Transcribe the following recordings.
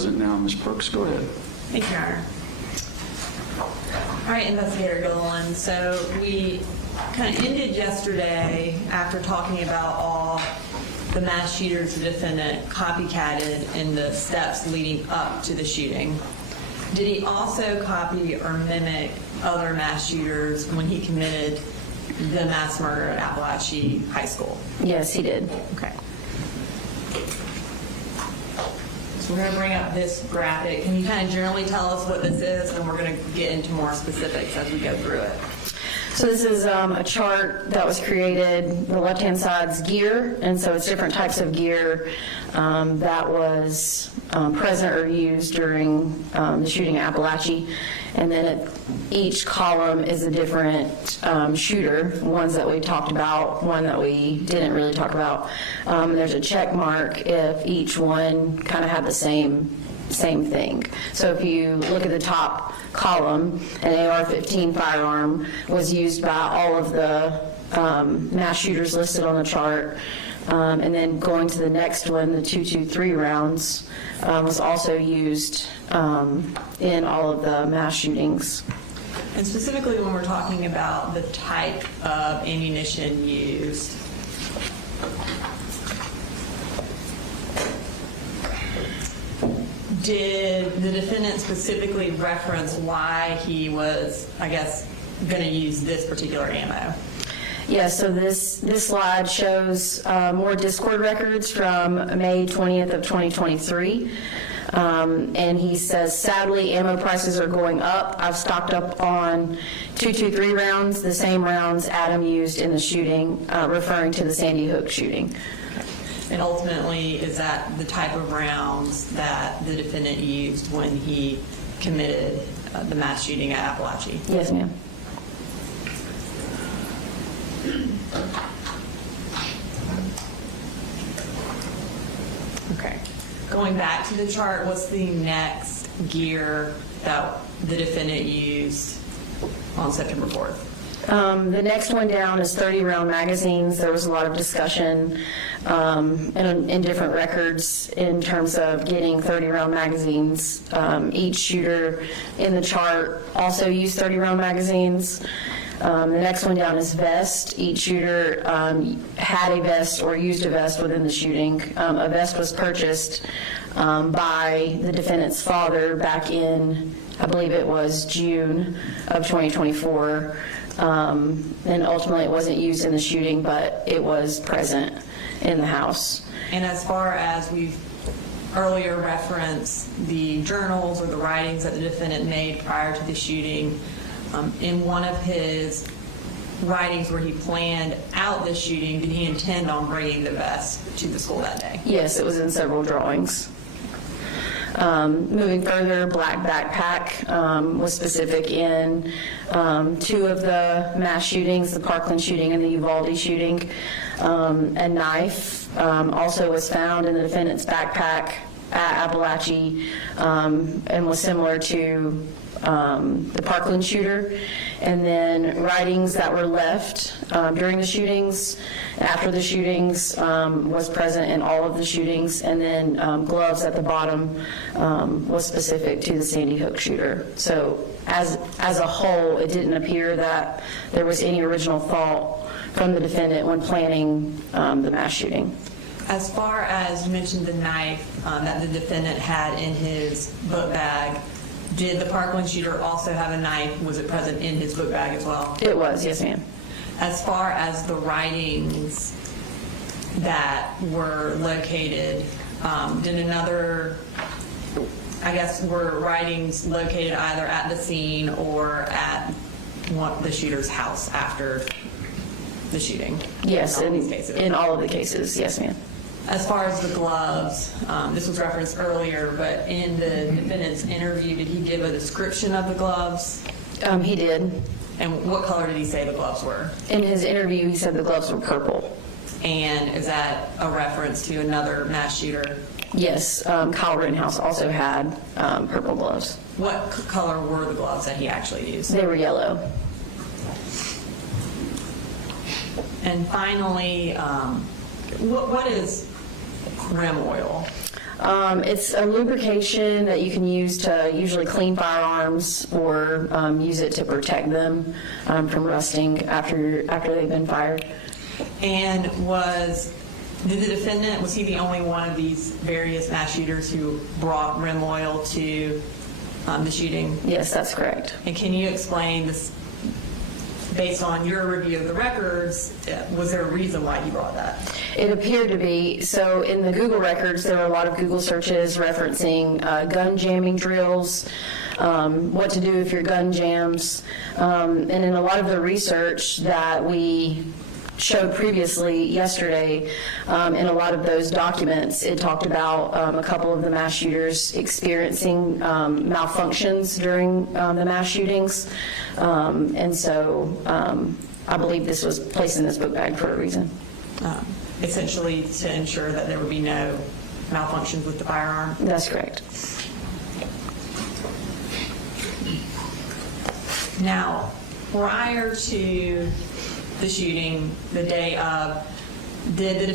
present now. Ms. Perks, go ahead. Thank you, Your Honor. All right, Investigator Gilliland. So we kind of ended yesterday after talking about all the mass shooters the defendant copycatted in the steps leading up to the shooting. Did he also copy or mimic other mass shooters when he committed the mass murder at Apalachee High School? Yes, he did. Okay. So we're going to bring up this graphic. Can you kind of generally tell us what this is, and we're going to get into more specifics as we go through it. So this is a chart that was created. The left-hand side's gear, and so it's different types of gear that was present or used during the shooting at Apalachee. And then each column is a different shooter, ones that we talked about, one that we didn't really talk about. There's a check mark if each one kind of had the same thing. So if you look at the top column, an AR-15 firearm was used by all of the mass shooters listed on the chart. And then going to the next one, the .223 rounds was also used in all of the mass shootings. And specifically when we're talking about the type of ammunition used, did the defendant specifically reference why he was, I guess, going to use this particular ammo? Yeah, so this slide shows more Discord records from May 20th of 2023. And he says, sadly, ammo prices are going up. I've stocked up on .223 rounds, the same rounds Adam used in the shooting, referring to the Sandy Hook shooting. And ultimately, is that the type of rounds that the defendant used when he committed the mass shooting at Apalachee? Yes, ma'am. Okay. Going back to the chart, what's the next gear that the defendant used on September 4th? The next one down is 30-round magazines. There was a lot of discussion in different records in terms of getting 30-round magazines. Each shooter in the chart also used 30-round magazines. The next one down is vest. Each shooter had a vest or used a vest within the shooting. A vest was purchased by the defendant's father back in, I believe it was June of 2024. And ultimately it wasn't used in the shooting, but it was present in the house. And as far as we've earlier referenced the journals or the writings that the defendant made prior to the shooting, in one of his writings where he planned out the shooting, did he intend on bringing the vest to the school that day? Yes, it was in several drawings. Moving further, black backpack was specific in two of the mass shootings, the Parkland shooting and the Uvalde shooting. A knife also was found in the defendant's backpack at Apalachee and was similar to the Parkland shooter. And then writings that were left during the shootings, after the shootings, was present in all of the shootings. And then gloves at the bottom was specific to the Sandy Hook shooter. So as a whole, it didn't appear that there was any original thought from the defendant when planning the mass shooting. As far as you mentioned the knife that the defendant had in his book bag, did the Parkland shooter also have a knife? Was it present in his book bag as well? It was, yes, ma'am. As far as the writings that were located, did another, I guess, were writings located either at the scene or at the shooter's house after the shooting? Yes, in all these cases? In all of the cases, yes, ma'am. As far as the gloves, this was referenced earlier, but in the defendant's interview, did he give a description of the gloves? He did. And what color did he say the gloves were? In his interview, he said the gloves were purple. And is that a reference to another mass shooter? Yes, Kyle Rittenhouse also had purple gloves. What color were the gloves that he actually used? They were yellow. And finally, what is rim oil? It's a lubrication that you can use to usually clean firearms or use it to protect them from rusting after they've been fired. And did the defendant, was he the only one of these various mass shooters who brought rim oil to the shooting? Yes, that's correct. And can you explain this, based on your review of the records, was there a reason why you brought that? It appeared to be. So in the Google records, there were a lot of Google searches referencing gun jamming drills, what to do if your gun jams. And in a lot of the research that we showed previously yesterday, in a lot of those documents, it talked about a couple of the mass shooters experiencing malfunctions during the mass shootings. And so I believe this was placed in this book bag for a reason. Essentially to ensure that there would be no malfunctions with the firearm? That's correct. Now, prior to the shooting, the day of, did the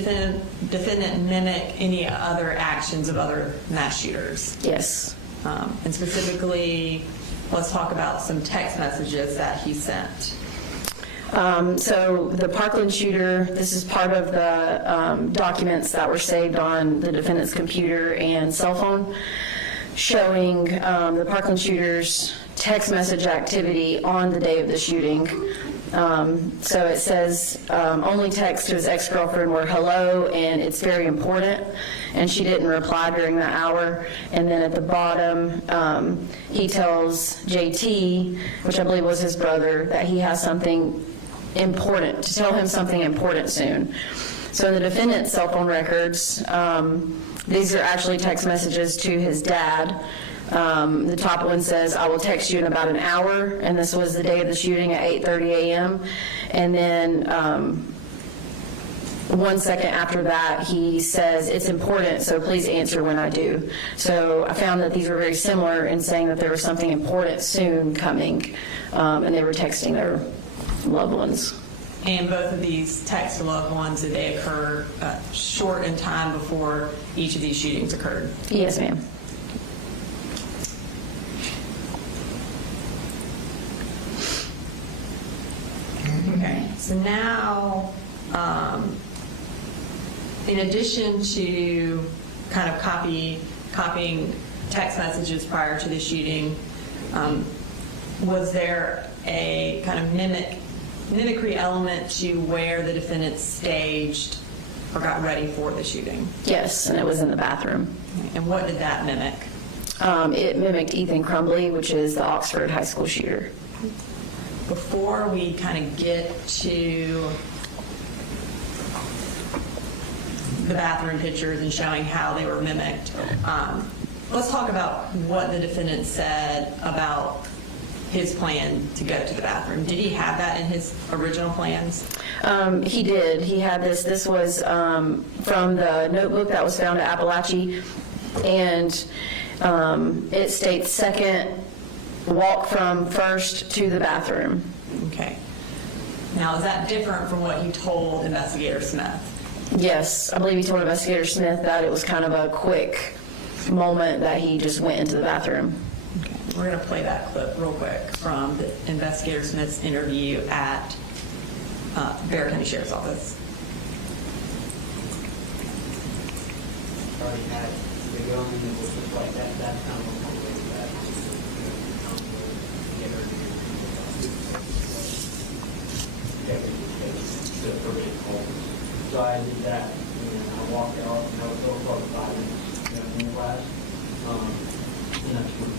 defendant mimic any other actions of other mass shooters? Yes. And specifically, let's talk about some text messages that he sent. So the Parkland shooter, this is part of the documents that were saved on the defendant's computer and cell phone, showing the Parkland shooter's text message activity on the day of the shooting. So it says, only text to his ex-girlfriend were hello, and it's very important, and she didn't reply during that hour. And then at the bottom, he tells JT, which I believe was his brother, that he has something important, to tell him something important soon. So in the defendant's cell phone records, these are actually text messages to his dad. The top one says, I will text you in about an hour, and this was the day of the shooting at 8:30 a.m. And then 1 second after that, he says, it's important, so please answer when I do. So I found that these were very similar in saying that there was something important soon coming, and they were texting their loved ones. And both of these texts to loved ones, did they occur short in time before each of these shootings occurred? Yes, ma'am. Okay, so now, in addition to kind of copying text messages prior to the shooting, was there a kind of mimicry element to where the defendant staged or got ready for the shooting? Yes, and it was in the bathroom. And what did that mimic? It mimicked Ethan Crumbley, which is the Oxford high school shooter. Before we kind of get to the bathroom pictures and showing how they were mimicked, let's talk about what the defendant said about his plan to go to the bathroom. Did he have that in his original plans? He did. He had this. This was from the notebook that was found at Apalachee, and it states second, walk from first to the bathroom. Okay. Now, is that different from what he told Investigator Smith? Yes, I believe he told Investigator Smith that it was kind of a quick moment that he just went into the bathroom. Okay. We're going to play that clip real quick from the Investigator Smith's interview at Bexar County Sheriff's Office. Already had the gun, and it was just like that kind of a moment that get her to the first call. So I did that, and I walked out, and I was there for about 5 minutes, in class. And that's when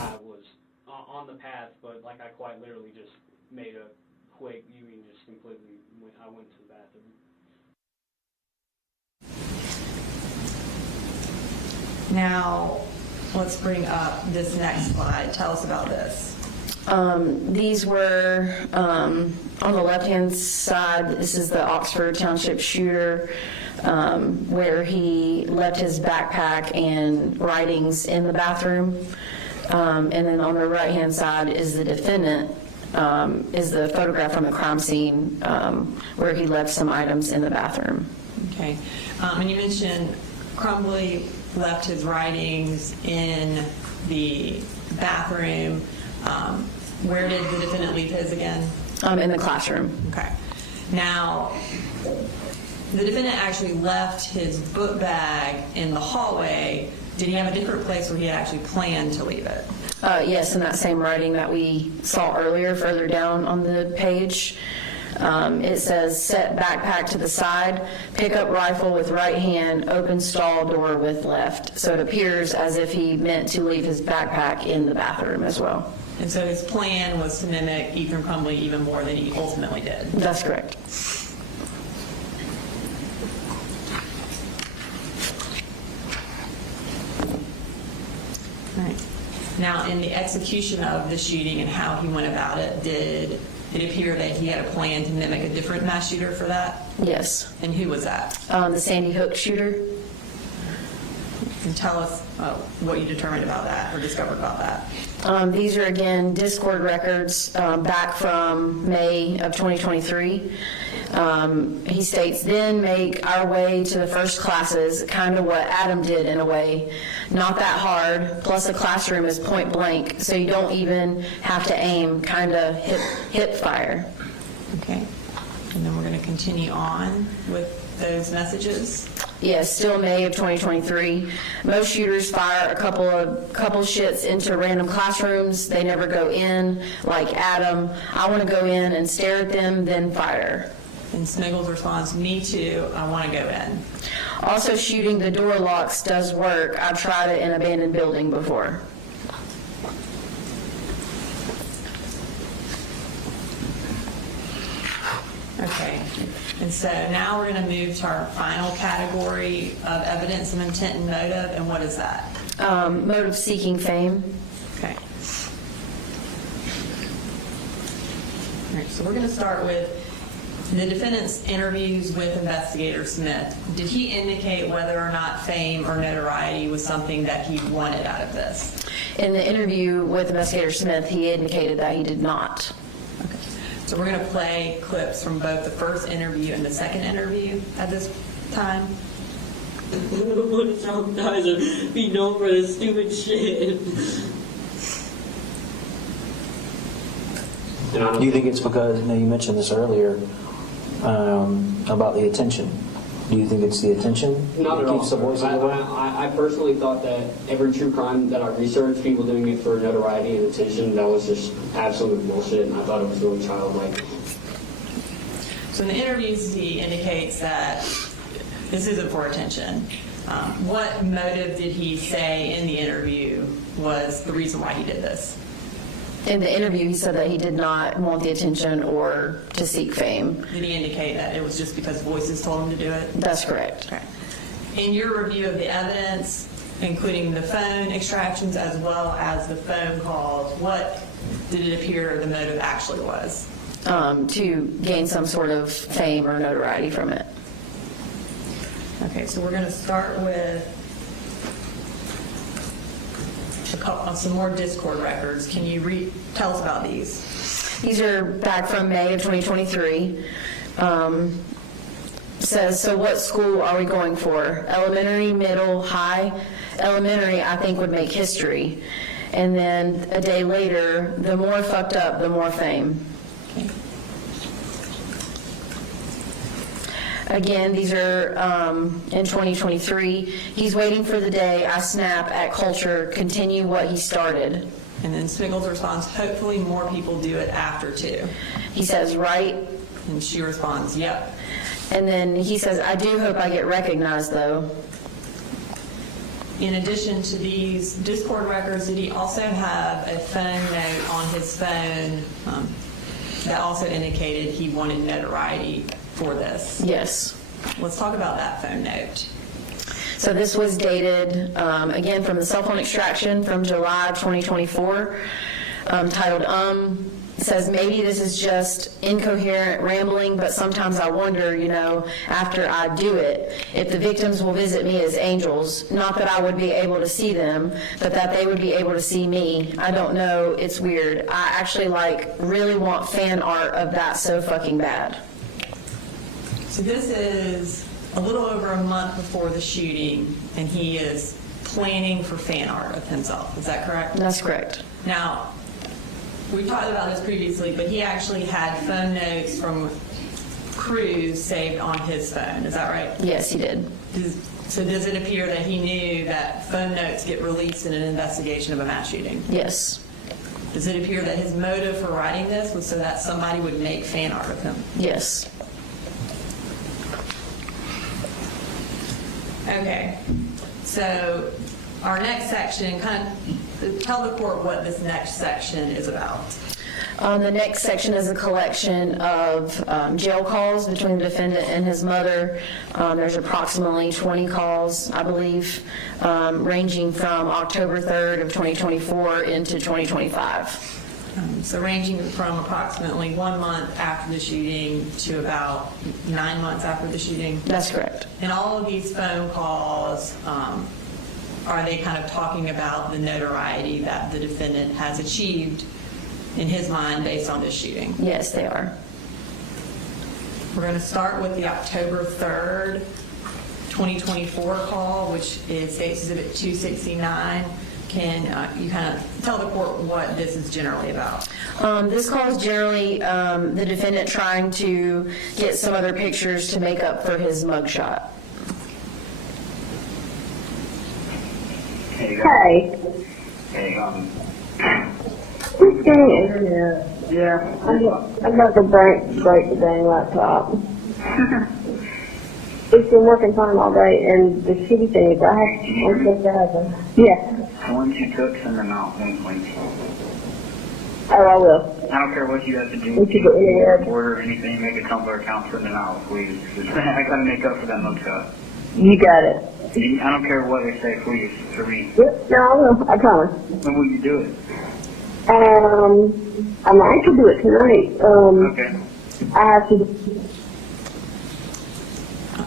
I was on the path, but like I quite literally just made a quick, just completely, I went to the bathroom. Now, let's bring up this next slide. Tell us about this. These were on the left-hand side. This is the Oxford Township shooter, where he left his backpack and writings in the bathroom. And then on the right-hand side is the defendant, is the photograph from the crime scene, where he left some items in the bathroom. Okay. And you mentioned Crumbly left his writings in the bathroom. Where did the defendant leave his again? In the classroom. Okay. Now, the defendant actually left his book bag in the hallway. Did he have a different place where he had actually planned to leave it? Yes, in that same writing that we saw earlier, further down on the page. It says, set backpack to the side, pick up rifle with right hand, open stall door with left. So it appears as if he meant to leave his backpack in the bathroom as well. And so his plan was to mimic Ethan Crumbly even more than he ultimately did. That's correct. All right. Now, in the execution of the shooting and how he went about it, did it appear that he had a plan to mimic a different mass shooter for that? Yes. And who was that? The Sandy Hook shooter. And tell us what you determined about that or discovered about that. These are, again, Discord records back from May of 2023. He states, then make our way to the first classes, kind of what Adam did in a way. Not that hard, plus the classroom is point blank, so you don't even have to aim, kind of hip fire. Okay. And then we're going to continue on with those messages. Yes, still May of 2023. Most shooters fire a couple shits into random classrooms. They never go in, like Adam. I want to go in and stare at them, then fire. And Smiggles responds, me too, I want to go in. Also, shooting the door locks does work. I've tried it in an abandoned building before. Okay. And so now we're going to move to our final category of evidence of intent and motive. And what is that? Motive seeking fame. Okay. All right, so we're going to start with the defendant's interviews with Investigator Smith. Did he indicate whether or not fame or notoriety was something that he wanted out of this? In the interview with Investigator Smith, he indicated that he did not. Okay. So we're going to play clips from both the first interview and the second interview at this time. I don't want to traumatize or be known for this stupid shit. Do you think it's because, you mentioned this earlier, about the attention? Do you think it's the attention Not that at keeps the all. voices away? I personally thought that every true crime that I researched, people doing it for notoriety and attention, that was just absolute bullshit, and I thought it was really childlike. So in the interviews, he indicates that this isn't for attention. What motive did he say in the interview was the reason why he did this? In the interview, he said that he did not want the attention or to seek fame. Did he indicate that it was just because voices told him to do it? That's correct. Okay. In your review of the evidence, including the phone extractions as well as the phone calls, what did it appear the motive actually was? To gain some sort of fame or notoriety from it. Okay, so we're going to start with some more Discord records. Can you tell us about these? These are back from May of 2023. Says, so what school are we going for? Elementary, middle, high? Elementary, I think, would make history. And then a day later, the more fucked up, the more fame. Okay. Again, these are in 2023. He's waiting for the day I snap at culture, continue what he started. And then Smiggles responds, hopefully more people do it after too. He says, right? And she responds, yep. And then he says, I do hope I get recognized, though. In addition to these Discord records, did he also have a phone note on his phone that also indicated he wanted notoriety for this? Yes. Let's talk about that phone note. So this was dated, again, from the cell phone extraction from July of 2024, titled, says, maybe this is just incoherent rambling, but sometimes I wonder, after I do it, if the victims will visit me as angels. Not that I would be able to see them, but that they would be able to see me. I don't know, it's weird. I actually, really want fan art of that so fucking bad. So this is a little over a month before the shooting, and he is planning for fan art of himself. Is that correct? That's correct. Now, we talked about this previously, but he actually had phone notes from Cruz saved on his phone. Is that right? Yes, he did. So does it appear that he knew that phone notes get released in an investigation of a mass shooting? Yes. Does it appear that his motive for writing this was so that somebody would make fan art of him? Yes. Okay, so our next section, kind of tell the court what this next section is about. The next section is a collection of jail calls between the defendant and his mother. There's approximately 20 calls, I believe, ranging from October 3rd of 2024 into 2025. So ranging from approximately 1 month after the shooting to about 9 months after the shooting. That's correct. And all of these phone calls, are they kind of talking about the notoriety that the defendant has achieved in his mind based on this shooting? Yes, they are. We're going to start with the October 3rd, 2024 call, which is State's Exhibit 269. Can you kind of tell the court what this is generally about? This call is generally the defendant trying to get some other pictures to make up for his mugshot. Hey. Hey, Just getting internet. yeah. I'm about to break the dang laptop. It's been working fine all day, and the shitty thing is I'm supposed to have a... Yeah. The ones you took, send them out, please. Oh, I will. I don't care what you have to do. We should go anywhere. Report or anything, make a Tumblr account, send them out, please. I gotta make up for that mugshot. You got it. I don't care what they say, please, for me. Yep, no, I will. I promise. When will you do it? I might could do it tonight. Okay. I have to...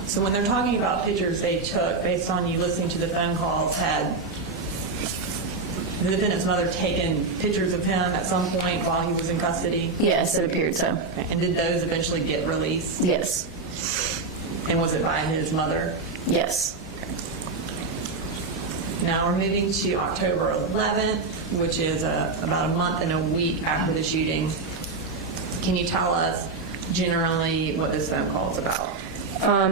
So when they're talking about pictures they took, based on you listening to the phone calls, had the defendant's mother taken pictures of him at some point while he was in custody? Yes, it appeared so. And did those eventually get released? Yes. And was it by his mother? Yes. Now we're moving to October 11th, which is about a month and a week after the shooting. Can you tell us generally what this phone call is about?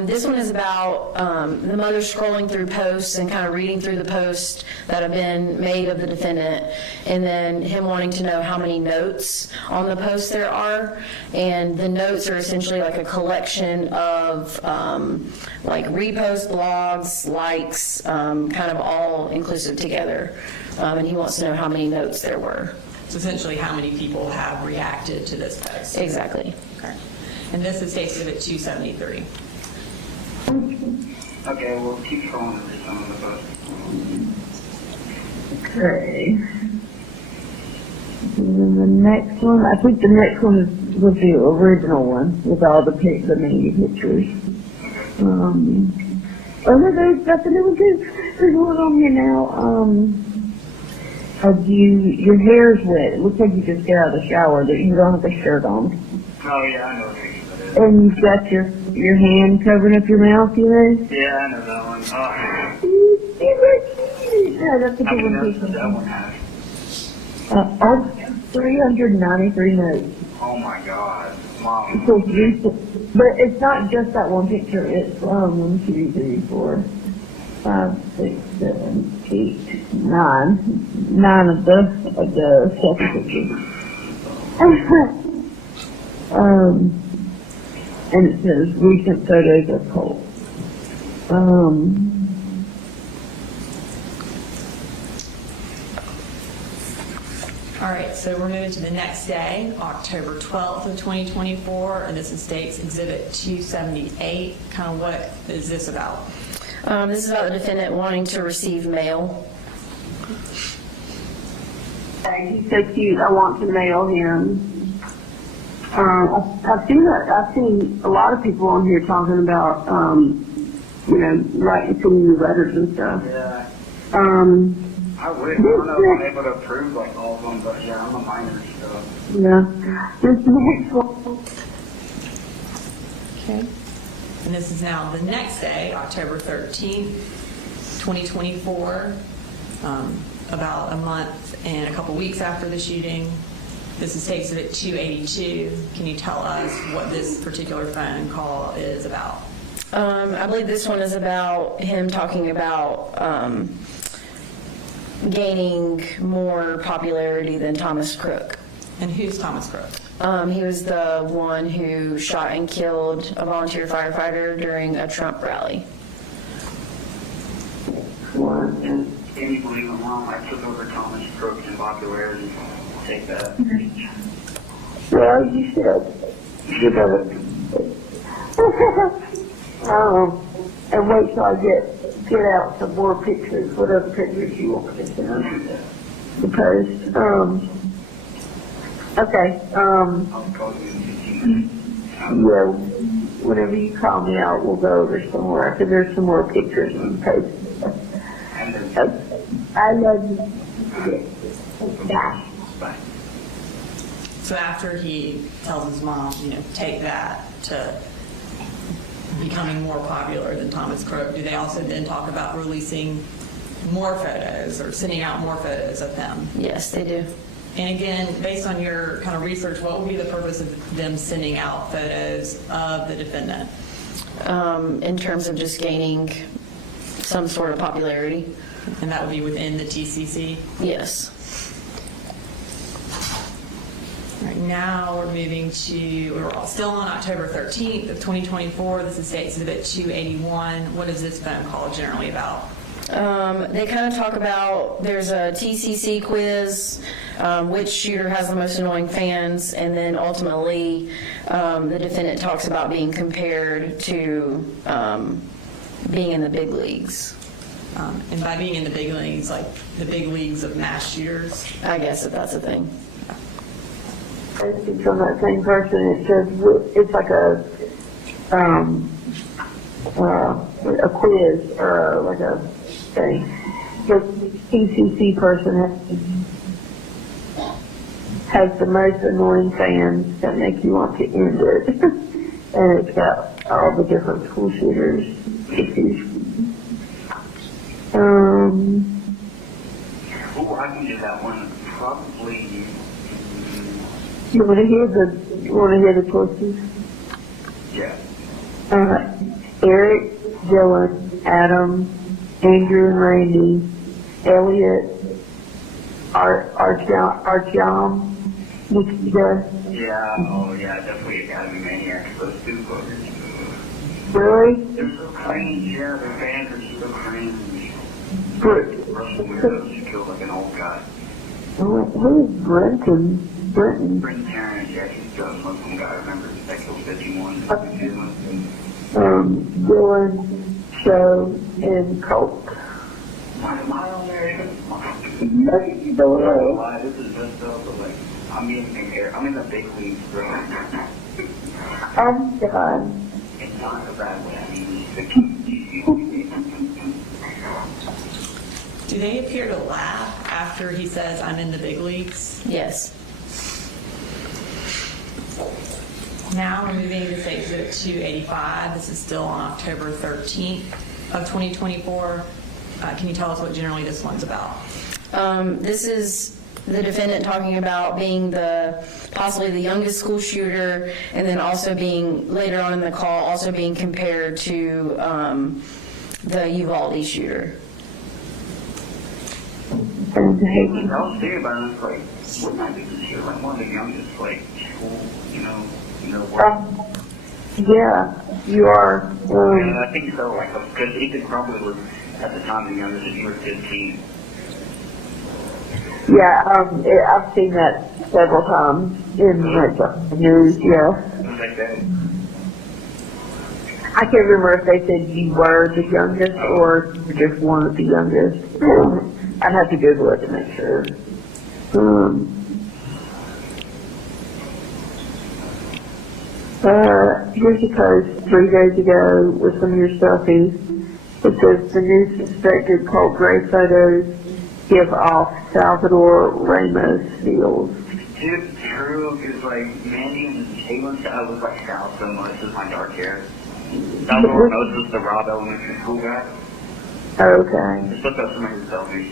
This one is about the mother scrolling through posts and kind of reading through the posts that have been made of the defendant, and then him wanting to know how many notes on the posts there are. And the notes are essentially like a collection of like reposts, blogs, likes, kind of all inclusive together. And he wants to know how many notes there were. So essentially how many people have reacted to this post? Exactly. Okay. And this is State's Exhibit 273. Okay, well, keep scrolling every time on the bus. Okay. And then the next one, I think the next one was the original one with all the many pictures. Oh no, that's a new one too. There's one on here now. Your hair's wet. It looks like you just got out of the shower. That you don't have a shirt on. Oh, yeah, I know what you're talking about. And you've got your hand covering up your mouth, you know? Yeah, I know that one. Yeah, that's a How good many one. notes does that one have? All 393 notes. Oh, my God. Mom. So it's recent. But it's not just that one picture. It's 1, 2, 3, 4, 5, 6, 7, 8, 9. 9 of the selfie pictures. And it says recent photos of Colt. All right, so we're moving to the next day, October 12th of 2024, and this is State's Exhibit 278. Kind of what is this about? This is about the defendant wanting to receive mail. He's so cute. I want to mail him. I've seen a lot of people on here talking about, sending you letters and stuff. Yeah. I wish. I don't know if I'm able to approve, like, all of them, but yeah, I'm a minor, so. Yeah. This next one. Okay. And this is now the next day, October 13th, 2024, about a month and a couple weeks after the shooting. This is State Exhibit 282. Can you tell us what this particular phone call is about? I believe this one is about him talking about gaining more popularity than Thomas Crook. And who's Thomas Crook? He was the one who shot and killed a volunteer firefighter during a Trump rally. And can you believe it, Mom? I took over Thomas Crook in popularity. Take that. Well, you should. You better. And wait till I get out some more pictures, whatever pictures you want me to send to post. Okay, I'll call you in 15 minutes. yeah, whenever you call me out, we'll go over some more, because there's some more pictures and post. And then, I love you. Bye. bye. So after he tells his mom, take that to becoming more popular than Thomas Crook, do they also then talk about releasing more photos or sending out more photos of him? Yes, they do. And again, based on your kind of research, what would be the purpose of them sending out photos of the defendant? In terms of just gaining some sort of popularity. And that would be within the TCC? Yes. All right, now we're moving to, we're still on October 13th of 2024. This is State Exhibit 281. What is this phone call generally about? They kind of talk about, there's a TCC quiz, which shooter has the most annoying fans, and then ultimately the defendant talks about being compared to being in the big leagues. And by being in the big leagues, like the big leagues of mass shooters? I guess if that's a thing. It's from that same person. It says it's like a quiz or like a thing. The TCC person has the most annoying fans that make you want to end it, and it's got all the different school shooters. Oh, I can do that one. Probably. You want to hear the choices? Yeah. Eric, Dylan, Adam, Andrew and Randy, Elliot, Artyom, Nikita. Yeah. Oh, yeah. Definitely Academy Maniacs. Those two books. Really? They're so cringe. Yeah, their fans are so cringe. Russell Who Weirdos who killed like an old guy. is Brenton? Brenton Tarrant, yeah, he's the Muslim guy. I remember that killed 51. Dylan, Joe, and Colt. Why am I on there? Why? This is messed up, but like, I'm being compared. I'm in the big leagues, bro. I'm done. It's not a bad way. I mean, Do they appear to laugh after he says, I'm in the big leagues? Yes. Now we're moving to State Exhibit 285. This is still on October 13th of 2024. Can you tell us what generally this one's about? This is the defendant talking about being possibly the youngest school shooter, and then also being, later on in the call, also being compared to the Uvalde shooter. I was thinking about it, like, wouldn't I be considered like one of the youngest, like, school, world? Yeah, you are. And I think so, like, because Ethan probably was, at the time, the youngest, if you were 15. Yeah, I've seen that several times in the news, yeah. Like that. I can't remember if they said you were the youngest or just one of the youngest. I'd have to Google it to make sure. Here's a post 3 days ago with some of your selfies. It says the new suspected Colt Gray photos give off Salvador Ramos feels. Dude, true, because, like, Mandy and Caitlin's style was like Sal so much with my dark hair. That one knows is the Rob Elementary School guy. Okay. Just look up somebody to tell me.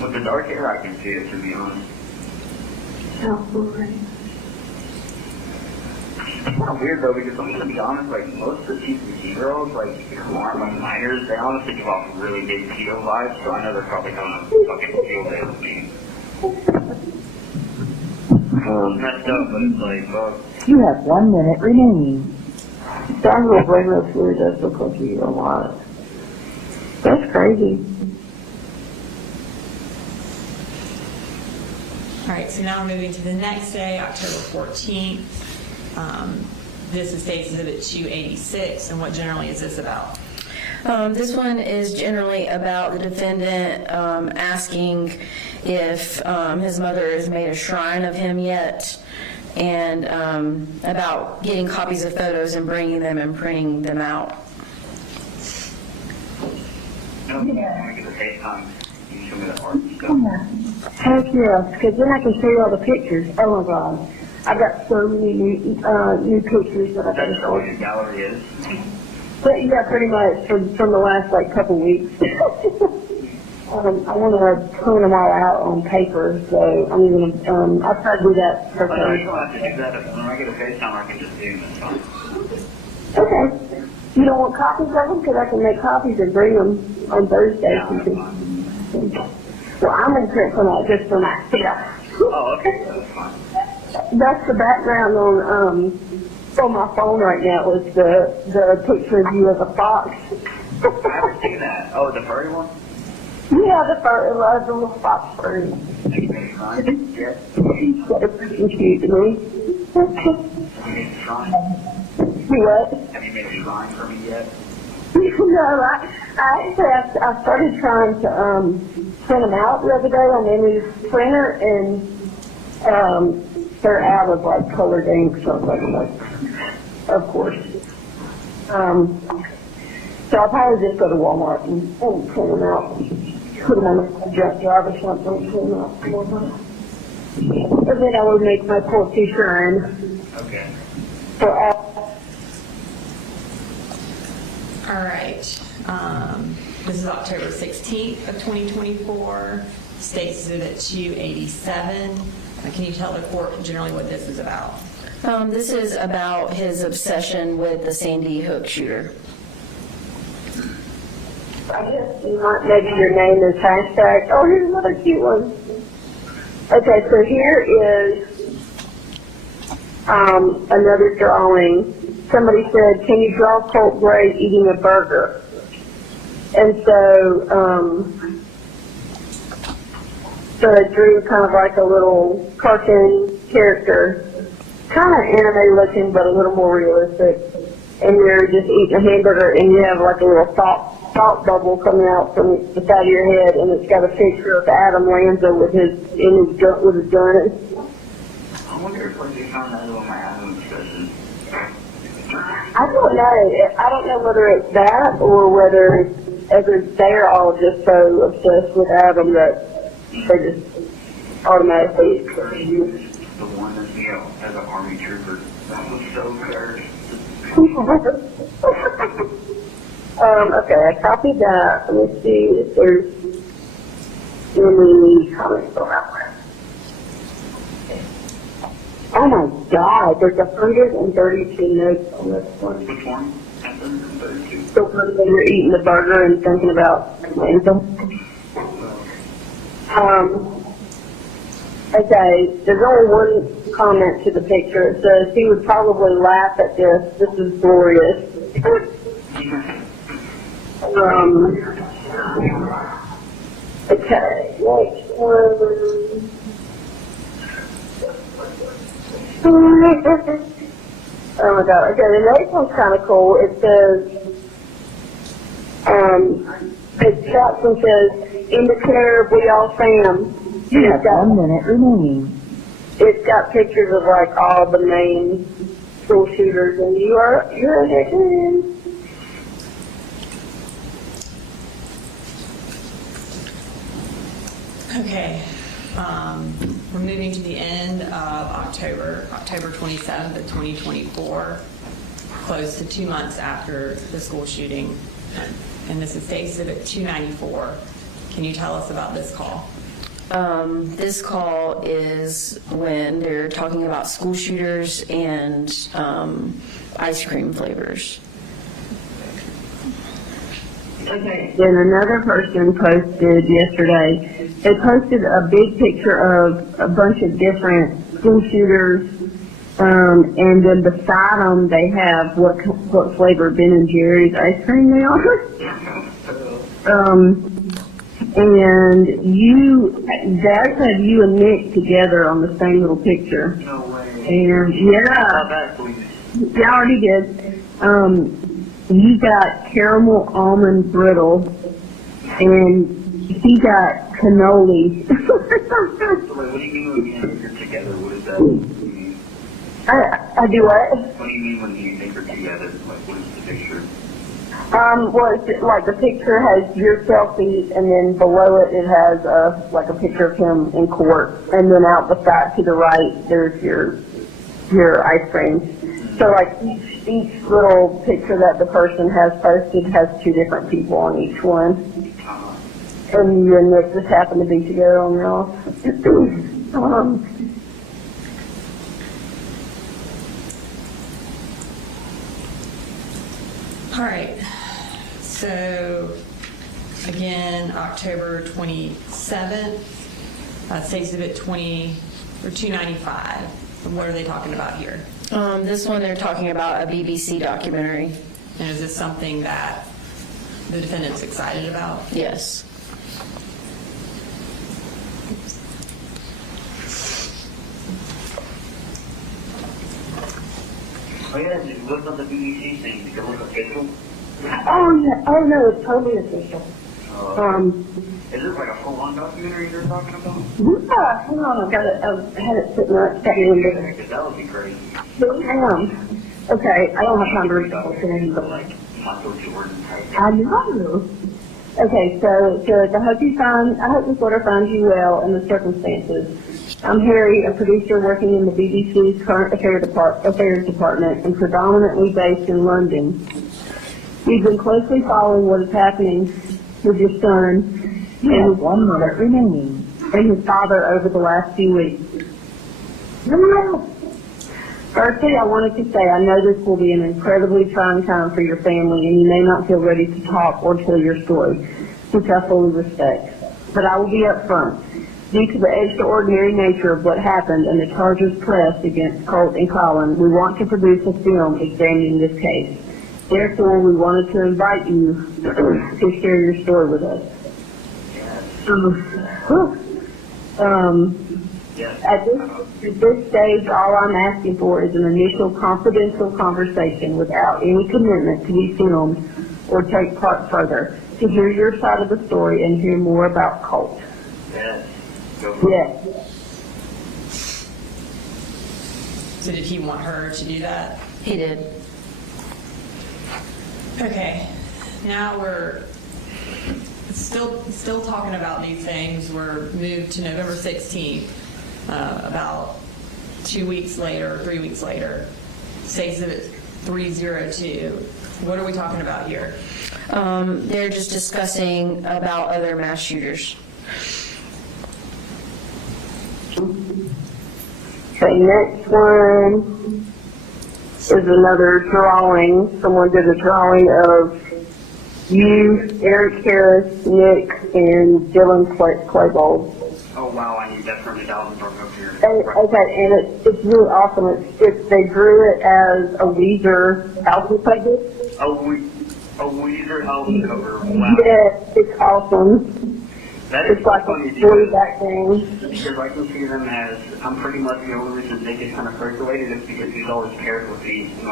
With the dark hair, I can see it, to be honest. It's kind of weird, though, because I'm going to be honest, like, most of the TCC girls, like, who aren't, like, minors, they honestly give off really big pedo vibes, so I know they're probably having a fucking field day with me. It's messed up, but it's like, fuck. You have 1 minute remaining. That little regular fluid does look like you a lot. That's crazy. All right, so now we're moving to the next day, October 14th. This is State's Exhibit 286, and what generally is this about? This one is generally about the defendant asking if his mother has made a shrine of him yet, and about getting copies of photos and bringing them and printing them out. No, I want to get the FaceTime. You can show me the art and stuff. Heck yeah, because then I can show you all the pictures. Oh my God. I've got so many new pictures that I can That's show all you. your gallery is. But yeah, pretty much from the last like couple weeks. I want to print them all out on paper, so I'm gonna. I'll try to do that for But no, you Thursday. don't have to do that. When I get a FaceTime, I can just do them. It's fine. Okay. You don't want copies of them? Because I can make copies and bring them on Thursday. Yeah, that's fine. Well, I'm gonna print some out just for myself. Oh, okay. That's fine. That's the background on my phone right now is the picture of you as a fox. I haven't seen that. Oh, the furry one? Yeah, the little fox furry. Have you made a shrine yet? She's got a freaking cute to me. Have you made a shrine? You what? Have you made a shrine for me yet? No, I started trying to print them out the other day on the new printer, and they're out of like colored ink, so like, of course. So I'll probably just go to Walmart and print them out, put them on a junk drive or something, print them out. And then I would make my quilty shrine Okay. for all. All right, this is October 16th of 2024, State's Exhibit 287. Can you tell the court generally what this is about? This is about his obsession with the Sandy Hook shooter. I guess maybe your name is hashtag. Oh, here's another cute one. Okay, so here is another drawing. Somebody said, "Can you draw Colt Gray eating a burger?" And so, so I drew kind of like a little cartoon character, kind of anime looking, but a little more realistic. And you're just eating a hamburger, and you have like a little salt bubble coming out from the side of your head, and it's got a picture of Adam Lanza with his gun. I wonder if they found that on my Adam obsession. I don't know. I don't know whether it's that or whether they're all just so obsessed with Adam that they just automatically. The one that's, you know, as an army trooper. That was so good. Okay, I copied that. Let me see if there's any comments on that one. Oh my God, there's 132 notes on this one. Which one? 132. So when they were eating the burger and thinking about Lanza. Okay, there's only one comment to the picture. It says, "He would probably laugh at this. This is glorious." Okay, next one. Oh my God, okay, the next one's kind of cool. It says, it stops and says, "In the care we all fam." You have 1 minute remaining. It's got pictures of like all the main school shooters, and you're a victim. Okay, we're moving to the end of October 27th of 2024. close to 2 months after the school shooting. And this is State Exhibit 294. Can you tell us about this call? This call is when they're talking about school shooters and ice cream flavors. Okay, then another person posted yesterday, they posted a big picture of a bunch of different school shooters, and then beside them they have what flavor Ben & Jerry's ice cream they are. And they actually have you and Nick together on the same little picture. No way. And yeah, That, please. you already did. You got caramel almond brittle, and he got cannoli. So, like, what do you mean when you think you're together? What does that mean? I do what? What do you mean when you think you're together? Like, what is the picture? Well, it's like the picture has your selfie, and then below it, it has like a picture of him in court, and then out the side to the right, there's your ice cream. So like each little picture that the person has posted has two different people on each one, and you and Nick just happen to be together on yours. All right. So, again, October 27th, State Exhibit 295. And what are they talking about here? This one, they're talking about a BBC documentary. And is this something that the defendant's excited about? Yes. Oh yeah, did you look on the BBC thing? Did it look official? Oh yeah, oh no, it's totally official. Is this like a full-on documentary you're talking about? Yeah, hang on, I had it sitting right in the window. Because that would be crazy. Hang on. Okay, I don't have time to read the whole thing, but Like, Michael Jordan type. I know. Okay, so I hope this letter finds you well in the circumstances. I'm Harry, a producer working in the BBC's current affairs department and predominantly based in London. We've been closely following what is happening with your son You have 1 minute remaining. and his father over the last few weeks. Firstly, I wanted to say I know this will be an incredibly trying time for your family and you may not feel ready to talk or tell your story, which I fully respect. But I will be upfront. Due to the extraordinary nature of what happened and the charges pressed against Colt and Colin, we want to produce a film examining this case. Therefore, we wanted to invite you to share your story with us. At this stage, all I'm asking for is an initial confidential conversation without any commitment to be filmed or take part further, to hear your side of the story and hear more about Colt. Yes. Go for it. Yes. So did he want her to do that? He did. Okay, now we're still talking about these things. We're moved to November 16th, about 2 weeks later, 3 weeks later. State Exhibit 302. What are we talking about here? They're just discussing about other mass shooters. The next one is another drawing. Someone did a drawing of you, Eric Harris, Nick, and Dylan Claybold. Oh wow, I need that printed out and brought up here. Okay, and it's really awesome. They drew it as a Weezer album cover. A Weezer album cover. Wow. Yes, it's awesome. That is It's like funny a blue back thing. because I can see them as, I'm pretty much the only reason Nick is kind of circulated is because he's always paired with me. You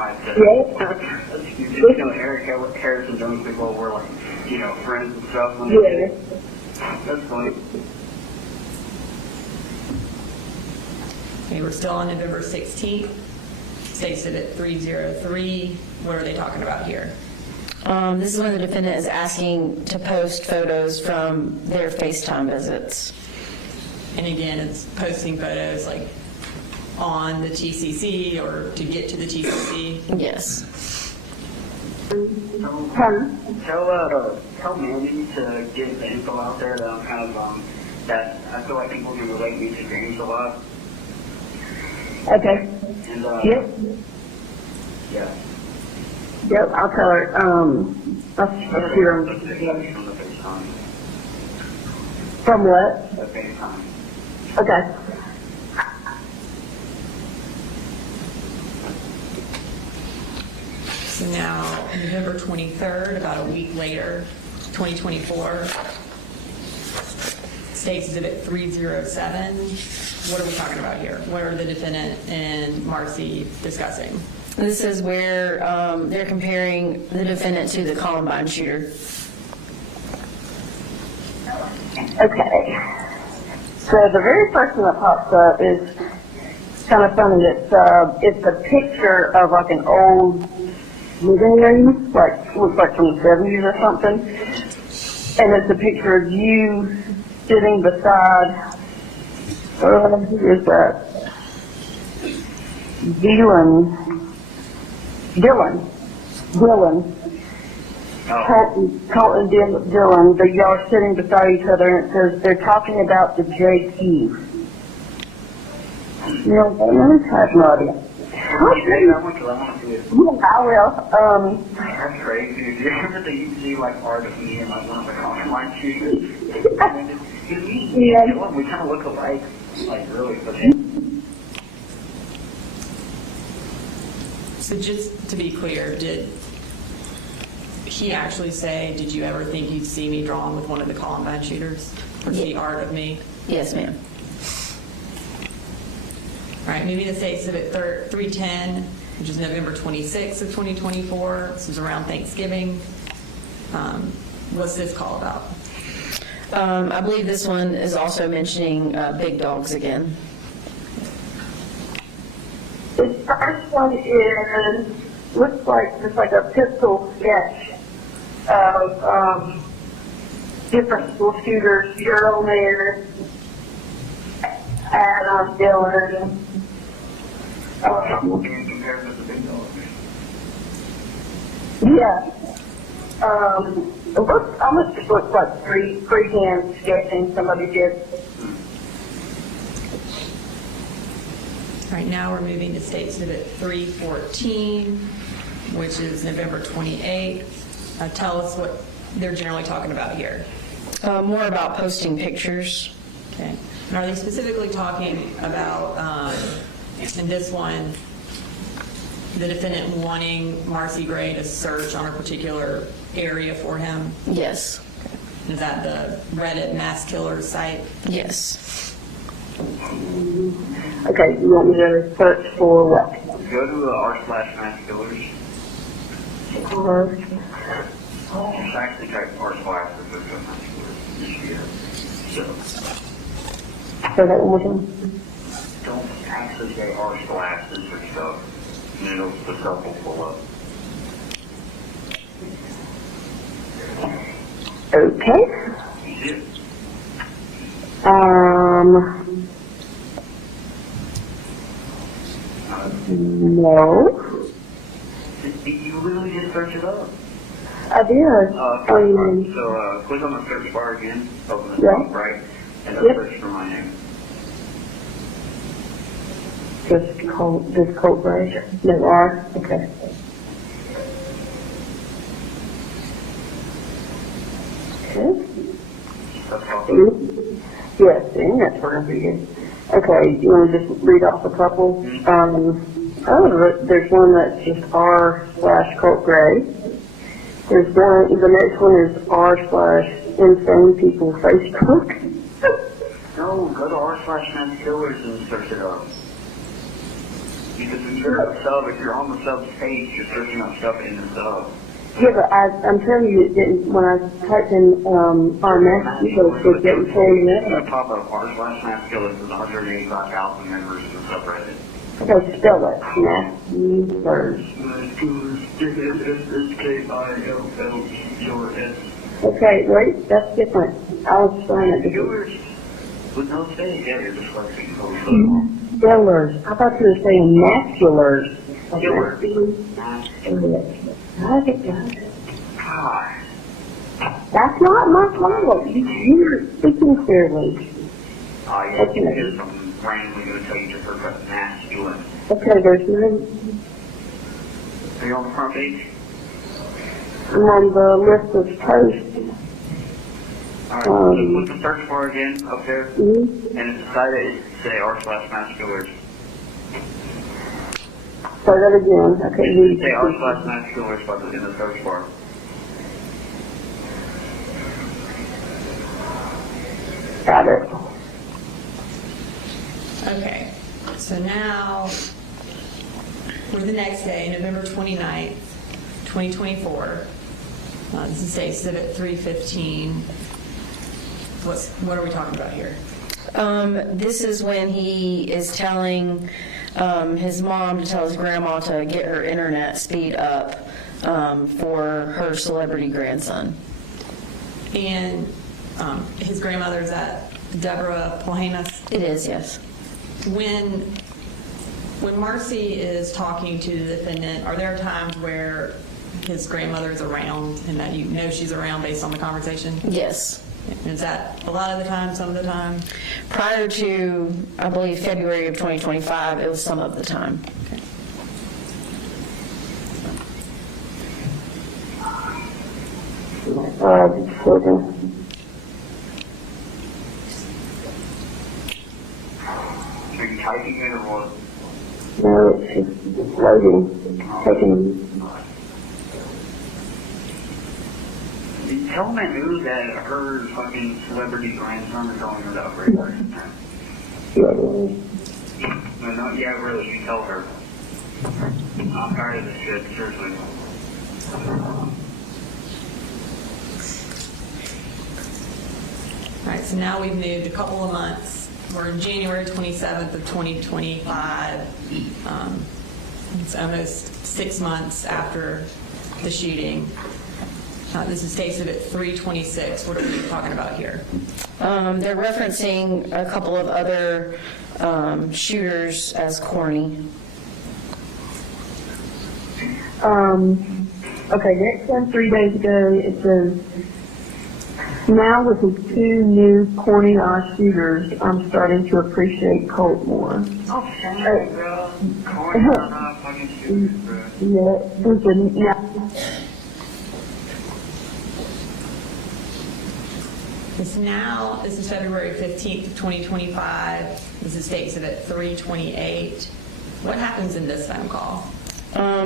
know, Eric Harris and Dylan Claybold were like, friends and stuff when they did it. That's funny. Okay, we're still on November 16th. State Exhibit 303. What are they talking about here? This is when the defendant is asking to post photos from their FaceTime visits. And again, it's posting photos like on the TCC or to get to the TCC. Yes. Tell Mandy to get the info out there that I'm kind of, that I feel like people can relate me to James a lot. Okay. And, Yep. yeah. Yep, I'll tell her, I'll see her. From the FaceTime. From what? The FaceTime. Okay. So now, November 23rd, about a week later, 2024, State's Exhibit 307. What are we talking about here? What are the defendant and Marcy discussing? This is where they're comparing the defendant to the Columbine shooter. Okay. So the very first one that pops up is kind of funny. It's a picture of like an old living room, like looks like from the 70s or something. And it's a picture of you sitting beside, who is that? Dylan. Colt and Dylan, but y'all are sitting beside each other, and it says they're talking about the JQ. You know what that is? I have no idea. Yeah, I will. That's crazy. Did you ever think you see like art of me and like one of the Columbine shooters? Yeah. We kind of look alike, like really. But So just to be clear, did he actually say, did you ever think you'd see me drawn with one of the Columbine shooters? Or see art of me? Yes, ma'am. All right, moving to State Exhibit 310, which is November 26th of 2024. This was around Thanksgiving. What's this call about? I believe this one is also mentioning big dogs again. The first one is, looks like just like a pistol sketch of different school shooters. You're on there, Adam, Dylan. compared to the big dogs. Yeah. It looks, almost just looks like freehand sketching somebody did. All right, now we're moving to State Exhibit 314, which is November 28th. Tell us what they're generally talking about here. More about posting pictures. Okay. And are they specifically talking about, in this one, the defendant wanting Marcy Gray to search on a particular area for him? Yes. Is that the Reddit mass killer site? Yes. Okay, you want me to search for what? Go to r/mass killers. Or, Just actually type r/mass killers. So say that one more time. don't actually say r/and search stuff. And then the stuff will pull up. Okay. You see it? No. You literally just search it up. I did. So click on the search bar again, open the Yeah. top right, and then Yep. search for my name. Just Colt Gray? No R? Okay. Okay. That's all. Yes, and that's where it'll be good. Okay, you want to just read off a couple? There's one that's just r/Colt Gray. There's one, the next one is r/insane people Facebook. No, go to r/mass killers and search it up. Because when you're a sub, if you're on the sub page, you're searching up stuff in the sub. Yeah, but I'm telling you, it didn't, when I typed in our message, it didn't pull you It's in. going to pop up r/mass killers with 185,000 members in the subreddit. Okay, spell it. Massillers. S-K-I-L-L-E-R-S. Okay, wait, that's different. I was trying to do Killers with no space. Yeah, you're dyslexic. Massillers. I thought you were saying maculars. Killer. God. That's not my fault. You're speaking clearly. Oh, yeah, you can hear something randomly going to tell you just heard about mass killer. Okay, there's no, Are you on the front page? I'm on the list of posts. Alright, so what's the search bar again up there? Mhm. And it's decided to say r/mass killers. Say that again. Okay, Say r/mass killers in the search bar. got it. Okay, so now, for the next day, November 29th, 2024, this is day exhibit 315. What are we talking about here? This is when he is telling his mom to tell his grandma to get her internet speed up for her celebrity grandson. And his grandmother's at Deborah Plahanas. It is, yes. When Marcy is talking to the defendant, are there times where his grandmother's around and that you know she's around based on the conversation? Yes. Is that a lot of the time, some of the time? Prior to, I believe, February of 2025, it was some of the time. Okay. Children. Are you typing it or what? No, it's just loading. Taking. Tell that news that her fucking celebrity grandson is calling her the upgrade. No, no, yeah, really, you tell her. I'm tired of this shit, seriously. All right, so now we've moved a couple of months. We're in January 27th of 2025. It's almost 6 months after the shooting. This is case exhibit 326. What are we talking about here? They're referencing a couple of other shooters as corny. Okay, next one, 3 days ago, it says, now with his 2 new corny-ass shooters, I'm starting to appreciate Colt more. Oh, shit, bro. Corny, not fucking shooters, bro. Yeah, listen, now, This is February 15th, of 2025. This is state exhibit 328. What happens in this phone call?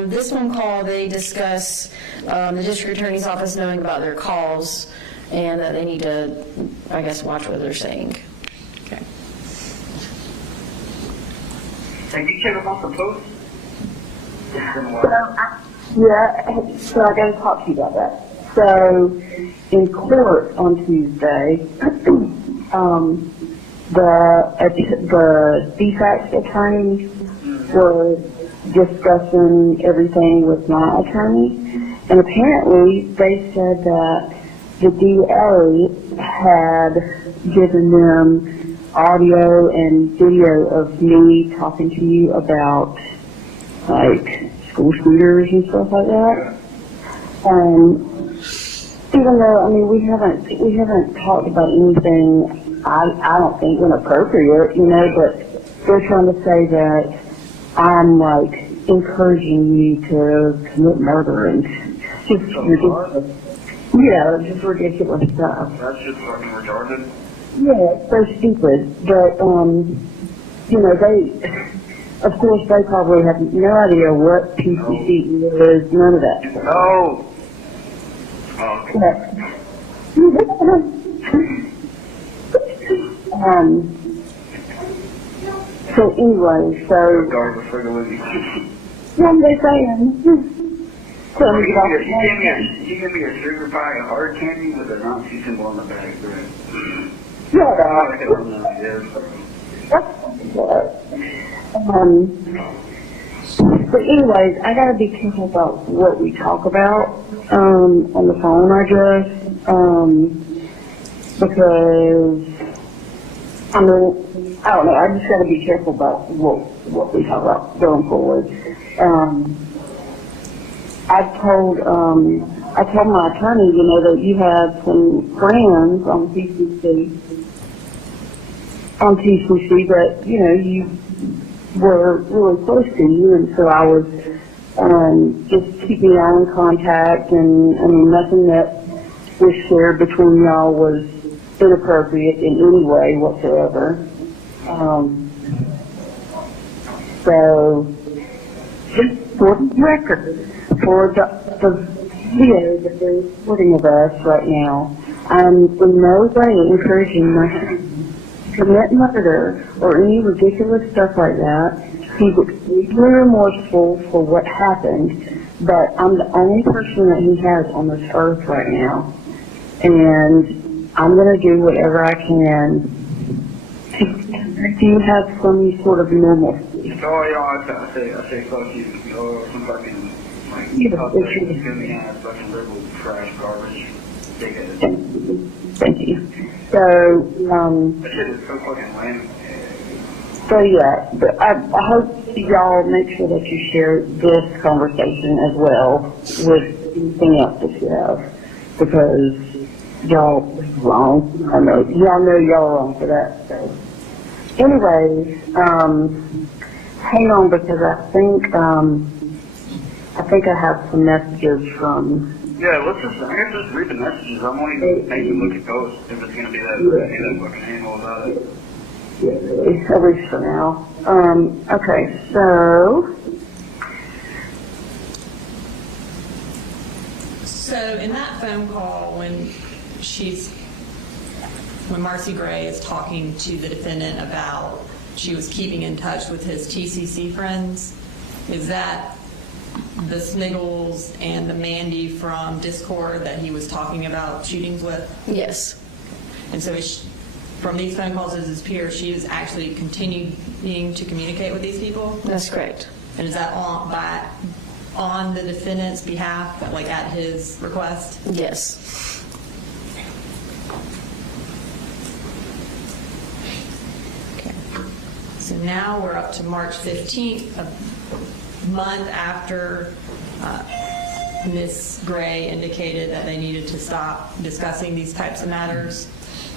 This phone call, they discuss the district attorney's office knowing about their calls and that they need to, I guess, watch what they're saying. Okay. Hey, did you check off the post? yeah, so I gotta talk to you about that. So, in court on Tuesday, the defense attorneys were discussing everything with my attorney, and apparently they said that the DA had given them audio and video of me talking to you about, like, school shooters and stuff like that. Even though, I mean, we haven't talked about anything, I don't think inappropriate, you know, but they're trying to say that I'm, like, encouraging you to commit murder and just ridiculous. Yeah, just ridiculous stuff. That's just fucking retarded. Yeah, it's so stupid. But, you know, of course, they probably have no idea what PCC is, none of that. No! Oh, okay. So anyway, Regardless, we're going to what am I saying? Tell me about you give me a sugar pie, a hard candy with a Nazi symbol on the back, right? But anyways, I gotta be careful about what we talk about on the phone, I guess, because I mean, I don't know, I just gotta be careful about what we talk about going forward. I told my attorney, you know, that you had some friends on TCC that, you know, you were really close to you, and so I was just keeping y'all in contact, and I mean, nothing that was shared between y'all was inappropriate in any way whatsoever. So, just for the record, for the video that they're recording of us right now, I'm in no way encouraging my husband to commit murder or any ridiculous stuff like that. He's extremely remorseful for what happened, but I'm the only person that he has on this earth right now, and I'm going to do whatever I can to have some sort of normalcy. Oh, yeah, I say fuck you. Oh, some fucking, like, fucking liberal trash garbage. Dickhead. Thank you. So, That shit is so fucking lame. so yeah, but I hope y'all make sure that you share this conversation as well with anything else that you have, because y'all are wrong. Y'all know y'all are wrong for that. So, anyways, hang on, because I think I have some messages from. Yeah, I guess just read the messages. I won't even make you look at those if it's gonna be that fucking anal about it. Yeah, at least for now. Okay, so. So in that phone call, when Marcy Gray is talking to the defendant about she was keeping in touch with his TCC friends, is that the Sniggles and the Mandy from Discord that he was talking about shootings with? Yes. And so from these phone calls as his peer, she is actually continuing to communicate with these people? That's correct. And is that on the defendant's behalf, like at his request? Yes. Okay. So now we're up to March 15th, a month after Ms. Gray indicated that they needed to stop discussing these types of matters.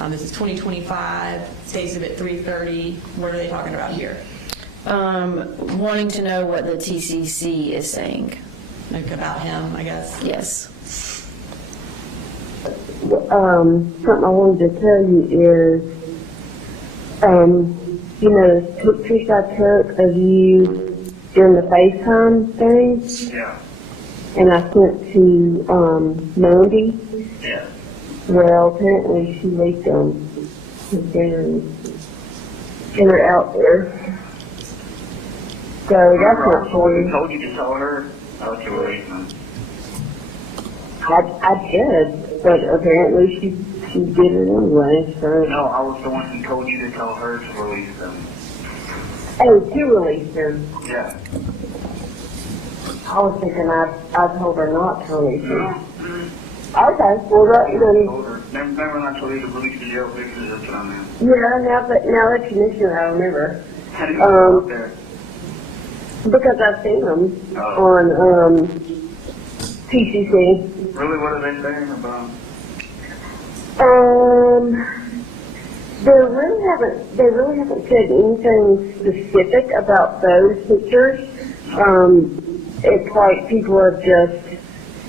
This is 2025, states at 3:30. What are they talking about here? Wanting to know what the TCC is saying. Like about him, I guess? Yes. Something I wanted to tell you is, you know, the pictures I took of you during the FaceTime thing, Yeah. and I sent to Mandy. Yeah. Well, apparently she leaked them, and they're out there. So that's not I true. told you to tell her. I let you release them. I did, but apparently she did it anyway. So. No, I was the one who told you to tell her to release them. Oh, to release them. Yeah. I was thinking I told her not to release them. Okay, well that then. Remember when I told you to release the jail pictures? That's what I meant. Yeah, now that you mention it, I remember. How do you go out there? Because I've seen them Oh. on TCC. Really, what are they saying about? They really haven't said anything specific about those pictures. It's like people have just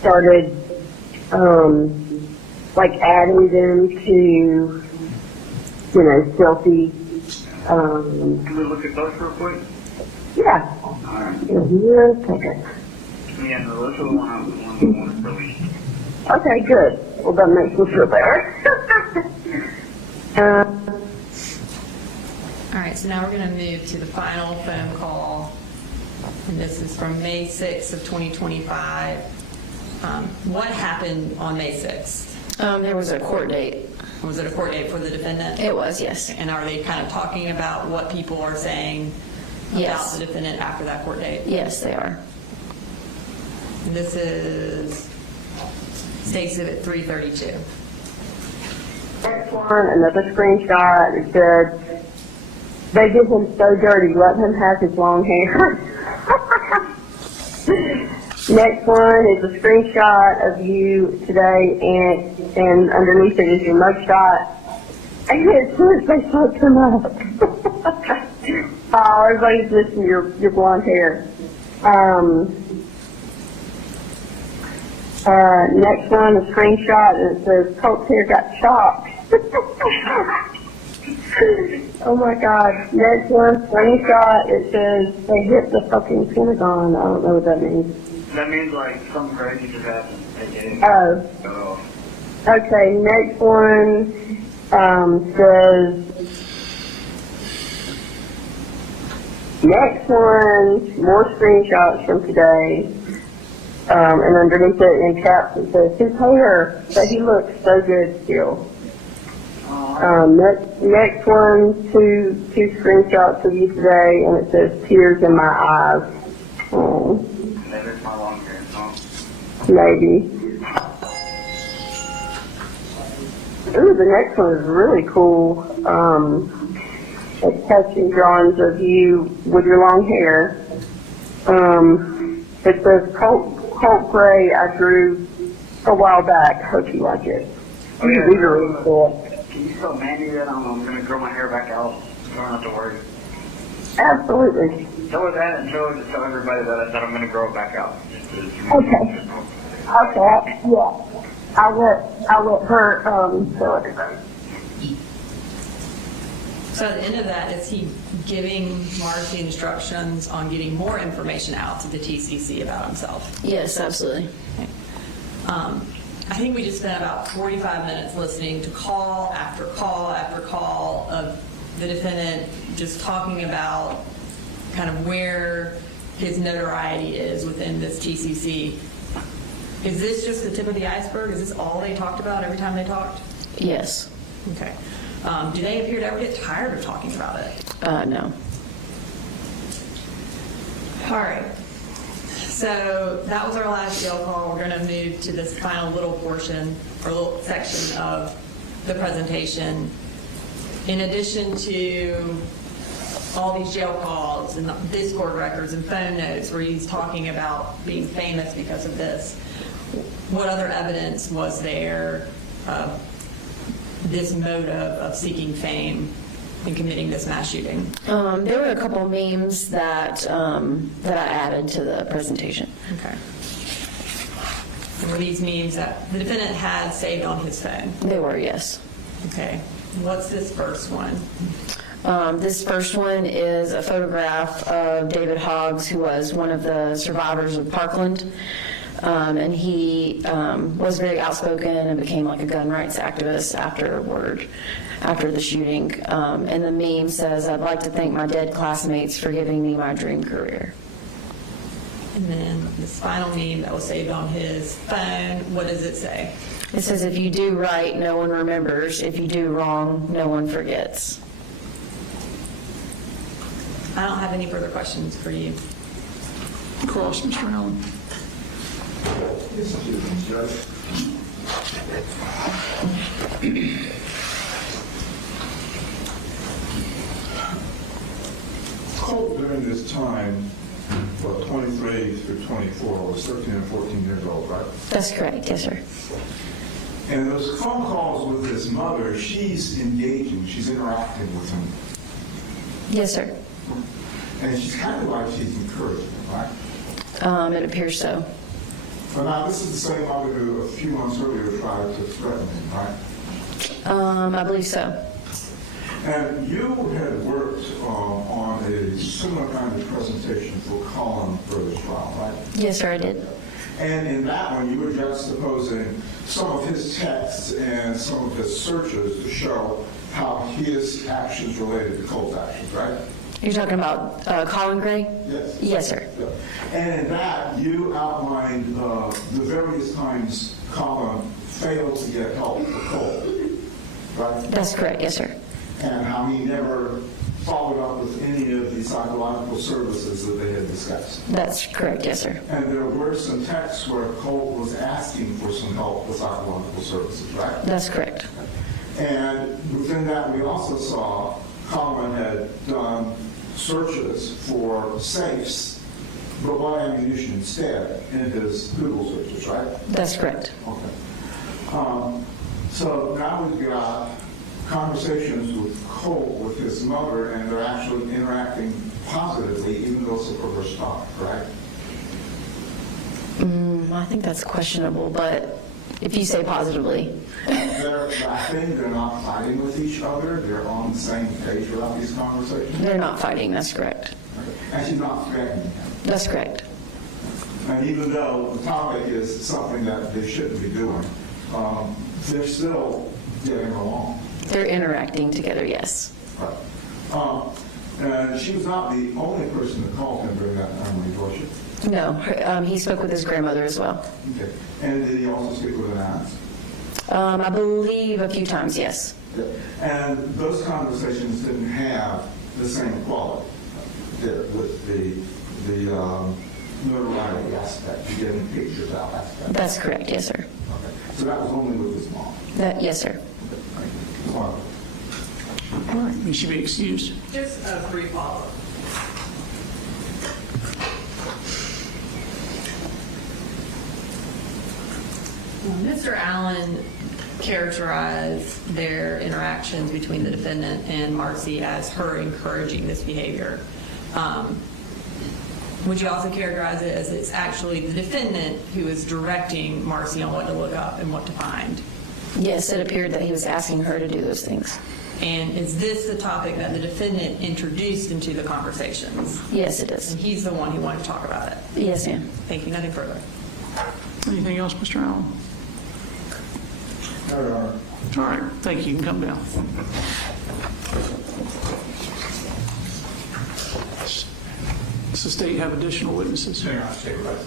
started, like adding them to, you know, selfie. Can we look at those real quick? Yeah. Alright. Yeah, okay. Yeah, no, those are the ones we want to release. Okay, good. Well, that makes me feel better. All right, so now we're going to move to the final phone call, and this is from May 6th of 2025. What happened on May 6th? There was a court date. Was it a court date for the defendant? It was, yes. And are they kind of talking about what people are saying about Yes. the defendant after that court date? Yes, they are. And this is State Exhibit 332. Next one, another screenshot. It said, They did him so dirty, letting him have his long hair. Next one is a screenshot of you today, and underneath it is your mugshot. And as soon as they fucked him up. Oh, everybody's missing your blonde hair. Next one, a screenshot, and it says, Colt's hair got chopped. Oh my God. Next one, screenshot, it says, they hit the fucking Pentagon. I don't know what that means. That means like something crazy just happened. Oh. Okay, next one says, next one, more screenshots from today, and underneath it in caps it says, his hair, but he looks so good still. Next one, two screenshots of you today, and it says, tears in my eyes. Oh. Maybe it's my long hair, huh? Maybe. Ooh, the next one is really cool. It's catching drawings of you with your long hair. It says Colt Gray I drew a while back. Hope you like it. Oh, yeah. These are really cool. Can you still Mandy that I'm going to grow my hair back out? I don't have to worry. Absolutely. Tell her that and tell everybody that I'm going to grow it back out. Okay. Okay. Yeah. I'll let her tell everybody. So at the end of that, is he giving Marcy instructions on getting more information out to the TCC about himself? Yes, absolutely. Okay. I think we just spent about 45 minutes listening to call after call after call of the defendant just talking about kind of where his notoriety is within this TCC. Is this just the tip of the iceberg? Is this all they talked about every time they talked? Yes. Okay. Do they appear to ever get tired of talking about it? No. All right. So that was our last jail call. We're going to move to this final little portion or little section of the presentation. In addition to all these jail calls and Discord records and phone notes where he's talking about being famous because of this, what other evidence was there of this motive of seeking fame and committing this mass shooting? There were a couple of memes that I added to the presentation. Okay. And were these memes that the defendant had saved on his phone? They were, yes. Okay. What's this first one? This first one is a photograph of David Hoggs, who was one of the survivors of Parkland. And he was very outspoken and became like a gun rights activist after the shooting. And the meme says, "I'd like to thank my dead classmates for giving me my dream career." And then this final meme that was saved on his phone, what does it say? It says, "If you do right, no one remembers. If you do wrong, no one forgets." I don't have any further questions for you. Cross, Mr. Allen. Excuse me, Judge. Colt, during this time, 23 through 24, was 13 and 14 years old, right? That's correct, yes, sir. And those phone calls with his mother, she's engaging, she's interacting with him. Yes, sir. And she's kind of like she's encouraging him, right? It appears so. But now, this is the same mother who a few months earlier tried to threaten him, right? I believe so. And you had worked on a similar kind of presentation for Colin for this trial, right? Yes, sir, I did. And in that one, you were juxtaposing some of his texts and some of his searches to show how his actions related to Colt's actions, right? You're talking about Colt Gray? Yes. Yes, sir. Yeah. And in that, you outlined the various times Colin failed to get help for Colt, right? That's correct, yes, sir. And how he never followed up with any of the psychological services that they had discussed. That's correct, yes, sir. And there were some texts where Colt was asking for some help with psychological services, right? That's correct. And within that, we also saw Coleman had done searches for safes, but buy ammunition instead in his Google searches, right? That's correct. Okay. So now we've got conversations with Colt, with his mother, and they're actually interacting positively, even though it's a perverse thought, right? I think that's questionable, but if you say positively. They're laughing, they're not fighting with each other, they're on the same page throughout these conversations. They're not fighting, that's correct. And she's not threatening him. That's correct. And even though the topic is something that they shouldn't be doing, they're still getting along. They're interacting together, yes. Right. And she was not the only person that called him during that time, was she? No, he spoke with his grandmother as well. Okay. And did he also speak with an aunt? I believe a few times, yes. Yeah. And those conversations didn't have the same quality with the notoriety aspect, the getting pictures out aspect. That's correct, yes, sir. Okay. So that was only with his mom. Yes, sir. Wonderful. All right, you should be excused. Just a brief follow-up. Mr. Allen characterized their interactions between the defendant and Marcy as her encouraging this behavior. Would you also characterize it as it's actually the defendant who is directing Marcy on what to look up and what to find? Yes, it appeared that he was asking her to do those things. And is this the topic that the defendant introduced into the conversations? Yes, it is. And he's the one who wanted to talk about it? Yes, ma'am. Thank you. Nothing further. Anything else, Mr. Allen? No, Your Honor. All right, thank you. You can come down. Does the state have additional witnesses? Hang on, stay right.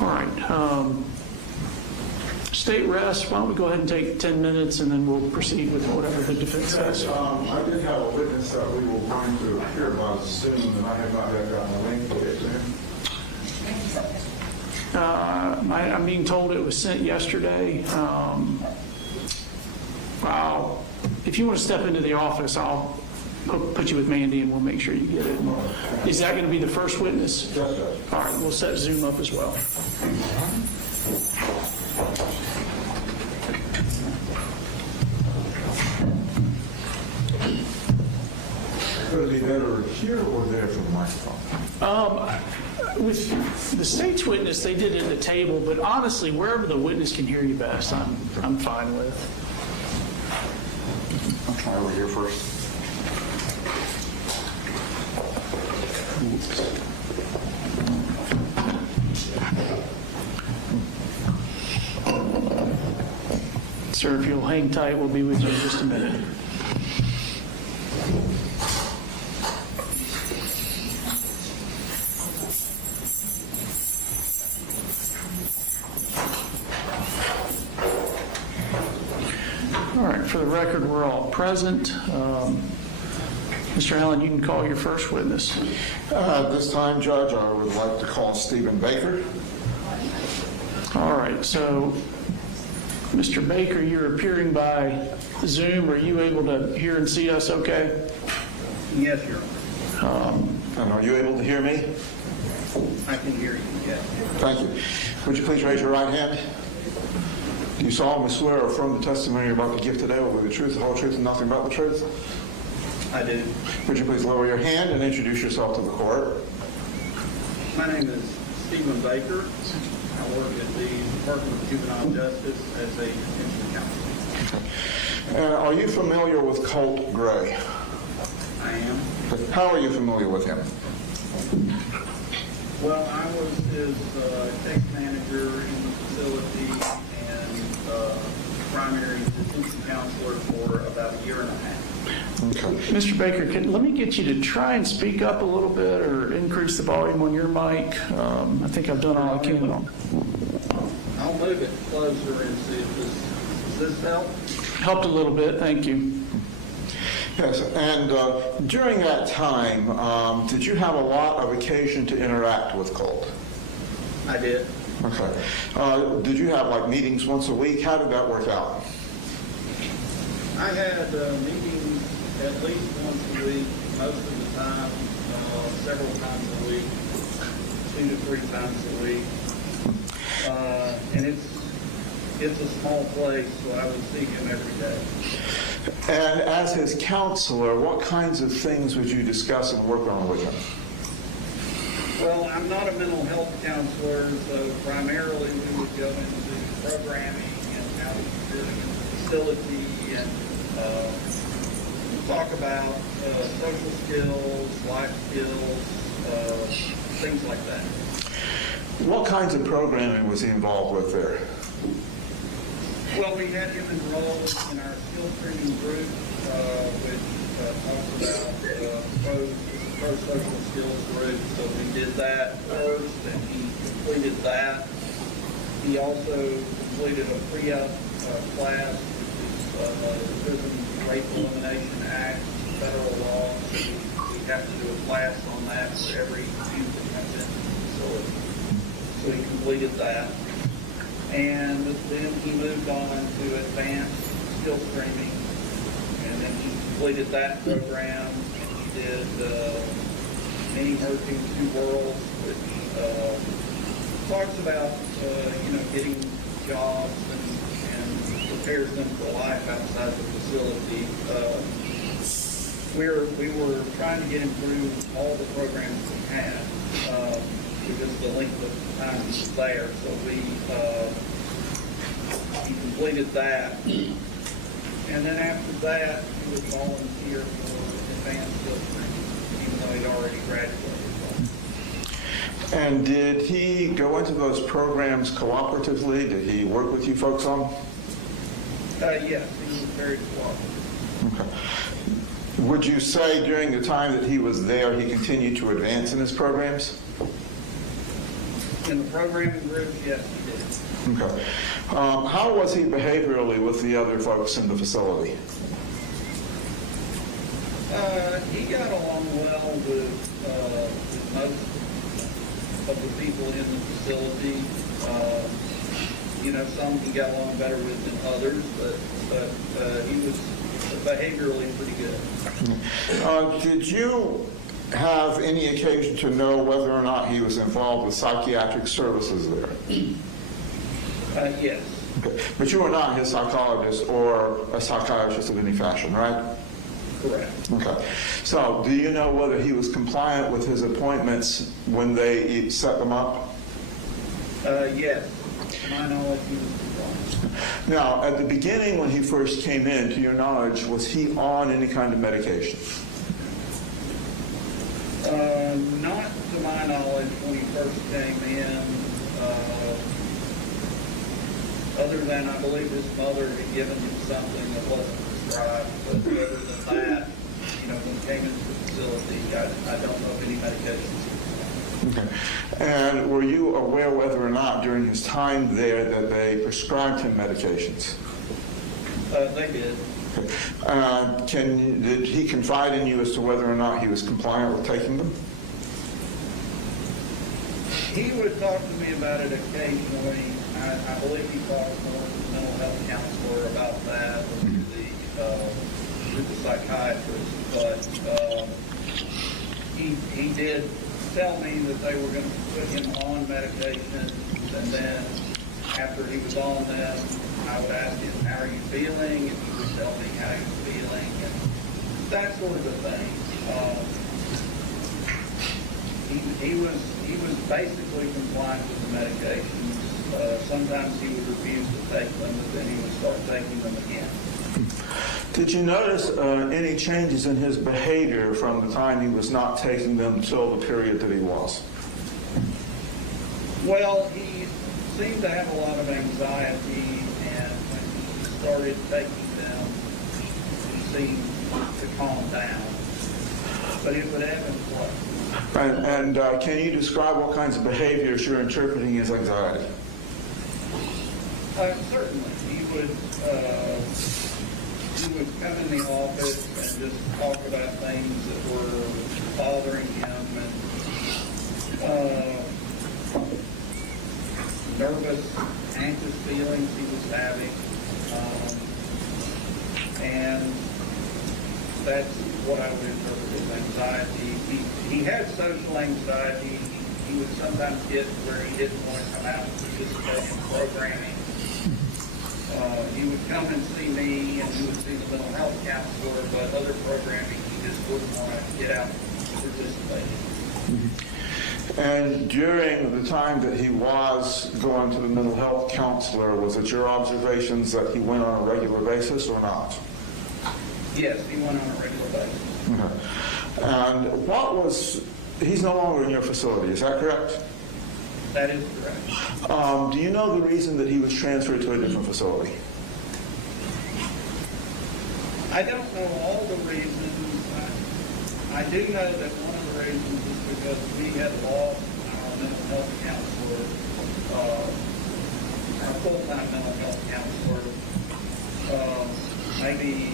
All right. State rest, why don't we go ahead and take 10 minutes and then we'll proceed with whatever the defense has. I did have a witness that we were going to hear about soon, and I have not yet gotten a link to get to him. I'm being told it was sent yesterday. If you want to step into the office, I'll put you with Mandy and we'll make sure you get it. Is that going to be the first witness? Yes, sir. All right, we'll set Zoom up as well. Could it be better here or there for the microphone? With the state's witness, they did it at the table, but honestly, wherever the witness can hear you best, I'm fine with. I'll try over here first. Sir, if you'll hang tight, we'll be with you in just a minute. All right, for the record, we're all present. Mr. Allen, you can call your first witness. This time, Judge, I would like to call Stephen Baker. All right, so Mr. Baker, you're appearing by Zoom. Are you able to hear and see us okay? Yes, Your Honor. And are you able to hear me? I can hear you, yes. Thank you. Would you please raise your right hand? Do you solemnly swear or affirm the testimony you're about to give today will be the truth, the whole truth, and nothing but the truth? I do. Would you please lower your hand and introduce yourself to the court? My name is Stephen Baker. I work at the Department of Juvenile Justice as a detention counselor. And are you familiar with Colt Gray? I am. How are you familiar with him? Well, I was his case manager in the facility and primary detention counselor for about a year and a half. Okay. Mr. Baker, let me get you to try and speak up a little bit or increase the volume on your mic. I think I've done all I can on. I'll move it closer and see if this help? Helped a little bit, thank you. Yes, and during that time, did you have a lot of occasion to interact with Colt? I did. Okay. Did you have like meetings once a week? How did that work out? I had meetings at least once a week, most of the time, several times a week, 2 to 3 times a week. And it's a small place, so I would see him every day. And as his counselor, what kinds of things would you discuss and work on with him? Well, I'm not a mental health counselor, so primarily we would go into programming and how he's doing in the facility and talk about social skills, life skills, things like that. What kinds of programming was he involved with there? Well, we had him enrolled in our skill training group, which talks about pro-social skills group. So we did that first, and he completed that. He also completed a pre-up class, which is the Prison Rape Elimination Act, federal law. So we have to do a class on that for every youth that comes into the facility. So he completed that. And then he moved on to advanced skill training, and then he completed that program. And he did Many Merging Two Worlds, which talks about getting jobs and prepares them for life outside the facility. We were trying to get him through all the programs we had. Because the length of time he was there. So he completed that. And then after that, he would volunteer for advanced skill training, even though he'd already graduated. And did he go into those programs cooperatively? Did he work with you folks on? Yes, he was very cooperative. Okay. Would you say during the time that he was there, he continued to advance in his programs? In the programming group, yes, he did. Okay. How was he behaviorally with the other folks in the facility? He got along well with most of the people in the facility. Some he got along better with than others, but he was behaviorally pretty good. Did you have any occasion to know whether or not he was involved with psychiatric services there? Yes. Okay. But you were not his psychologist or a psychiatrist of any fashion, right? Correct. Okay. So do you know whether he was compliant with his appointments when they set them up? Yes. To my knowledge, he was compliant. Now, at the beginning when he first came in, to your knowledge, was he on any kind of medication? Not to my knowledge when he first came in, other than I believe his mother had given him something that wasn't prescribed. But other than that, when he came into the facility, I don't know of any medications. Okay. And were you aware whether or not during his time there that they prescribed him medications? They did. Okay. Did he confide in you as to whether or not he was compliant with taking them? He would talk to me about it occasionally. I believe he talked more to the mental health counselor about that with the psychiatrist. But he did tell me that they were going to put him on medication, and then after he was on them, I would ask him, how are you feeling? And he would tell me how he was feeling, and that sort of a thing. He was basically compliant with the medications. Sometimes he would refuse to take them, but then he would start taking them again. Did you notice any changes in his behavior from the time he was not taking them till the period that he was? Well, he seemed to have a lot of anxiety, and when he started taking them, he seemed to calm down. But it would ebb and flow. And can you describe what kinds of behaviors you're interpreting as anxiety? Certainly. He would come in the office and just talk about things that were bothering him, and nervous, anxious feelings he was having. And that's what I would interpret as anxiety. He had social anxiety. He would sometimes get where he didn't want to come out and participate in programming. He would come and see me, and he would see the mental health counselor, but other programming he just wouldn't want to get out and participate in. And during the time that he was going to the mental health counselor, was it your observations that he went on a regular basis or not? Yes, he went on a regular basis. Okay. And he's no longer in your facility, is that correct? That is correct. Do you know the reason that he was transferred to a different facility? I don't know all the reasons. I do know that one of the reasons is because we had lost our mental health counselor, our full-time mental health counselor, maybe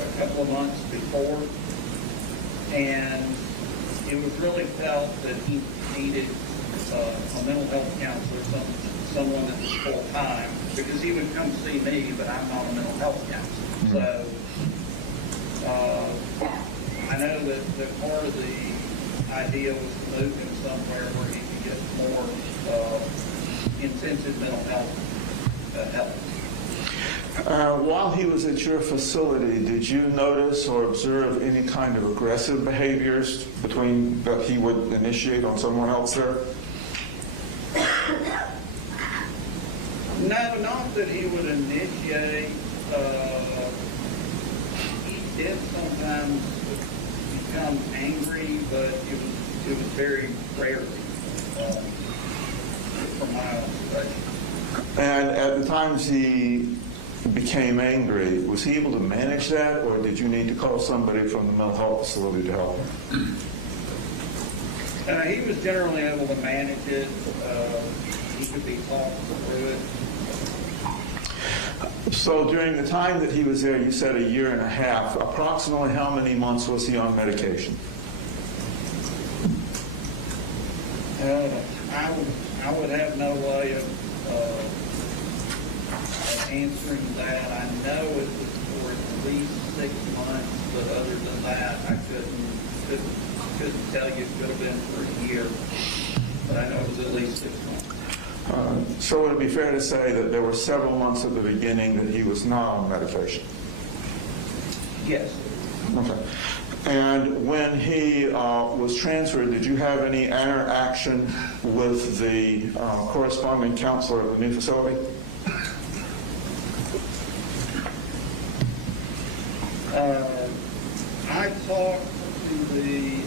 a couple of months before, and it was really felt that he needed a mental health counselor, someone that was full-time, because he would come see me, but I'm not a mental health counselor. So I know that part of the idea was to move him somewhere where he could get more intensive mental health help. While he was at your facility, did you notice or observe any kind of aggressive behaviors that he would initiate on someone else there? No, not that he would initiate. He did sometimes become angry, but it was very rarely, from my observation. And at the times he became angry, was he able to manage that, or did you need to call somebody from the mental health facility to help him? He was generally able to manage it. He could be talked through it. So during the time that he was there, you said 1.5 years, approximately how many months was he on medication? I would have no way of answering that. I know it was for at least 6 months, but other than that, I couldn't tell you. It could have been for a year, but I know it was at least 6 months. So would it be fair to say that there were several months at the beginning that he was not on medication? Yes. Okay. And when he was transferred, did you have any interaction with the corresponding counselor of the new facility? I talked to the,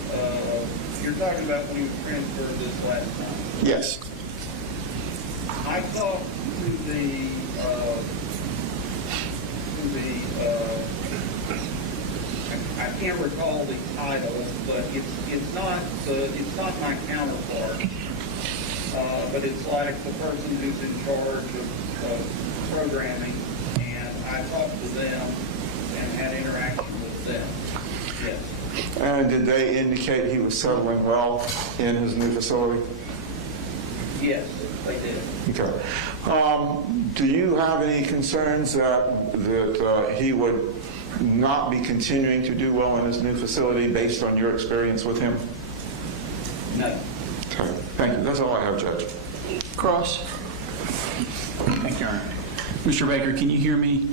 you're talking about when he was transferred this last time? Yes. I talked to the I can't recall the title, but it's not my counterpart, but it's like the person who's in charge of programming, and I talked to them and had interaction with them. Yes. And did they indicate he was settling well in his new facility? Yes, they did. Okay. Do you have any concerns that he would not be continuing to do well in his new facility based on your experience with him? No. Okay. Thank you. That's all I have, Judge. Cross. Thank you, Your Honor. Mr. Baker, can you hear me?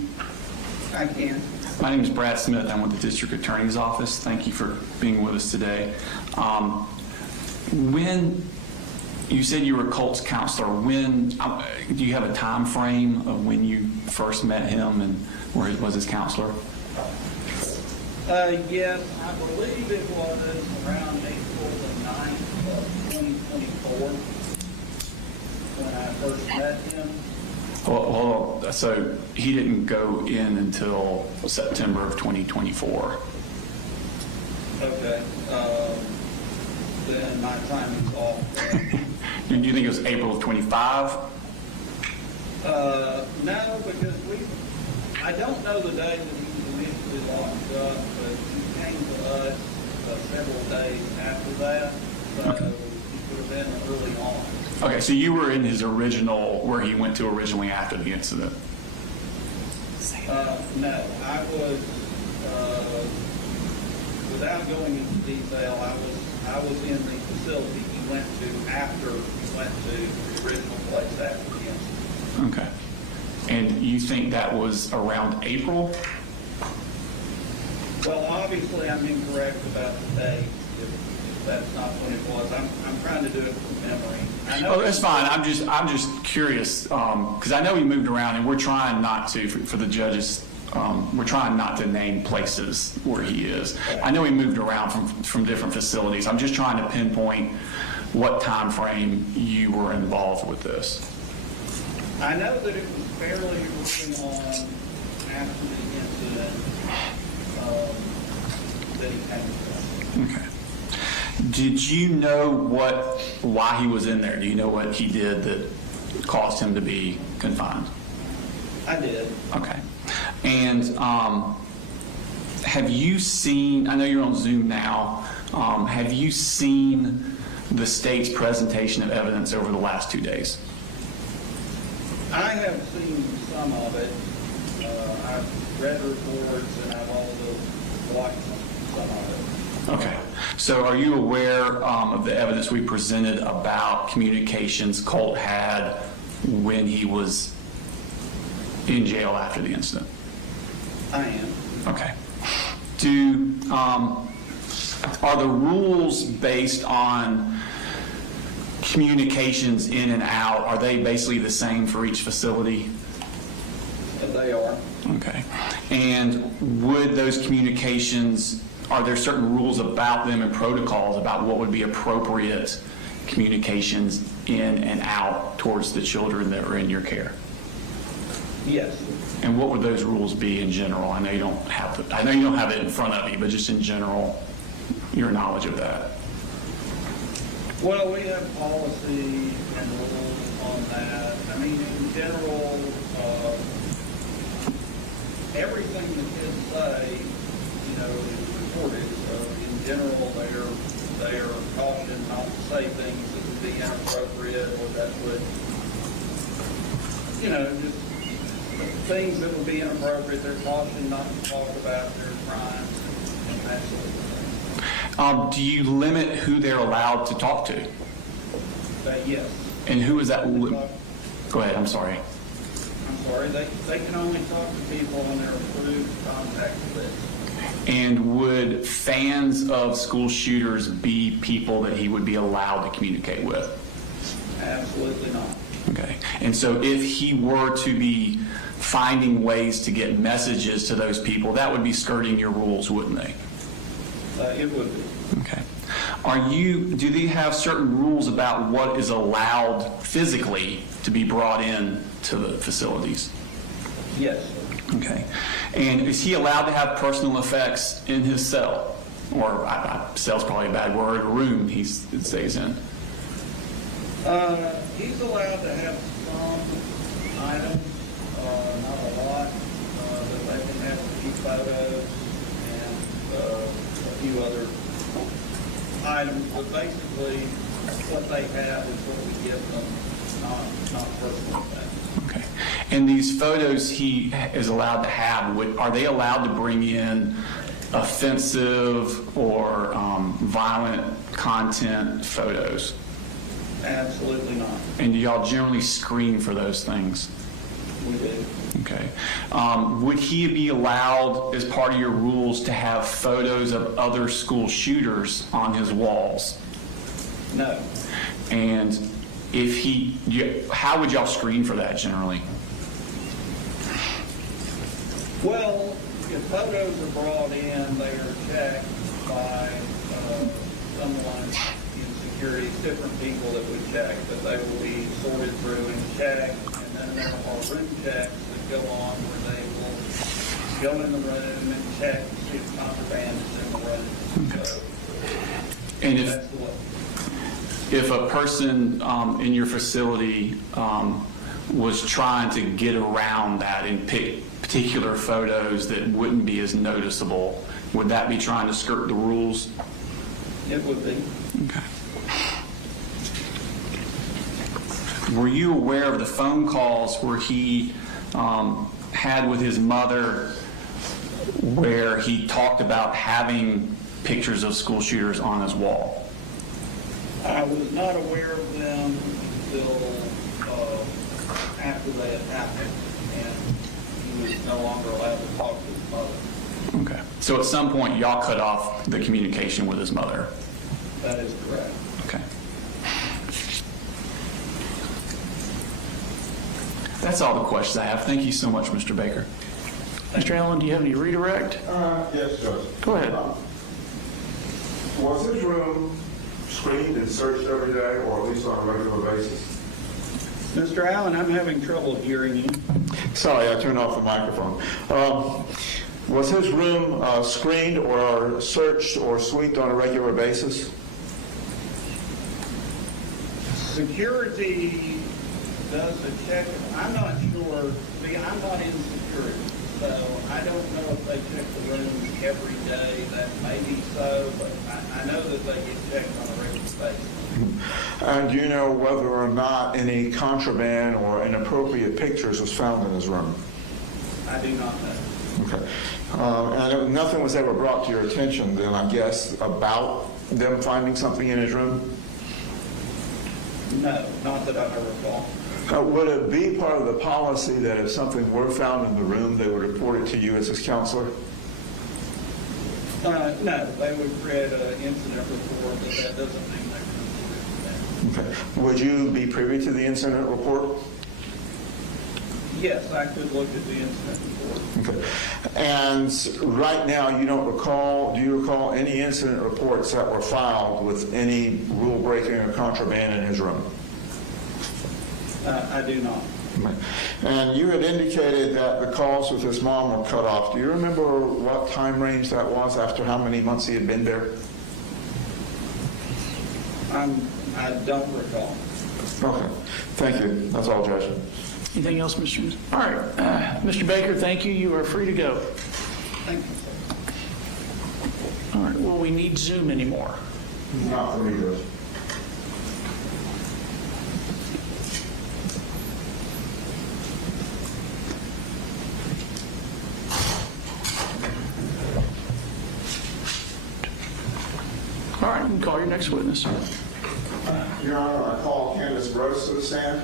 I can. My name is Brad Smith. I'm with the District Attorney's Office. Thank you for being with us today. When you said you were Colt's counselor, do you have a time frame of when you first met him and where he was his counselor? Yes, I believe it was around April the 9th of 2024 when I first met him. Hold on. So he didn't go in until September of 2024. Okay. Then my time is off. Do you think it was April of 25? No, because I don't know the day that he was initially locked up, but he came to us several days after that, so Okay. It would have been early on. Okay, so you were in his original, where he went to originally after the incident. No, I was without going into detail, I was in the facility he went to after he went to the original place after the incident. Okay. And you think that was around April? Well, obviously, I'm incorrect about the date, if that's not when it was. I'm trying to do it from memory. I know Oh, that's fine. I'm just curious, because I know he moved around, and we're trying not to, for the judges, we're trying not to name places where he is. I know he moved around from different facilities. I'm just trying to pinpoint what time frame you were involved with this. I know that it was fairly early on after the incident that he came to us. Okay. Did you know why he was in there? Do you know what he did that caused him to be confined? I did. Okay. And have you seen, I know you're on Zoom now, have you seen the state's presentation of evidence over the last 2 days? I have seen some of it. I've read reports and I've also watched some of it. Okay. So are you aware of the evidence we presented about communications Colt had when he was in jail after the incident? I am. Okay. Are the rules based on communications in and out, are they basically the same for each facility? They are. Okay. And would those communications, are there certain rules about them and protocols about what would be appropriate communications in and out towards the children that were in your care? Yes. And what would those rules be in general? I know you don't have it in front of you, but just in general, your knowledge of that. Well, we have policy and rules on that. I mean, in general, everything the kids say, is recorded. So in general, they are cautioned not to say things that would be inappropriate or that would, just things that would be inappropriate. They're cautioned not to talk about their crimes and that sort of thing. Do you limit who they're allowed to talk to? Yes. And who is that? Go ahead, I'm sorry. I'm sorry, they can only talk to people on their approved contact list. And would fans of school shooters be people that he would be allowed to communicate with? Absolutely not. Okay. And so if he were to be finding ways to get messages to those people, that would be skirting your rules, wouldn't they? It would be. Okay. Do they have certain rules about what is allowed physically to be brought in to the facilities? Yes. Okay. And is he allowed to have personal effects in his cell? Or cell's probably a bad word, room he stays in? He's allowed to have some items, not a lot, but they can have a few photos and a few other items, but basically what they have is what we give them, not personal things. Okay. And these photos he is allowed to have, are they allowed to bring in offensive or violent content photos? Absolutely not. And do y'all generally screen for those things? We do. Okay. Would he be allowed, as part of your rules, to have photos of other school shooters on his walls? No. And how would y'all screen for that generally? Well, if photos are brought in, they are checked by someone in security, different people that would check, that they will be sorted through and checked, and then there are room checks that go on where they will go in the room and check to see if contraband is in the room. Okay. So, And that's the way. if a person in your facility was trying to get around that and pick particular photos that wouldn't be as noticeable, would that be trying to skirt the rules? It would be. Okay. Were you aware of the phone calls where he had with his mother where he talked about having pictures of school shooters on his wall? I was not aware of them until after they had happened, and he was no longer allowed to talk to his mother. Okay. So at some point, y'all cut off the communication with his mother? That is correct. Okay. That's all the questions I have. Thank you so much, Mr. Baker. Mr. Allen, do you have any redirect? Yes, Judge. Go ahead. Was his room screened and searched every day, or at least on a regular basis? Mr. Allen, I'm having trouble hearing you. Sorry, I turned off the microphone. Was his room screened or searched or swept on a regular basis? Security does a check. I'm not sure. See, I'm not in security, so I don't know if they check the rooms every day. That may be so, but I know that they get checked on a regular basis. And do you know whether or not any contraband or inappropriate pictures was found in his room? I do not know. Okay. And nothing was ever brought to your attention then, I guess, about them finding something in his room? No, not that I recall. Would it be part of the policy that if something were found in the room, they would report it to you as his counselor? No, they would create an incident report, but that doesn't mean they would report it to them. Okay. Would you be privy to the incident report? Yes, I could look at the incident report. Okay. And right now, you don't recall, do you recall any incident reports that were filed with any rule breaking or contraband in his room? I do not. And you had indicated that the calls with his mom were cut off. Do you remember what time range that was, after how many months he had been there? I don't recall. Okay. Thank you. That's all, Judge. Anything else, Mr. All right. Mr. Baker, thank you. You are free to go. Thank you, sir. All right. Will we need Zoom anymore? Not for me, Judge. All right. You can call your next witness. Your Honor, I call Candace Gross to the stand.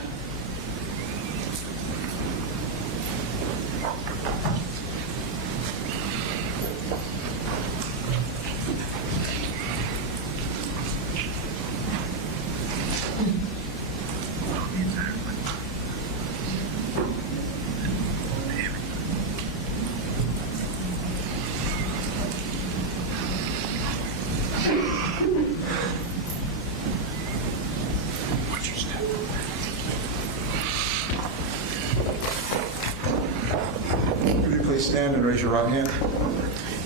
Stand and raise your right hand.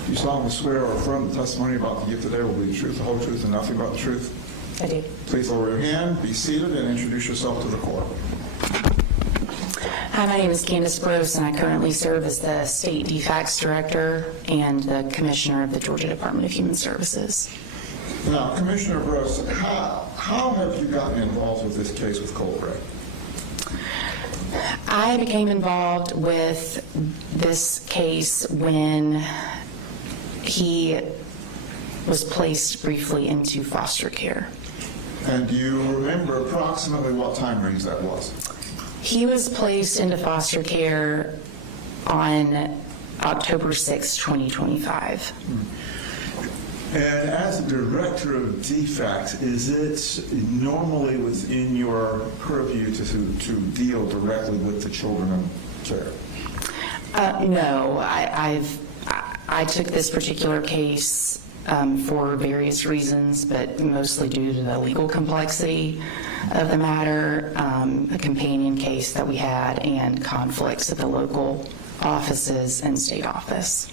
You solemnly swear or affirm the testimony about to give today will be the truth, the whole truth, and nothing but the truth? I do. Please lower your hand, be seated, and introduce yourself to the court. Hi, my name is Candace Gross, and I currently serve as the State DFACS Director and the Commissioner of the Georgia Department of Human Services. Now, Commissioner Gross, how have you gotten involved with this case with Colt Gray? I became involved with this case when he was placed briefly into foster care. And do you remember approximately what time range that was? He was placed into foster care on October 6, 2025. And as a director of DFACS, is it normally within your purview to deal directly with the children in care? No, I took this particular case for various reasons, but mostly due to the legal complexity of the matter, a companion case that we had, and conflicts at the local offices and state office.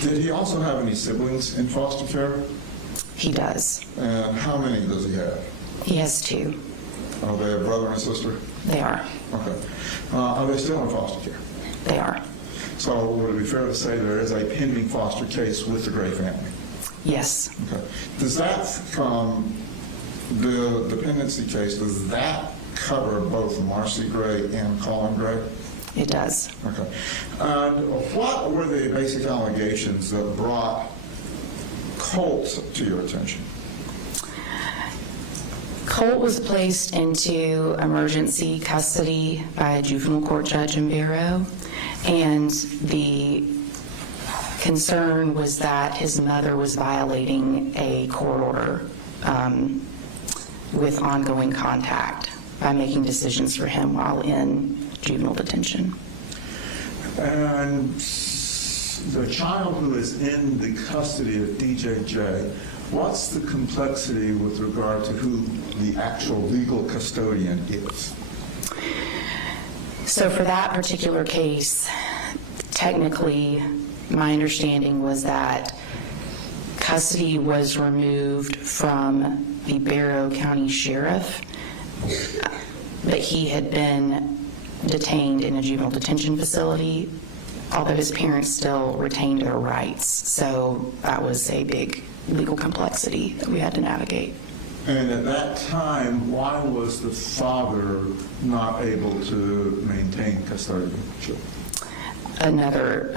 Did he also have any siblings in foster care? He does. And how many does he have? He has 2. Are they a brother and sister? They are. Okay. Are they still in foster care? They are. So would it be fair to say there is a pending foster case with the Gray family? Yes. Okay. Does that, the dependency case, does that cover both Marcy Gray and Colin Gray? It does. Okay. And what were the basic allegations that brought Colt to your attention? Colt was placed into emergency custody by a juvenile court judge in Barrow, and the concern was that his mother was violating a court order with ongoing contact by making decisions for him while in juvenile detention. And the child who is in the custody of DJJ, what's the complexity with regard to who the actual legal custodian is? So for that particular case, technically, my understanding was that custody was removed from the Barrow County Sheriff, but he had been detained in a juvenile detention facility, although his parents still retained their rights. So that was a big legal complexity that we had to navigate. And at that time, why was the father not able to maintain custodianship? Another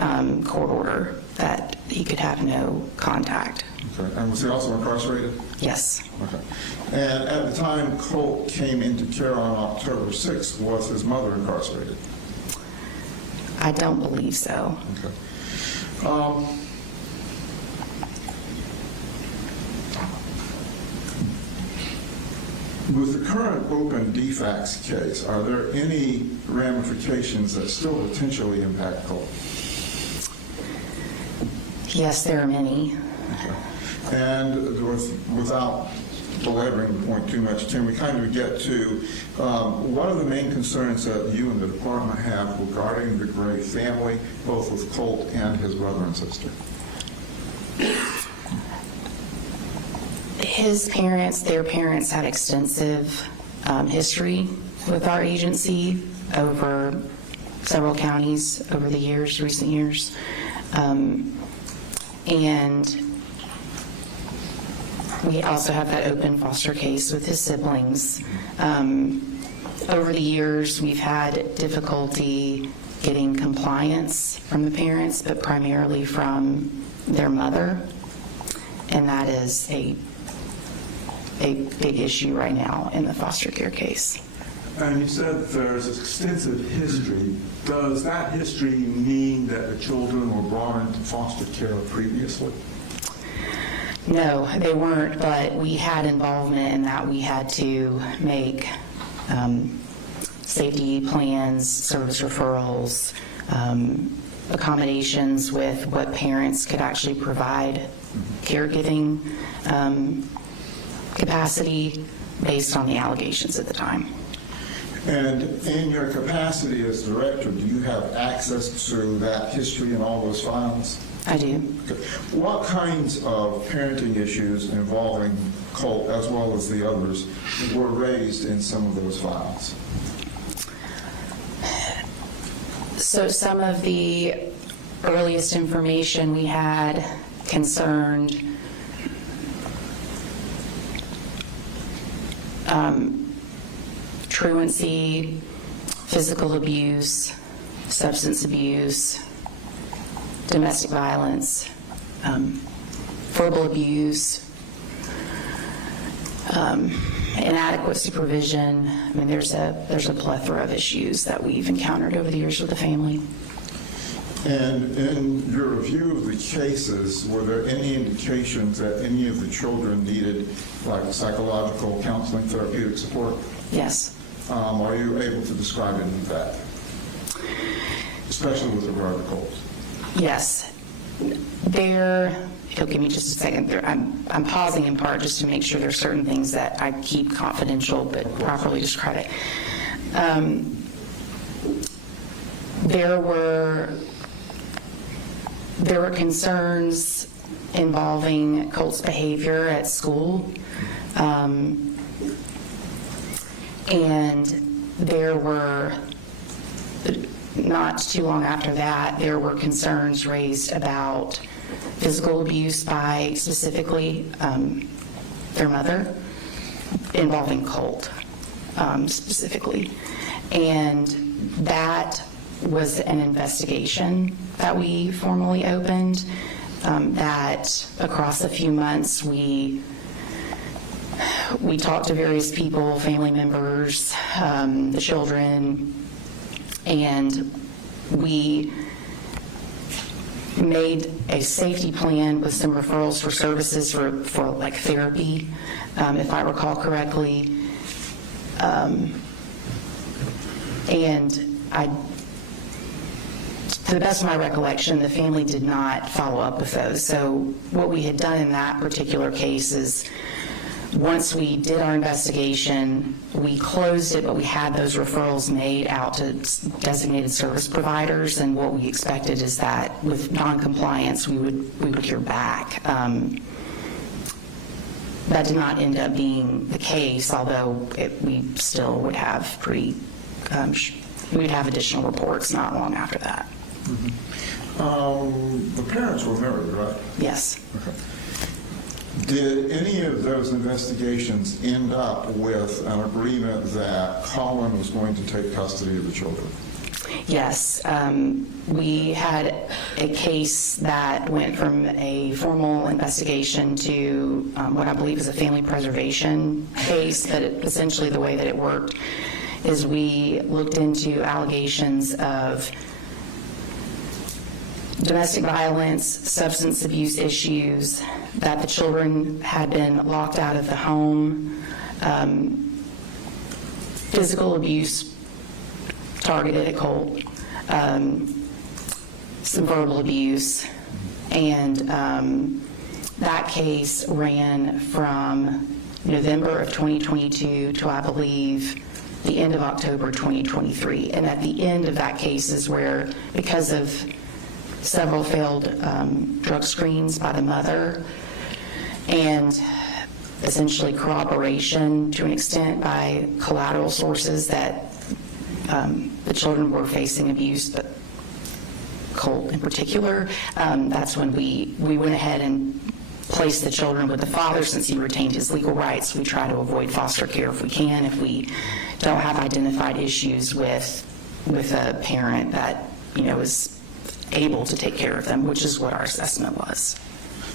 court order that he could have no contact. Okay. And was he also incarcerated? Yes. Okay. And at the time Colt came into care on October 6th, was his mother incarcerated? I don't believe so. Okay. With the current open defects case, are there any ramifications that still potentially impact Colt? Yes, there are many. Okay. And without belaboring the point too much, can we kind of get to what are the main concerns that you and the department have regarding the Gray family, both with Colt and his brother and sister? His parents, their parents had extensive history with our agency over several counties over the years, recent years. And we also have that open foster case with his siblings. Over the years, we've had difficulty getting compliance from the parents, but primarily from their mother. And that is a big issue right now in the foster care case. And you said there's extensive history. Does that history mean that the children were brought into foster care previously? No, they weren't, but we had involvement in that. We had to make safety plans, service referrals, accommodations with what parents could actually provide, caregiving capacity based on the allegations at the time. And in your capacity as director, do you have access to that history and all those files? I do. Okay. What kinds of parenting issues involving Colt, as well as the others, were raised in some of those files? So some of the earliest information we had concerned truancy, physical abuse, substance abuse, domestic violence, verbal abuse, inadequate supervision. I mean, there's a plethora of issues that we've encountered over the years with the family. And in your review of the cases, were there any indications that any of the children needed, like psychological counseling, therapeutic support? Yes. Are you able to describe any of that, especially with regard to Colt? Yes. It'll give me just a second. I'm pausing in part just to make sure there's certain things that I keep confidential but properly describe it. There were concerns involving Colt's behavior at school, and there were, not too long after that, there were concerns raised about physical abuse by specifically their mother, involving Colt specifically. And that was an investigation that we formally opened. that across a few months we talked to various people, family members, the children, and we made a safety plan with some referrals for services for like therapy, if I recall correctly. And to the best of my recollection, the family did not follow up with those. So what we had done in that particular case is, once we did our investigation, we closed it, but we had those referrals made out to designated service providers, and what we expected is that with non-compliance, we would hear back. That did not end up being the case, although we still would have we'd have additional reports not long after that. The parents were married, right? Yes. Okay. Did any of those investigations end up with an agreement that Colin was going to take custody of the children? Yes. We had a case that went from a formal investigation to what I believe is a family preservation case, but essentially the way that it worked is we looked into allegations of domestic violence, substance abuse issues, that the children had been locked out of the home, physical abuse targeted at Colt, some verbal abuse, and that case ran from November of 2022 to, I believe, the end of October 2023. And at the end of that case is where, because of several failed drug screens by the mother, and essentially corroboration to an extent by collateral sources that the children were facing abuse, but Colt in particular, that's when we went ahead and placed the children with the father. Since he retained his legal rights, we try to avoid foster care if we can, if we don't have identified issues with a parent that is able to take care of them, which is what our assessment was.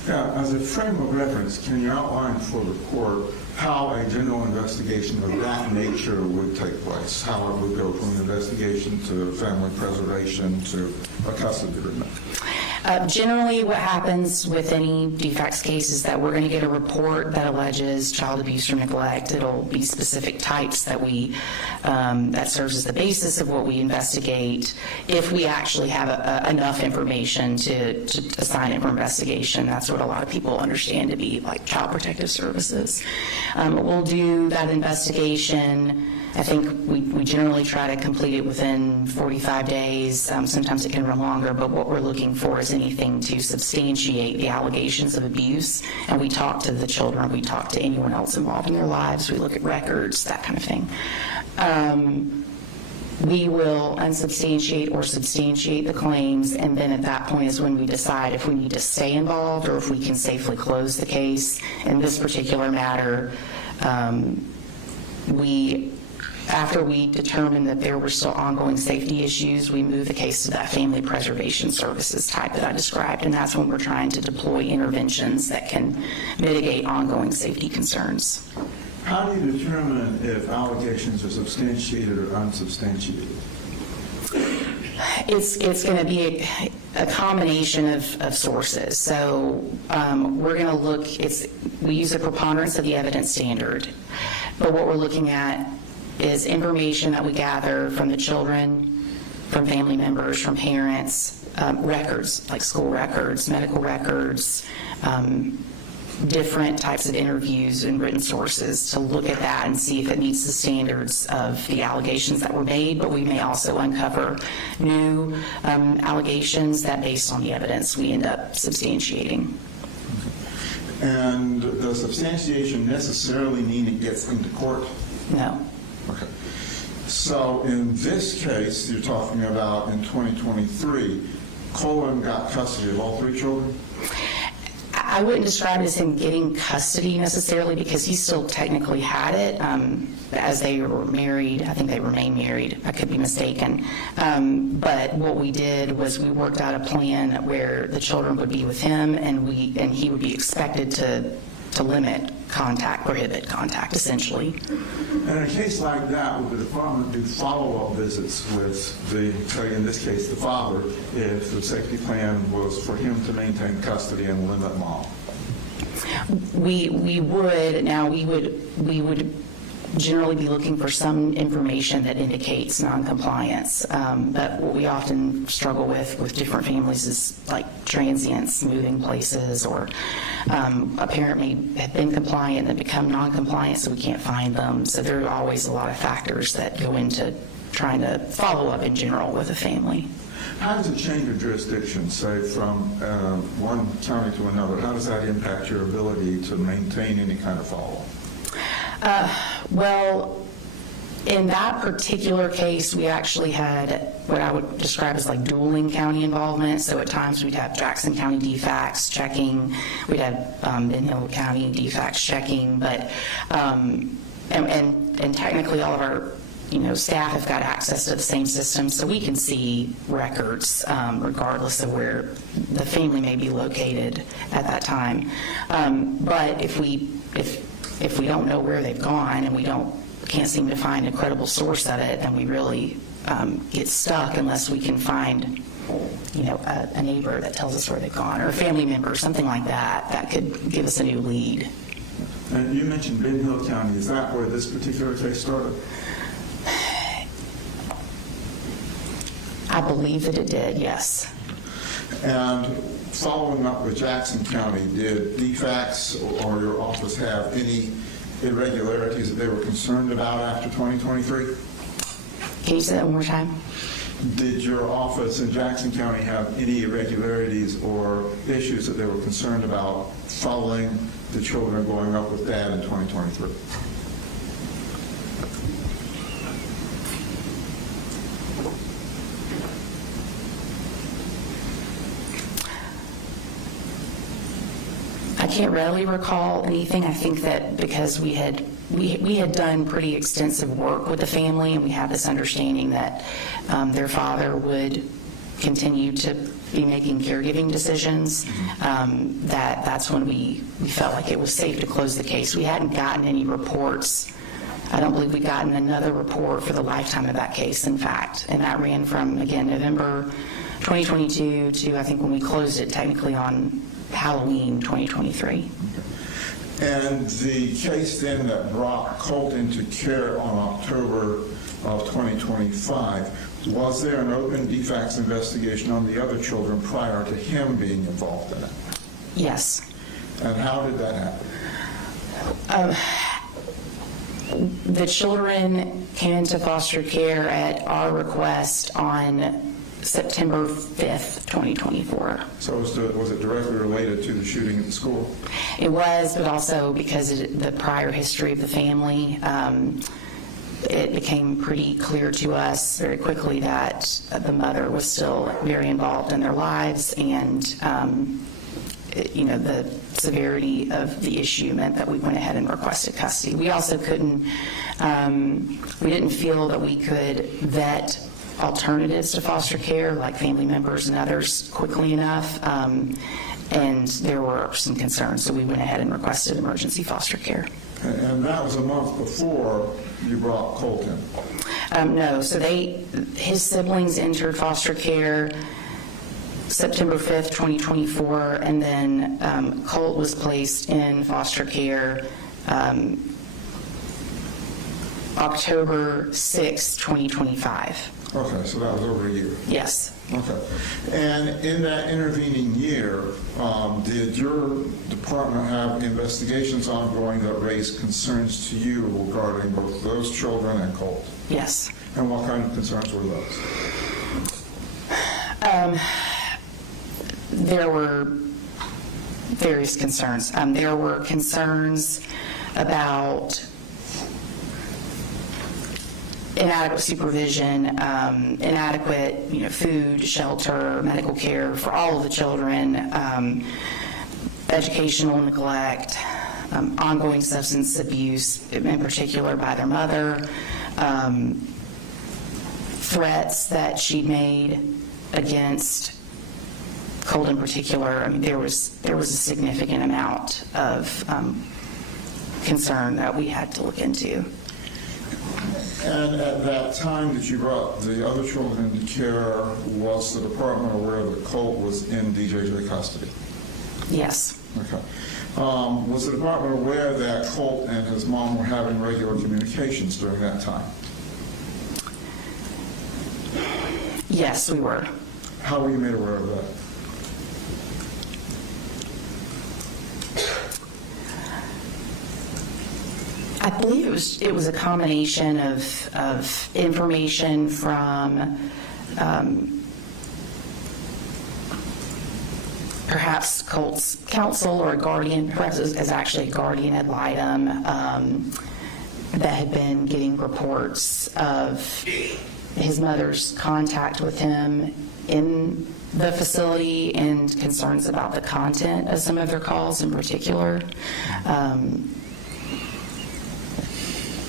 Yeah, as a frame of reference, can you outline for the court how a general investigation of that nature would take place? How it would go from an investigation to family preservation to a custody agreement? Generally, what happens with any defects case is that we're going to get a report that alleges child abuse or neglect. It'll be specific types that that serves as the basis of what we investigate. If we actually have enough information to assign it for investigation, that's what a lot of people understand to be like child protective services. We'll do that investigation. I think we generally try to complete it within 45 days. Sometimes it can run longer, but what we're looking for is anything to substantiate the allegations of abuse. And we talk to the children, we talk to anyone else involved in their lives, we look at records, that kind of thing. We will unsubstantiate or substantiate the claims, and then at that point is when we decide if we need to stay involved or if we can safely close the case. In this particular matter, after we determined that there were still ongoing safety issues, we moved the case to that family preservation services type that I described, and that's when we're trying to deploy interventions that can mitigate ongoing safety concerns. How do you determine if allegations are substantiated or unsubstantiated? It's going to be a combination of sources. So we're going to look, we use a preponderance of the evidence standard, but what we're looking at is information that we gather from the children, from family members, from parents, records, like school records, medical records, different types of interviews and written sources to look at that and see if it meets the standards of the allegations that were made, but we may also uncover new allegations that, based on the evidence, we end up substantiating. And does substantiation necessarily mean it gets into court? No. Okay. So in this case, you're talking about in 2023, Colin got custody of all three children? I wouldn't describe it as him getting custody necessarily, because he still technically had it, as they were married. I think they remain married. I could be mistaken. But what we did was we worked out a plan where the children would be with him, and he would be expected to limit contact, prohibit contact, essentially. And in a case like that, would the department do follow-up visits with the, say in this case, the father, if the safety plan was for him to maintain custody and limit mom? We would. Now, we would generally be looking for some information that indicates noncompliance. But what we often struggle with different families is like transients moving places, or a parent may have been compliant and become non-compliant, so we can't find them. So there are always a lot of factors that go into trying to follow up in general with a family. How does a change of jurisdiction, say from one county to another, how does that impact your ability to maintain any kind of follow-up? Well, in that particular case, we actually had what I would describe as like dueling county involvement. So at times we'd have Jackson County DFACS checking, we'd have Ben Hill County DFACS checking, but and technically all of our staff have got access to the same system, so we can see records regardless of where the family may be located at that time. But if we don't know where they've gone and we can't seem to find a credible source of it, then we really get stuck unless we can find a neighbor that tells us where they've gone, or a family member, something like that, that could give us a new lead. And you mentioned Ben Hill County. Is that where this particular case started? I believe that it did, yes. And following up with Jackson County, did DFACS or your office have any irregularities that they were concerned about after 2023? Can you say that one more time? Did your office in Jackson County have any irregularities or issues that they were concerned about following the children going up with dad in 2023? I can't readily recall anything. I think that because we had done pretty extensive work with the family, and we had this understanding that their father would continue to be making caregiving decisions, that's when we felt like it was safe to close the case. We hadn't gotten any reports. I don't believe we'd gotten another report for the lifetime of that case, in fact. And that ran from, again, November 2022 to, I think, when we closed it technically on Halloween 2023. And the case then that brought Colt into care on October of 2025, was there an open DFACS investigation on the other children prior to him being involved in it? Yes. And how did that happen? The children came into foster care at our request on September 5th, 2024. So was it directly related to the shooting at the school? It was, but also because of the prior history of the family, it became pretty clear to us very quickly that the mother was still very involved in their lives, and the severity of the issue meant that we went ahead and requested custody. We also we didn't feel that we could vet alternatives to foster care, like family members and others, quickly enough, and there were some concerns, so we went ahead and requested emergency foster care. And that was a month before you brought Colt in? No, so his siblings entered foster care September 5th, 2024, and then Colt was placed in foster care October 6th, 2025. Okay, so that was over a year. Yes. Okay. And in that intervening year, did your department have investigations ongoing that raised concerns to you regarding both those children and Colt? Yes. And what kind of concerns were those? There were various concerns. There were concerns about inadequate supervision, inadequate, food, shelter, medical care for all of the children. educational neglect, ongoing substance abuse, in particular by their mother, threats that she made against Colt in particular. I mean, there was a significant amount of concern that we had to look into. And at that time that you brought the other children into care, was the department aware that Colt was in DJJ custody? Yes. Okay. Was the department aware that Colt and his mom were having regular communications during that time? Yes, we were. How were you made aware of that? I believe it was a combination of information from perhaps Colt's counsel or a guardian, perhaps it was actually a guardian ad litem that had been getting reports of his mother's contact with him in the facility and concerns about the content of some of their calls in particular.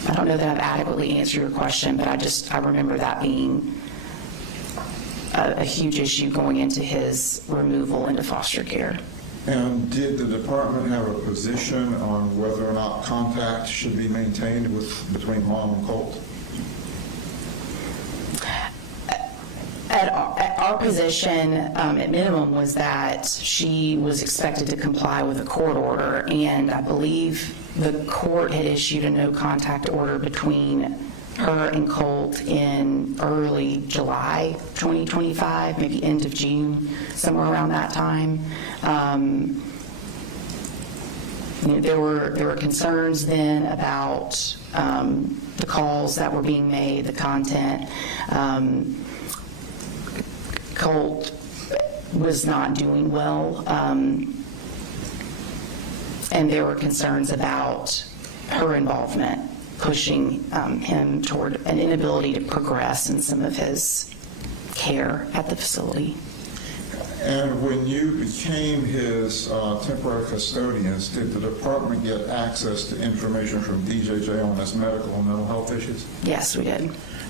I don't know that I've adequately answered your question, but I remember that being a huge issue going into his removal into foster care. And did the department have a position on whether or not contact should be maintained between mom and Colt? Our position, at minimum, was that she was expected to comply with a court order, and I believe the court had issued a no-contact order between her and Colt in early July 2025, maybe end of June, somewhere around that time. There were concerns then about the calls that were being made, the content. Colt was not doing well, and there were concerns about her involvement, pushing him toward an inability to progress in some of his care at the facility. And when you became his temporary custodians, did the department get access to information from DJJ on his medical and mental health issues? Yes, we did.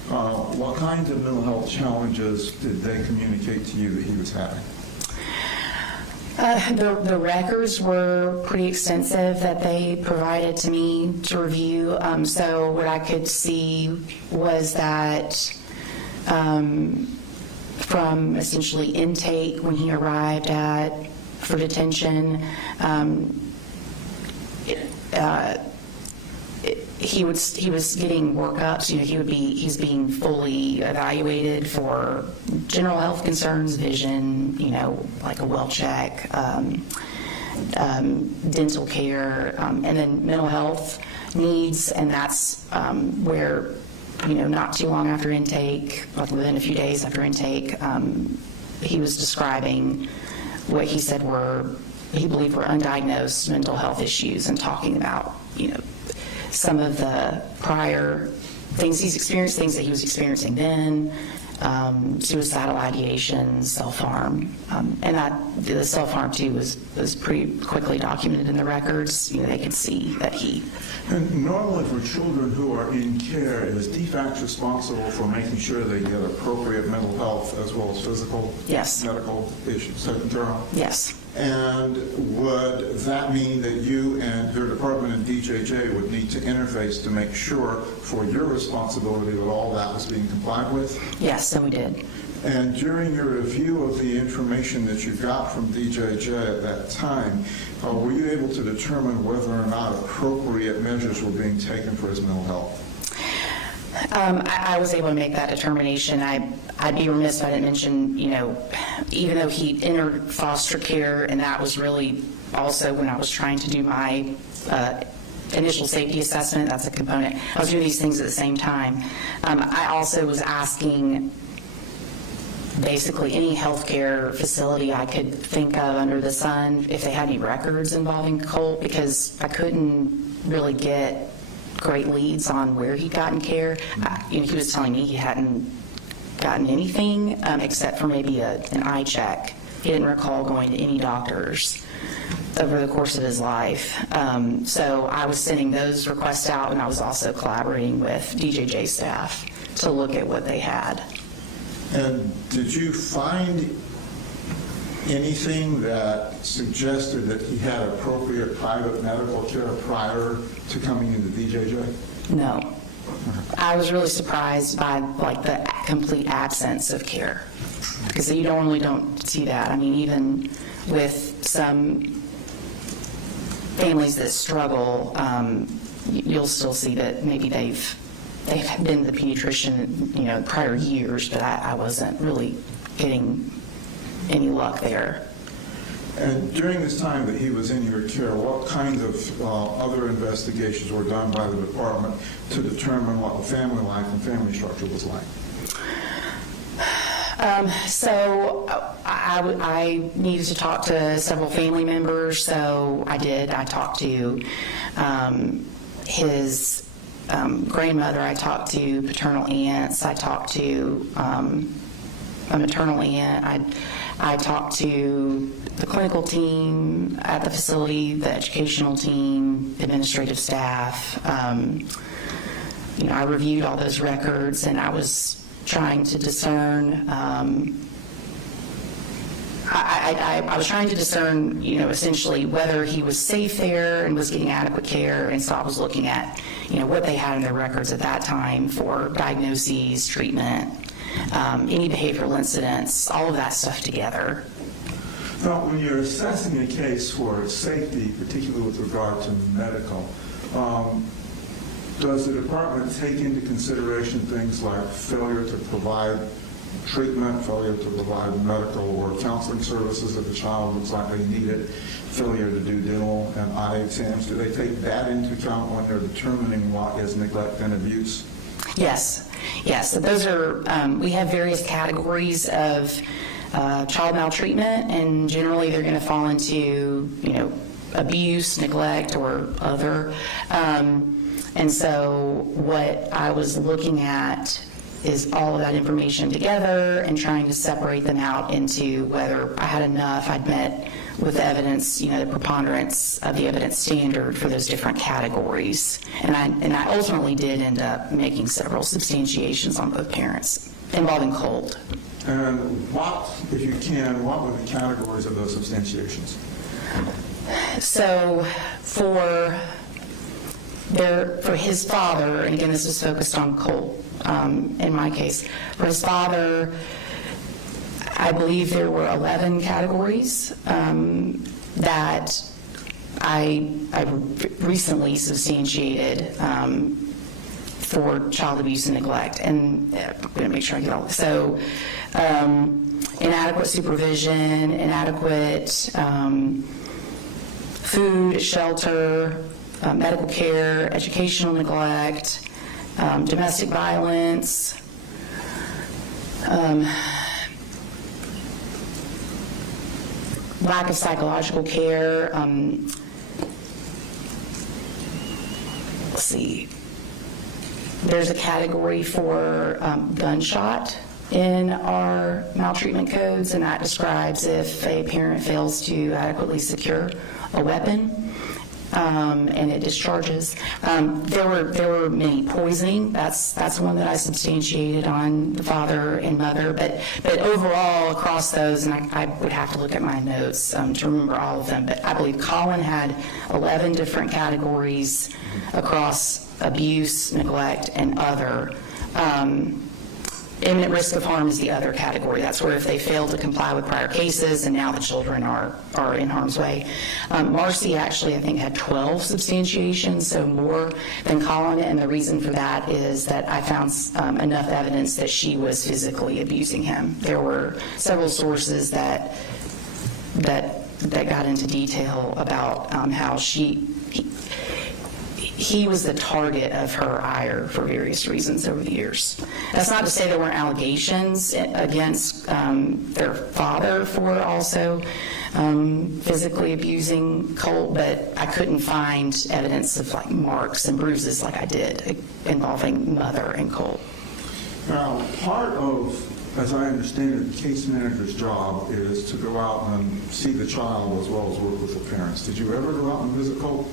What kinds of mental health challenges did they communicate to you that he was having? The records were pretty extensive that they provided to me to review. So what I could see was that from essentially intake when he arrived for detention, he was getting workups. He's being fully evaluated for general health concerns, vision, like a well check, dental care, and then mental health needs. And that's where, not too long after intake, like within a few days after intake, he was describing what he said he believed were undiagnosed mental health issues, and talking about, some of the prior things he's experienced, things that he was experiencing then, suicidal ideation, self-harm. And the self-harm, too, was pretty quickly documented in the records. They could see that he... And normally for children who are in care, is DFACS responsible for making sure they get appropriate mental health as well as physical medical issues taken care of? Yes. And would that mean that you and your department and DJJ would need to interface to make sure for your responsibility that all that was being complied with? Yes, and we did. And during your review of the information that you got from DJJ at that time, were you able to determine whether or not appropriate measures were being taken for his mental health? I was able to make that determination. I'd be remiss if I didn't mention, even though he entered foster care, and that was really also when I was trying to do my initial safety assessment, that's a component. I was doing these things at the same time. I also was asking basically any healthcare facility I could think of under the sun if they had any records involving Colt, because I couldn't really get great leads on where he'd gotten care. He was telling me he hadn't gotten anything except for maybe an eye check. He didn't recall going to any doctors. over the course of his life. So I was sending those requests out, and I was also collaborating with DJJ staff to look at what they had. And did you find anything that suggested that he had appropriate private medical care prior to coming into DJJ? No. I was really surprised by like the complete absence of care, because you normally don't see that. I mean, even with some families that struggle, you'll still see that maybe they've been to the pediatrician, prior years, but I wasn't really getting any luck there. And during this time that he was in your care, what kind of other investigations were done by the department to determine what the family life and family structure was like? So I needed to talk to several family members, so I did. I talked to his grandmother, I talked to paternal aunts, I talked to a maternal aunt, I talked to the clinical team at the facility, the educational team, administrative staff. I reviewed all those records, and I was trying to discern, I was trying to discern, essentially whether he was safe there and was getting adequate care, and so I was looking at, what they had in their records at that time for diagnoses, treatment, any behavioral incidents, all of that stuff together. Now, when you're assessing a case for safety, particularly with regard to medical, does the department take into consideration things like failure to provide treatment, failure to provide medical or counseling services if the child looks like they need it, failure to do dental and eye exams? Do they take that into account when they're determining what is neglect and abuse? Yes. Those are, we have various categories of child maltreatment, and generally they're going to fall into, abuse, neglect, or other. And so what I was looking at is all of that information together and trying to separate them out into whether I had enough, I'd met with the evidence, the preponderance of the evidence standard for those different categories. And I ultimately did end up making several substantiations on both parents involving Colt. And what, if you can, what were the categories of those substantiations? So for his father, and again this was focused on Colt in my case, for his father, I believe there were 11 categories that I recently substantiated for child abuse and neglect. And I'm going to make sure I get all this. So inadequate supervision, inadequate food, shelter, medical care, educational neglect, domestic violence, lack of psychological care. Let's see. There's a category for gunshot in our maltreatment codes, and that describes if a parent fails to adequately secure a weapon. And it discharges. There were many poisoning. That's one that I substantiated on the father and mother. But overall, across those, and I would have to look at my notes to remember all of them. But I believe Colin had 11 different categories across abuse, neglect, and other. Imminent risk of harm is the other category. That's where if they fail to comply with prior cases and now the children are in harm's way. Marcy actually, I think, had 12 substantiations, so more than Colin, and the reason for that is that I found enough evidence that she was physically abusing him. There were several sources that got into detail about how he was the target of her ire for various reasons over the years. That's not to say there weren't allegations against their father for also physically abusing Colt, but I couldn't find evidence of like marks and bruises like I did involving mother and Colt. Now, part of As I understand it, the case manager's job is to go out and see the child as well as work with the parents. Did you ever go out and visit Colt?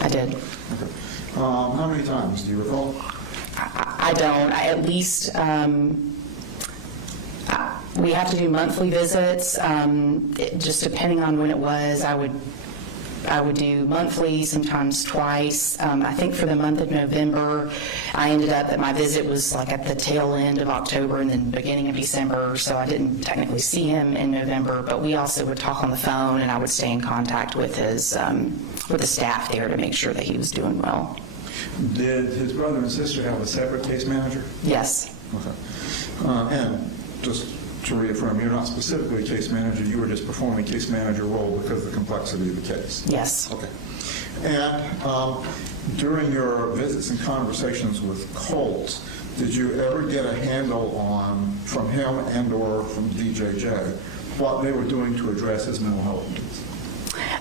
I did. Okay. How many times, do you recall? I don't. At least we have to do monthly visits. Just depending on when it was, I would do monthly, sometimes twice. I think for the month of November, I ended up that my visit was like at the tail end of October and then beginning of December, so I didn't technically see him in November, but we also would talk on the phone, and I would stay in contact with with the staff there to make sure that he was doing well. Did his brother and sister have a separate case manager? Yes. Okay. And just to reaffirm, you're not specifically a case manager, you were just performing a case manager role because of the complexity of the case? Yes. Okay. And during your visits and conversations with Colt, did you ever get a handle on, from him and or from DJJ, what they were doing to address his mental health needs?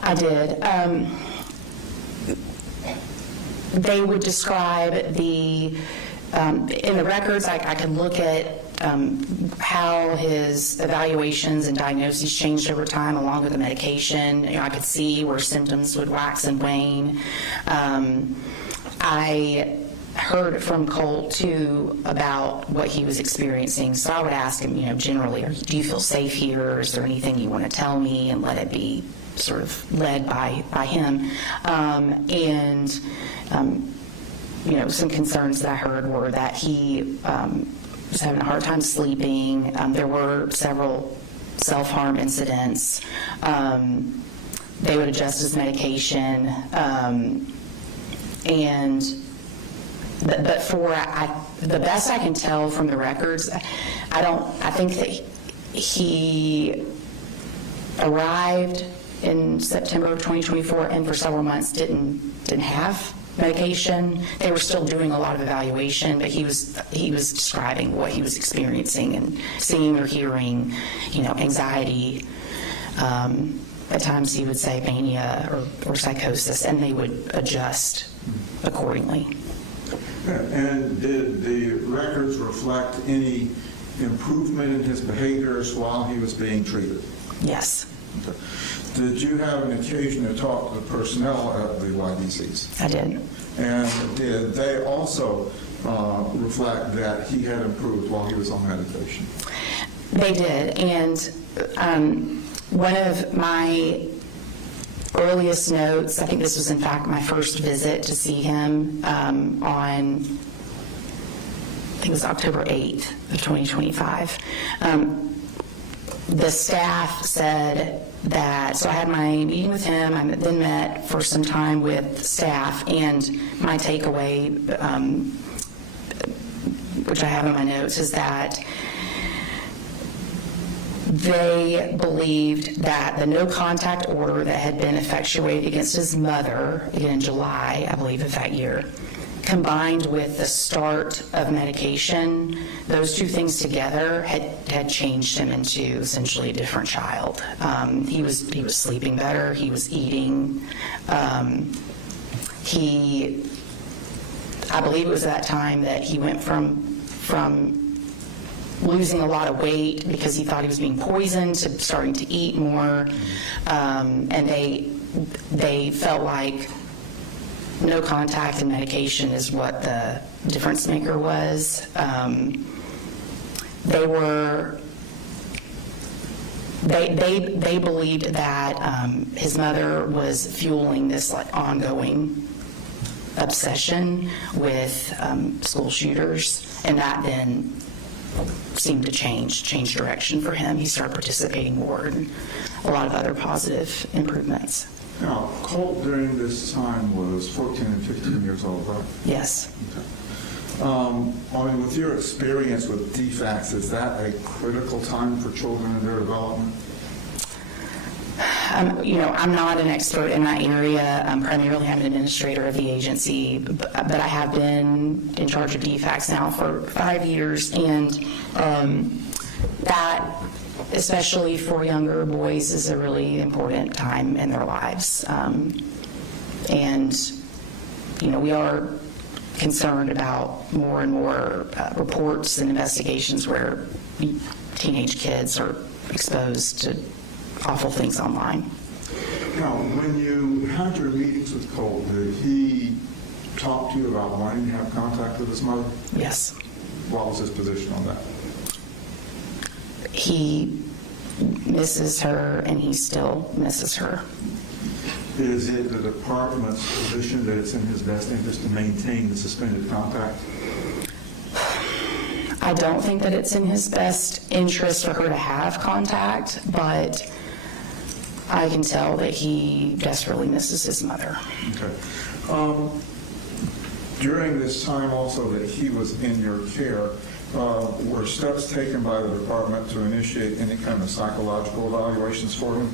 I did. They would describe in the records, I can look at how his evaluations and diagnoses changed over time along with the medication. I could see where symptoms would wax and wane. I heard from Colt, too, about what he was experiencing. So I would ask him, generally, do you feel safe here? Is there anything you want to tell me? And let it be sort of led by him. Some concerns that I heard were that he was having a hard time sleeping. There were several self-harm incidents. They would adjust his medication. But for the best I can tell from the records, I think that he arrived in September of 2024 and for several months didn't have medication. They were still doing a lot of evaluation, but he was describing what he was experiencing and seeing or hearing, anxiety. At times he would say mania or psychosis, and they would adjust accordingly. And did the records reflect any improvement in his behaviors while he was being treated? Yes. Okay. Did you have an occasion to talk to the personnel at the YDCs? I did. And did they also reflect that he had improved while he was on medication? They did. And one of my earliest notes, I think this was in fact my first visit to see him on, I think it was October 8th of 2025. The staff said that, so I had my meeting with him, I then met for some time with staff, and my takeaway, which I have in my notes, is that they believed that the no contact order that had been effectuated against his mother in July, I believe, of that year, combined with the start of medication, those two things together had changed him into essentially a different child. He was sleeping better. He was eating. I believe it was that time that he went from losing a lot of weight because he thought he was being poisoned to starting to eat more, and they felt like no contact and medication is what the difference maker was. They believed that his mother was fueling this ongoing obsession with school shooters, and that then seemed to change direction for him. He started participating more in a lot of other positive improvements. Now, Colt during this time was 14 and 15 years old, right? Yes. Okay. With your experience with DFACS, is that a critical time for children in their development? I'm not an expert in that area. Primarily, I'm an administrator of the agency, but I have been in charge of DFACS now for 5 years, and that, especially for younger boys, is a really important time in their lives. We are concerned about more and more reports and investigations where teenage kids are exposed to awful things online. Now, when you had your meetings with Colt, did he talk to you about wanting to have contact with his mother? Yes. What was his position on that? He misses her, and he still misses her. Is it the department's position that it's in his best interest to maintain the suspended contact? I don't think that it's in his best interest for her to have contact, but I can tell that he desperately misses his mother. Okay. During this time also that he was in your care, were steps taken by the department to initiate any kind of psychological evaluations for him?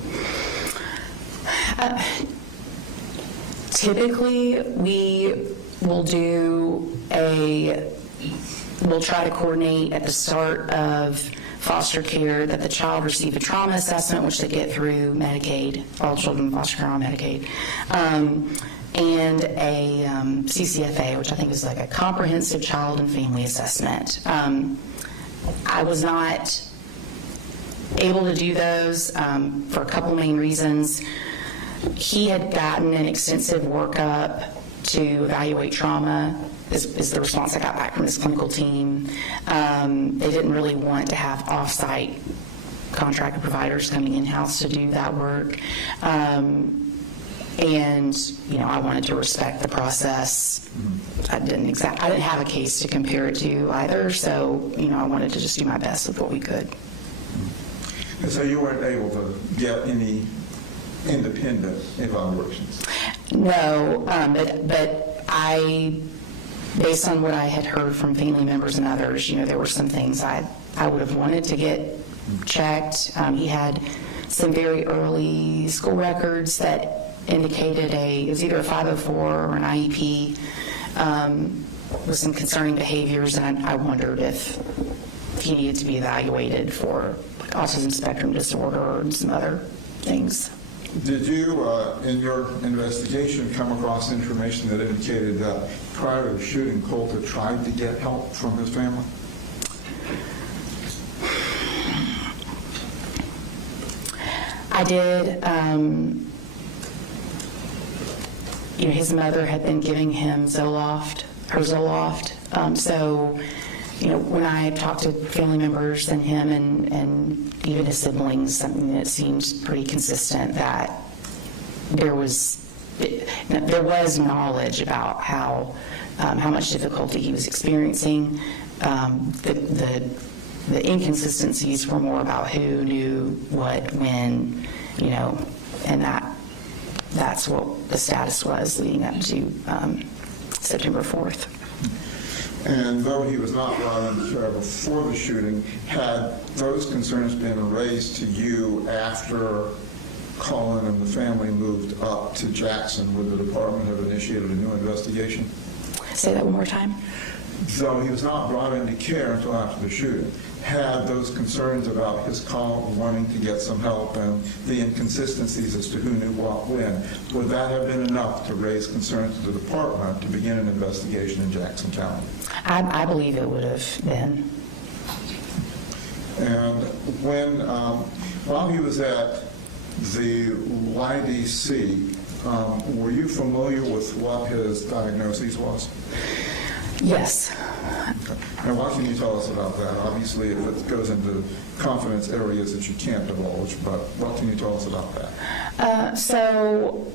Typically, we'll try to coordinate at the start of foster care that the child receive a trauma assessment, which they get through Medicaid. All children in foster care are on Medicaid. And a CCFA, which I think is like a comprehensive child and family assessment. I was not able to do those for a couple main reasons. He had gotten an extensive workup to evaluate trauma, is the response I got back from his clinical team. They didn't really want to have off-site contracted providers coming in-house to do that work. And, I wanted to respect the process. I didn't have a case to compare it to either, so, I wanted to just do my best with what we could. And so you weren't able to get any independent evaluations? No, but based on what I had heard from family members and others, there were some things I would have wanted to get checked. He had some very early school records that indicated it was either a 504 or an IEP with some concerning behaviors, and I wondered if he needed to be evaluated for like autism spectrum disorder and some other things. Did you, in your investigation, come across information that indicated that prior to the shooting, Colt had tried to get help from his family? I did. His mother had been giving him Zoloft. So, when I talked to family members and him and even his siblings, it seemed pretty consistent that there was knowledge about how much difficulty he was experiencing. The inconsistencies were more about who knew what, when, and that's what the status was leading up to September 4th. And though he was not brought into care before the shooting, had those concerns been raised to you after Colin and the family moved up to Jackson? Would the department have initiated a new investigation? Say that one more time. Though he was not brought into care until after the shooting, had those concerns about his call wanting to get some help and the inconsistencies as to who knew what when, would that have been enough to raise concerns to the department to begin an investigation in Jackson County? I believe it would have been. And while he was at the YDC, were you familiar with what his diagnosis was? Yes. Okay. And what can you tell us about that? Obviously, if it goes into confidence areas that you can't divulge, but what can you tell us about that? So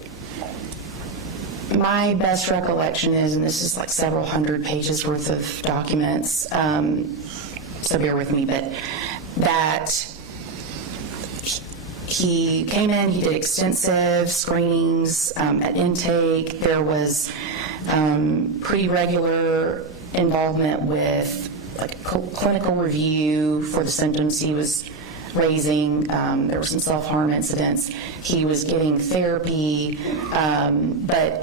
my best recollection is, and this is like several hundred pages worth of documents, so bear with me, but that he came in, he did extensive screenings at intake. There was pretty regular involvement with like clinical review for the symptoms he was raising. There were some self-harm incidents. He was getting therapy, but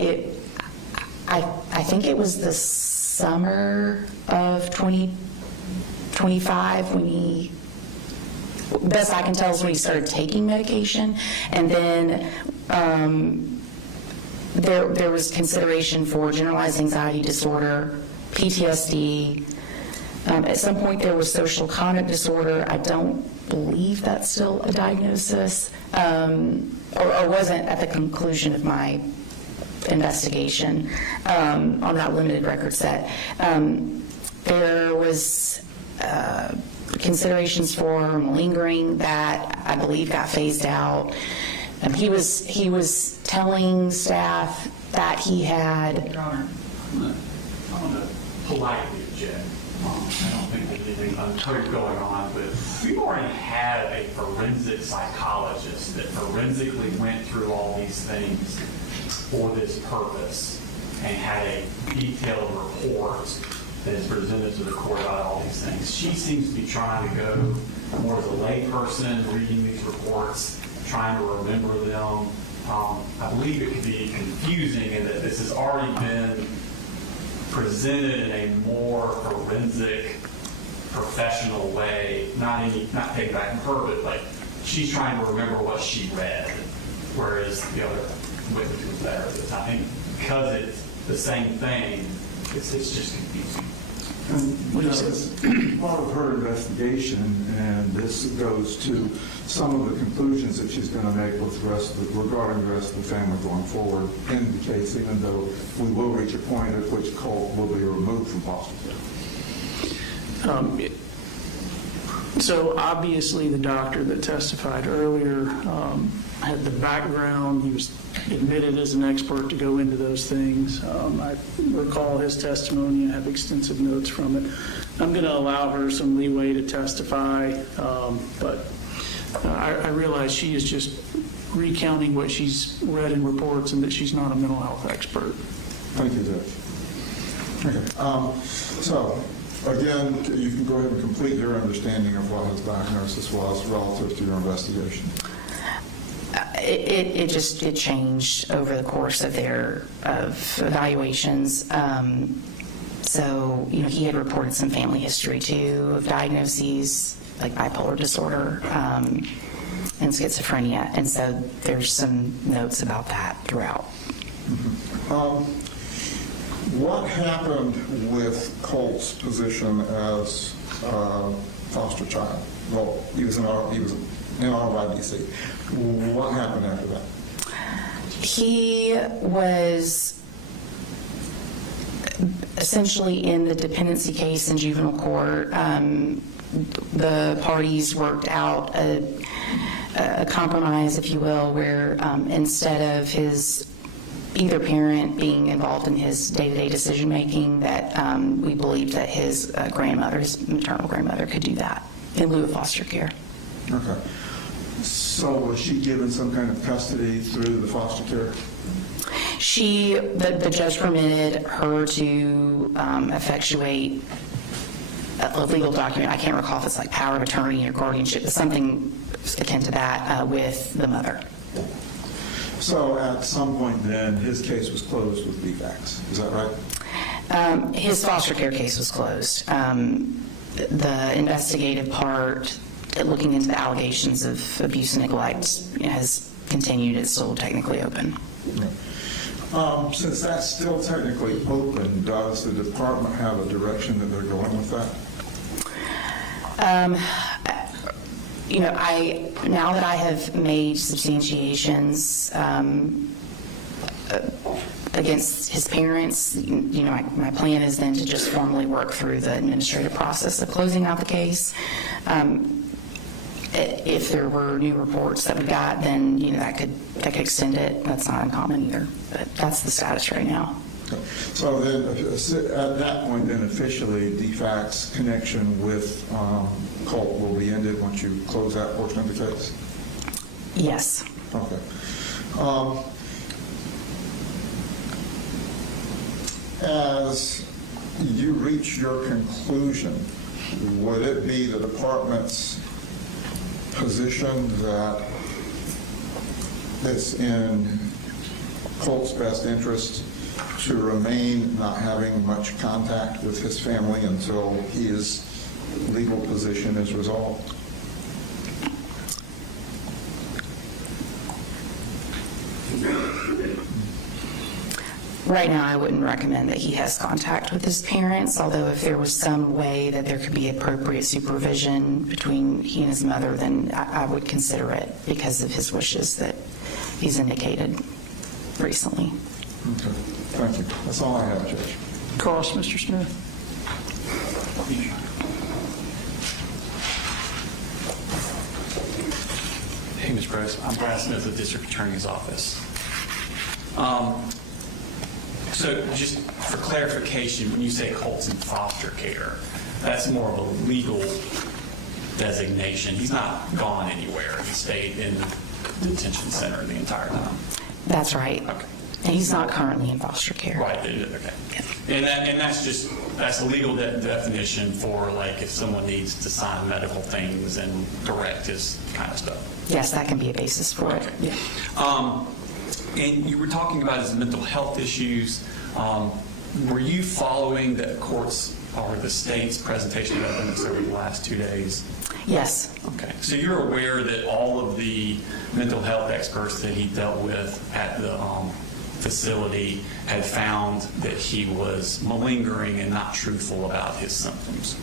I think it was the summer of 2025 when he, best I can tell, is when he started taking medication, and then there was consideration for generalized anxiety disorder, PTSD, At some point, there was social conduct disorder. I don't believe that's still a diagnosis, or wasn't at the conclusion of my investigation on that limited record set. There was considerations for malingering that I believe got phased out. He was telling staff that he had. I'm going to politely object. I don't think there's anything untoward going on, but we've already had a forensic psychologist that forensically went through all these things for this purpose and had a detailed report that is presented to the court about all these things. She seems to be trying to go more as a layperson, reading these reports, trying to remember them. I believe it could be confusing in that this has already been presented in a more forensic, professional way, not taken back from her, but like she's trying to remember what she read, whereas the other witness was there. I think because it's the same thing, it's just confusing. As part of her investigation, and this goes to some of the conclusions that she's going to make with regarding the rest of the family going forward in the case, even though we will reach a point at which Colt will be removed from foster care. So obviously the doctor that testified earlier had the background. He was admitted as an expert to go into those things. I recall his testimony. I have extensive notes from it. I'm going to allow her some leeway to testify, but I realize she is just recounting what she's read in reports and that she's not a mental health expert. Thank you, Judge. Okay. So, again, you can go ahead and complete your understanding of what his diagnosis was relative to your investigation. It changed over the course of their evaluations. So, he had reported some family history too of diagnoses like bipolar disorder and schizophrenia, and so there's some notes about that throughout. What happened with Colt's position as a foster child? Well, he was in RYDC. What happened after that? He was essentially in the dependency case in juvenile court. The parties worked out a compromise, if you will, where instead of his either parent being involved in his day-to-day decision-making, that we believed that his grandmother, his maternal grandmother, could do that in lieu of foster care. Okay. So was she given some kind of custody through the foster care? The judge permitted her to effectuate a legal document. I can't recall if it's like power of attorney or guardianship, but something akin to that with the mother. So at some point then, his case was closed with BFACS. Is that right? His foster care case was closed. The investigative part, looking into the allegations of abuse and neglect, has continued. It's still technically open. Since that's still technically open, does the department have a direction that they're going with that? Now that I have made substantiations against his parents, my plan is then to just formally work through the administrative process of closing out the case. If there were new reports that we got, then that could extend it. That's not uncommon either, but that's the status right now. Okay. So then, at that point, then officially, DFAC's connection with Colt will be ended once you close that portion of the case? Yes. Okay. As you reach your conclusion, would it be the department's position that it's in Colt's best interest to remain not having much contact with his family until his legal position is resolved? Right now, I wouldn't recommend that he has contact with his parents, although if there was some way that there could be appropriate supervision between he and his mother, then I would consider it because of his wishes that he's indicated recently. Okay, thank you. That's all I have, Judge. Cross, Mr. Smith. Hey, Mr. Press, I'm Brad Smith of the District Attorney's Office. So just for clarification, when you say Colt's in foster care, that's more of a legal designation. He's not gone anywhere. He stayed in the detention center the entire time. That's right. Okay. And he's not currently in foster care. Right, okay. And that's a legal definition for like if someone needs to sign medical things and direct his kind of stuff. Yes, that can be a basis for it. Okay. Yeah. And you were talking about his mental health issues. Were you following the court's or the state's presentation of evidence over the last 2 days? Yes. Okay. So you're aware that all of the mental health experts that he dealt with at the facility had found that he was malingering and not truthful about his symptoms?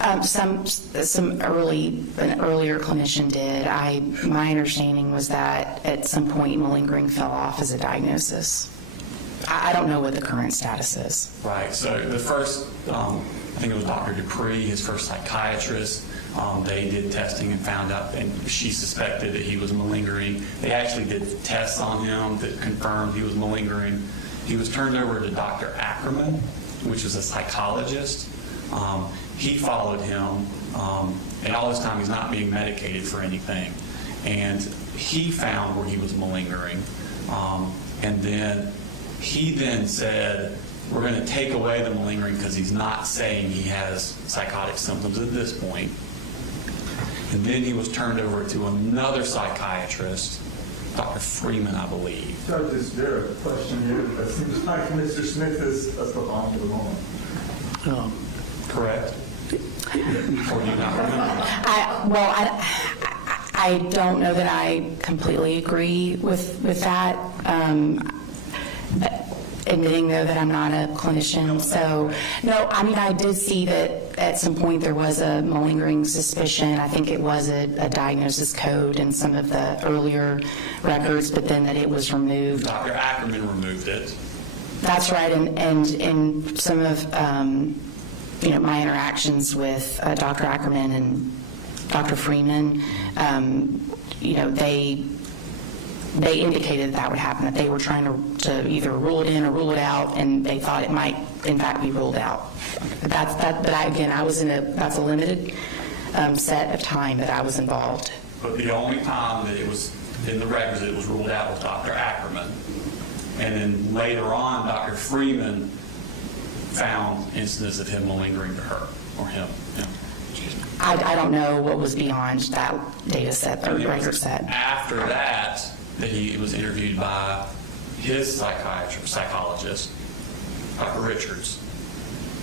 An earlier clinician did. My understanding was that at some point malingering fell off as a diagnosis. I don't know what the current status is. Right. So the first, I think it was Dr. Dupree, his first psychiatrist, they did testing and found out, and she suspected that he was malingering. They actually did tests on him that confirmed he was malingering. He was turned over to Dr. Ackerman, which is a psychologist. He followed him, and all this time he's not being medicated for anything. And he found where he was malingering. And then he then said, we're going to take away the malingering because he's not saying he has psychotic symptoms at this point. And then he was turned over to another psychiatrist, Dr. Freeman, I believe. Judge, is there a question here? It seems like Mr. Smith is up on for the moment. Correct? Or do you not remember? I don't know that I completely agree with that. Admitting, though, that I'm not a clinician. So, no, I mean, I did see that at some point there was a malingering suspicion. I think it was a diagnosis code in some of the earlier records, but then that it was removed. Dr. Ackerman removed it. That's right, and in some of my interactions with Dr. Ackerman and Dr. Freeman, they indicated that would happen, that they were trying to either rule it in or rule it out, and they thought it might, in fact, be ruled out. But I was that's a limited set of time that I was involved. But the only time that it was in the records that it was ruled out was Dr. Ackerman. And then later on, Dr. Freeman found instances of him malingering to her, or him. I don't know what was beyond that data set or record set. After that he was interviewed by his psychologist, Dr. Richards.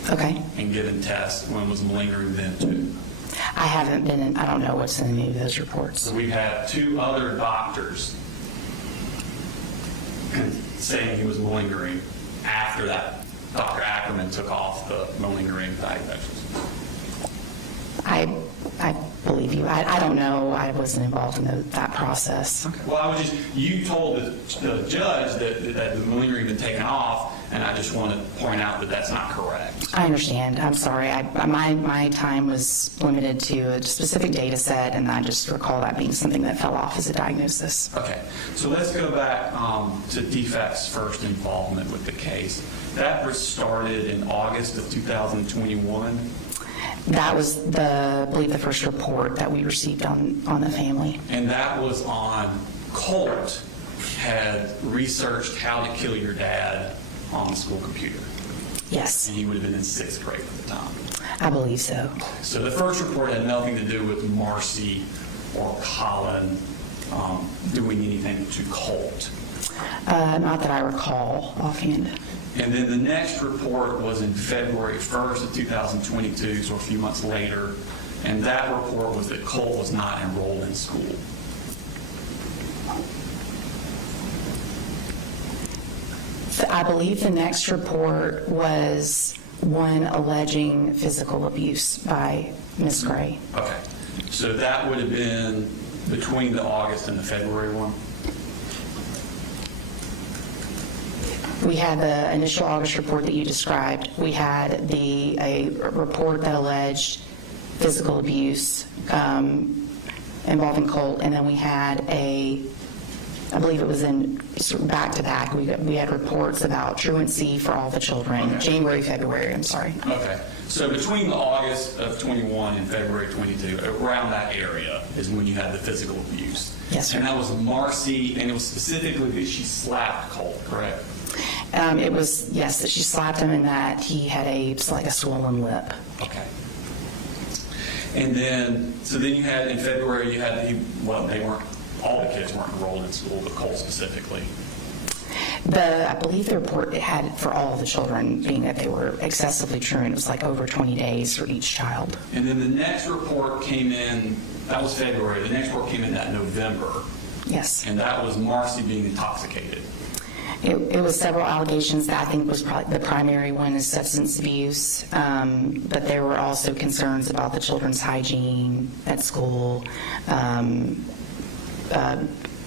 Okay. And given tests when was malingering then too. I haven't been in, I don't know what's in any of those reports. So we've had 2 other doctors saying he was malingering after that Dr. Ackerman took off the malingering diagnosis. I believe you. I don't know. I wasn't involved in that process. Okay. Well, you told the judge that the malingering had been taken off, and I just want to point out that that's not correct. I understand. I'm sorry. My time was limited to a specific data set, and I just recall that being something that fell off as a diagnosis. Okay. So let's go back to Defect's first involvement with the case. That was started in August of 2021. That was I believe the first report that we received on the family. And that was on Colt had researched how to kill your dad on the school computer. Yes. And he would have been in 6th grade at the time. I believe so. So the first report had nothing to do with Marcy or Colin doing anything to Colt. Not that I recall offhand. And then the next report was in February 1st of 2022, so a few months later, and that report was that Colt was not enrolled in school. I believe the next report was one alleging physical abuse by Ms. Gray. Okay. So that would have been between the August and the February one? We had the initial August report that you described. We had a report that alleged physical abuse involving Colt, and then we had I believe it was in back to back. We had reports about truancy for all the children. Okay. January, February. I'm sorry. Okay. So between the August of 21 and February 22, around that area is when you had the physical abuse. Yes, sir. And that was Marcy, and it was specifically that she slapped Colt, correct? It was, yes, that she slapped him and that he had a swollen lip. Okay. And then, so then you had, in February, you had, all the kids weren't enrolled in school, but Colt specifically. I believe the report it had for all of the children being that they were excessively truant. It was like over 20 days for each child. And then the next report came in, that was February, the next report came in that November. Yes. And that was Marcy being intoxicated. It was several allegations. That I think was probably the primary one is substance abuse, but there were also concerns about the children's hygiene at school.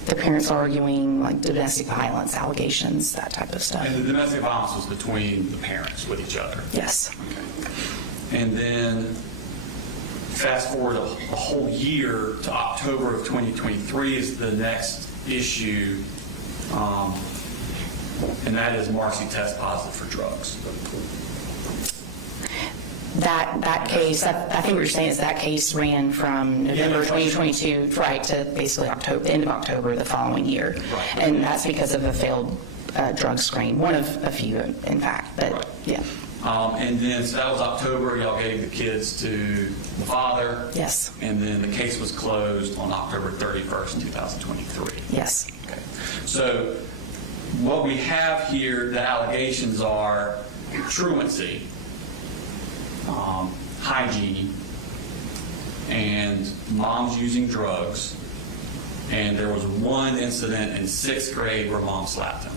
The parents arguing, like domestic violence allegations, that type of stuff. And the domestic violence was between the parents with each other? Yes. Okay. And then fast forward a whole year to October of 2023 is the next issue, and that is Marcy test positive for drugs. That case, I think what you're saying is that case ran from November 2022 right to basically October, end of October the following year. Right. And that's because of a failed drug screen, one of a few, in fact. But Right. yeah. And then, so that was October, y'all gave the kids to the father. Yes. And then the case was closed on October 31st, 2023. Yes. Okay. So what we have here, the allegations are truancy, hygiene, and mom's using drugs, and there was one incident in 6th grade where mom slapped him.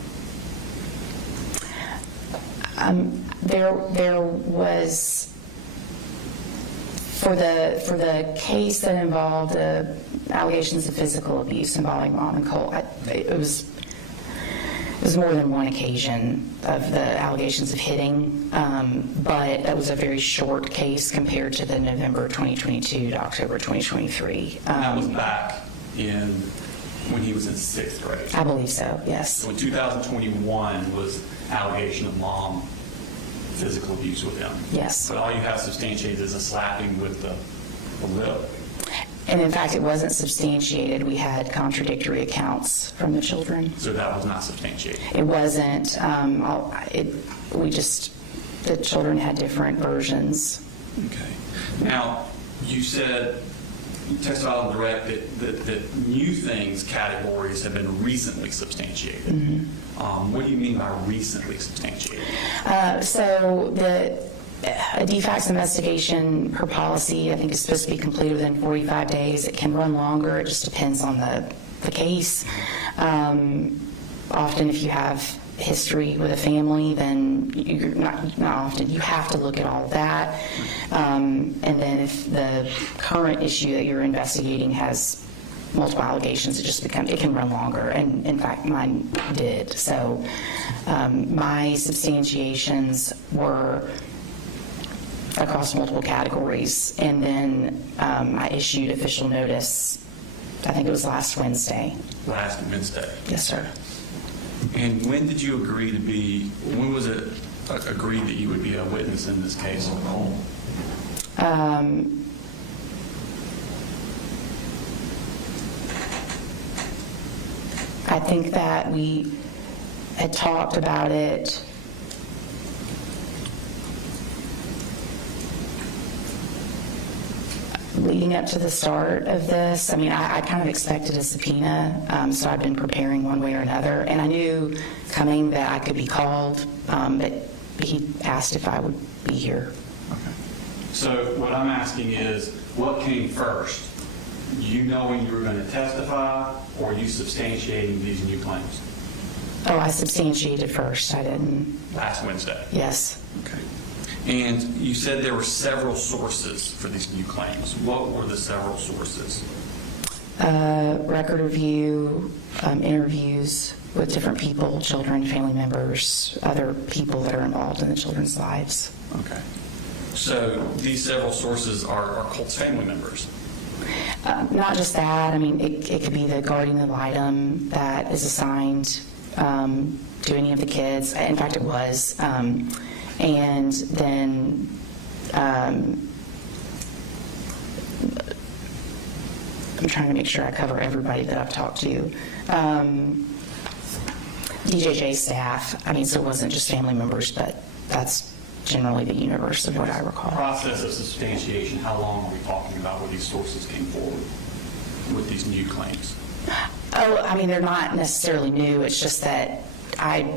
There was, for the case that involved allegations of physical abuse involving mom and Colt, it was more than one occasion of the allegations of hitting, but that was a very short case compared to the November 2022 to October 2023. And that was back in when he was in 6th grade. I believe so, yes. So in 2021 was allegation of mom physical abuse with him. Yes. But all you have substantiated is a slapping with the lip. And in fact, it wasn't substantiated. We had contradictory accounts from the children. So that was not substantiated. It wasn't. The children had different versions. Okay. Now, you said, you testified on direct that new things categories have been recently substantiated. Mm-hmm. What do you mean by recently substantiated? So a DFACS investigation per policy, I think, is supposed to be completed within 45 days. It can run longer. It just depends on the case. Often, if you have history with a family, then you're not often. You have to look at all of that. And then if the current issue that you're investigating has multiple allegations, it can run longer. And in fact, mine did. So my substantiations were across multiple categories, and then I issued official notice, I think it was last Wednesday. Last Wednesday? Yes, sir. And when did you agree when was it agreed that you would be a witness in this case? I think that we had talked about it leading up to the start of this. I mean, I kind of expected a subpoena, so I've been preparing one way or another. And I knew coming that I could be called, but he asked if I would be here. Okay. So what I'm asking is, what came first? You knowing you were going to testify, or you substantiating these new claims? Oh, I substantiated first. I didn't. Last Wednesday? Yes. Okay. And you said there were several sources for these new claims. What were the several sources? Record review, interviews with different people, children, family members, other people that are involved in the children's lives. Okay. So these several sources are Colt's family members? Not just that. I mean, it could be the guardian ad litem that is assigned to any of the kids. In fact, it was. And then I'm trying to make sure I cover everybody that I've talked to. DJJ staff. I mean, so it wasn't just family members, but that's generally the universe of what I recall. Process of substantiation, how long are we talking about where these sources came forward with these new claims? Oh, I mean, they're not necessarily new. It's just that I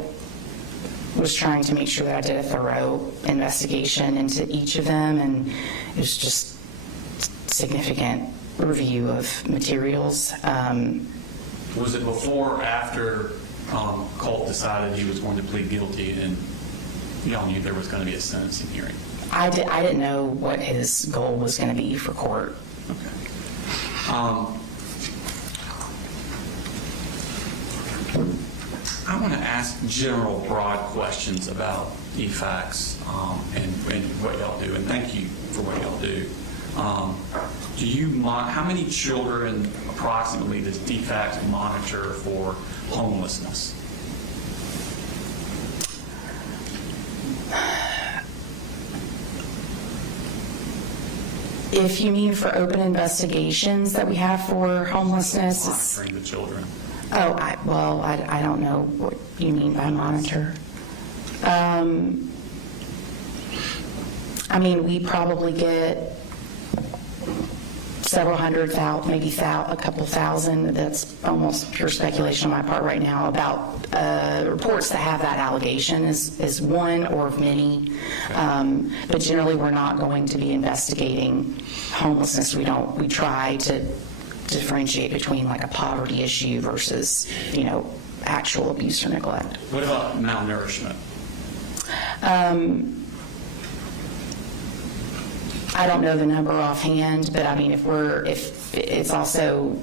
was trying to make sure that I did a thorough investigation into each of them, and it was just significant review of materials. Was it before or after Colt decided he was going to plead guilty and y'all knew there was going to be a sentencing hearing? I didn't know what his goal was going to be for court. Okay. I want to ask general, broad questions about EFACS and what y'all do, and thank you for what y'all do. How many children approximately does EFACS monitor for homelessness? If you mean for open investigations that we have for homelessness, monitoring the children. Oh, I don't know what you mean by monitor. I mean, we probably get several hundred thousand, maybe a couple thousand. That's almost pure speculation on my part right now about reports that have that allegation is one or many. But generally, we're not going to be investigating homelessness. We try to differentiate between like a poverty issue versus, actual abuse or neglect. What about malnourishment? I don't know the number offhand, but I mean, if it's also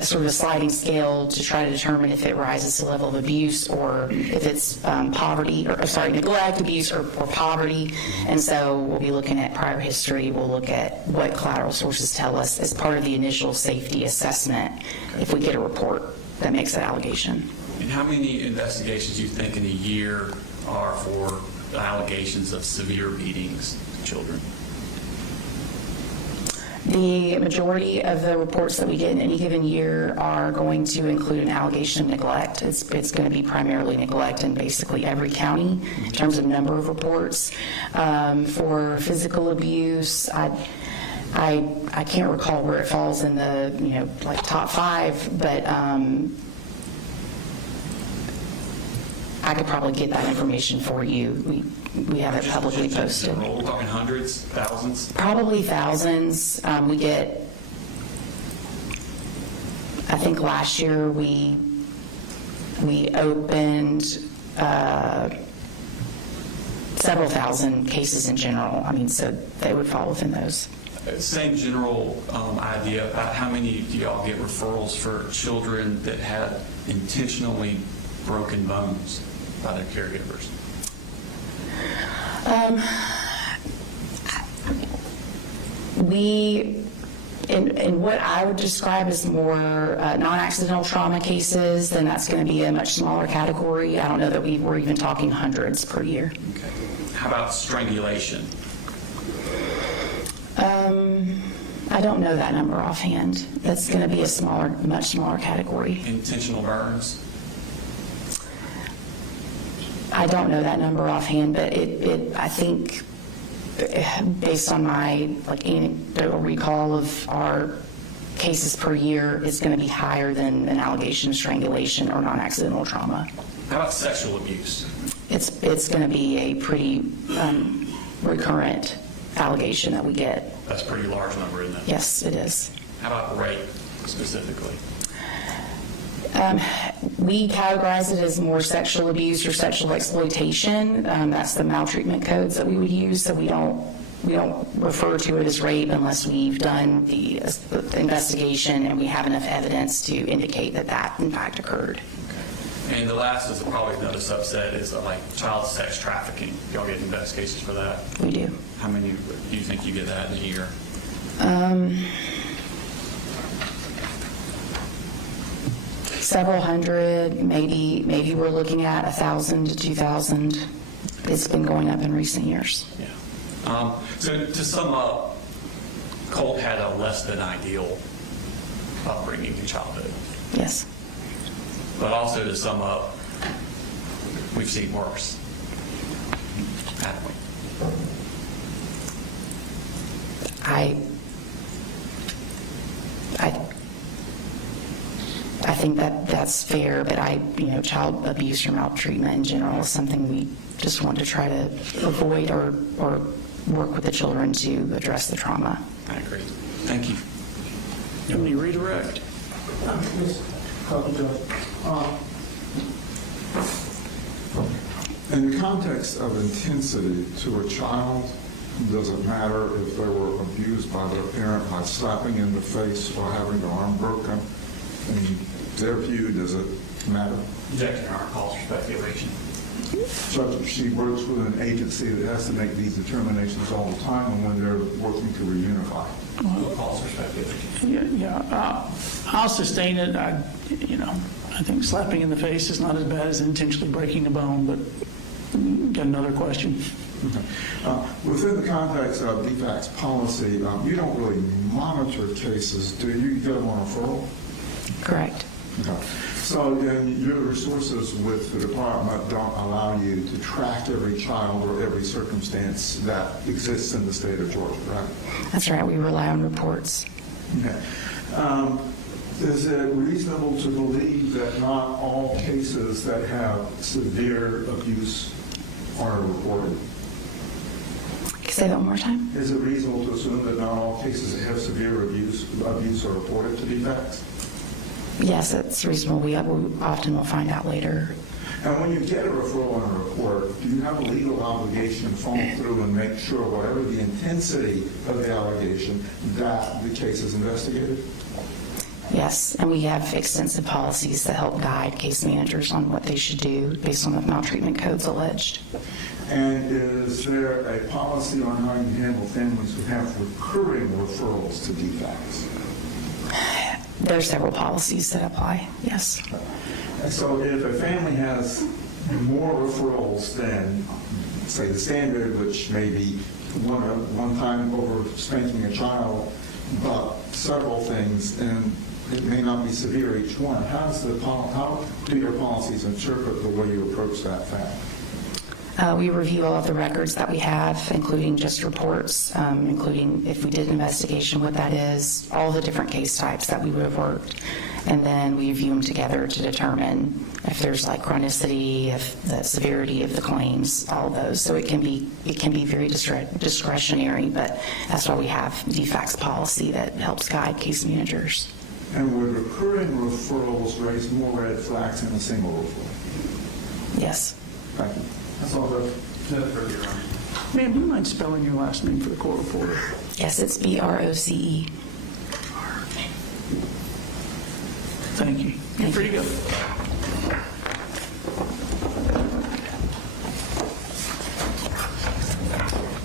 sort of a sliding scale to try to determine if it rises to the level of abuse or if it's neglect, abuse, or poverty. And so we'll be looking at prior history. We'll look at what collateral sources tell us as part of the initial safety assessment if we get a report that makes that allegation. And how many investigations do you think in a year are for allegations of severe beatings of children? The majority of the reports that we get in any given year are going to include an allegation of neglect. It's going to be primarily neglect in basically every county in terms of number of reports. For physical abuse, I can't recall where it falls in the top 5, but I could probably get that information for you. We have it publicly posted. We're talking hundreds, thousands? Probably thousands. We get, I think last year we opened several thousand cases in general. I mean, so they would fall within those. Same general idea about how many do y'all get referrals for children that had intentionally broken bones by their caregivers? In what I would describe as more non-accidental trauma cases, then that's going to be a much smaller category. I don't know that we're even talking hundreds per year. Okay. How about strangulation? I don't know that number offhand. That's going to be a much smaller category. Intentional burns? I don't know that number offhand, but I think based on my anecdotal recall of our cases per year, it's going to be higher than an allegation of strangulation or non-accidental trauma. How about sexual abuse? It's going to be a pretty recurrent allegation that we get. That's a pretty large number, isn't it? Yes, it is. How about rape specifically? We categorize it as more sexual abuse or sexual exploitation. That's the maltreatment codes that we would use, so we don't refer to it as rape unless we've done the investigation and we have enough evidence to indicate that that in fact occurred. And the last is probably another subset is like child sex trafficking. Y'all get investigations for that? We do. How many do you think you get that in a year? Several hundred, maybe we're looking at 1,000 to 2,000. It's been going up in recent years. Yeah. So to sum up, Colt had a less than ideal upbringing in childhood. Yes. But also to sum up, we've seen worse, haven't we? I think that that's fair, but child abuse or maltreatment in general is something we just want to try to avoid or work with the children to address the trauma. I agree. Thank you. Let me redirect. In the context of intensity to a child, does it matter if they were abused by their parent by slapping in the face or having their arm broken? In their view, does it matter? Objection, Your Honor, calls for speculation. Judge, she works with an agency that has to make these determinations all the time and when they're working to reunify. Calls for speculation. Yeah, I'll sustain it. I think slapping in the face is not as bad as intentionally breaking a bone, but got another question. Within the context of DFAC's policy, you don't really monitor cases, do you? You get them on referral? Correct. Okay. So then your resources with the department don't allow you to track every child or every circumstance that exists in the state of Georgia, right? That's right. We rely on reports. Okay. Is it reasonable to believe that not all cases that have severe abuse are reported? Say that one more time. Is it reasonable to assume that not all cases that have severe abuse are reported to DFACs? Yes, it's reasonable. We often will find out later. And when you get a referral and a report, do you have a legal obligation to follow through and make sure, whatever the intensity of the allegation, that the case is investigated? Yes, and we have extensive policies that help guide case managers on what they should do based on the maltreatment codes alleged. And is there a policy on how you handle families who have recurring referrals to DFACs? There are several policies that apply, yes. And so if a family has more referrals than, say, the standard, which may be one time over spanking a child, but several things, and it may not be severe each one, how do your policies interpret the way you approach that family? We review all of the records that we have, including just reports, including if we did an investigation, what that is, all the different case types that we would have worked. And then we review them together to determine if there's like chronicity, if the severity of the claims, all of those. So it can be very discretionary, but that's why we have DFAC's policy that helps guide case managers. And would recurring referrals raise more red flags than a single referral? Yes. Thank you. That's all good. Ma'am, do you mind spelling your last name for the court reporter? Yes, it's BROCE. Thank you. You're free to go.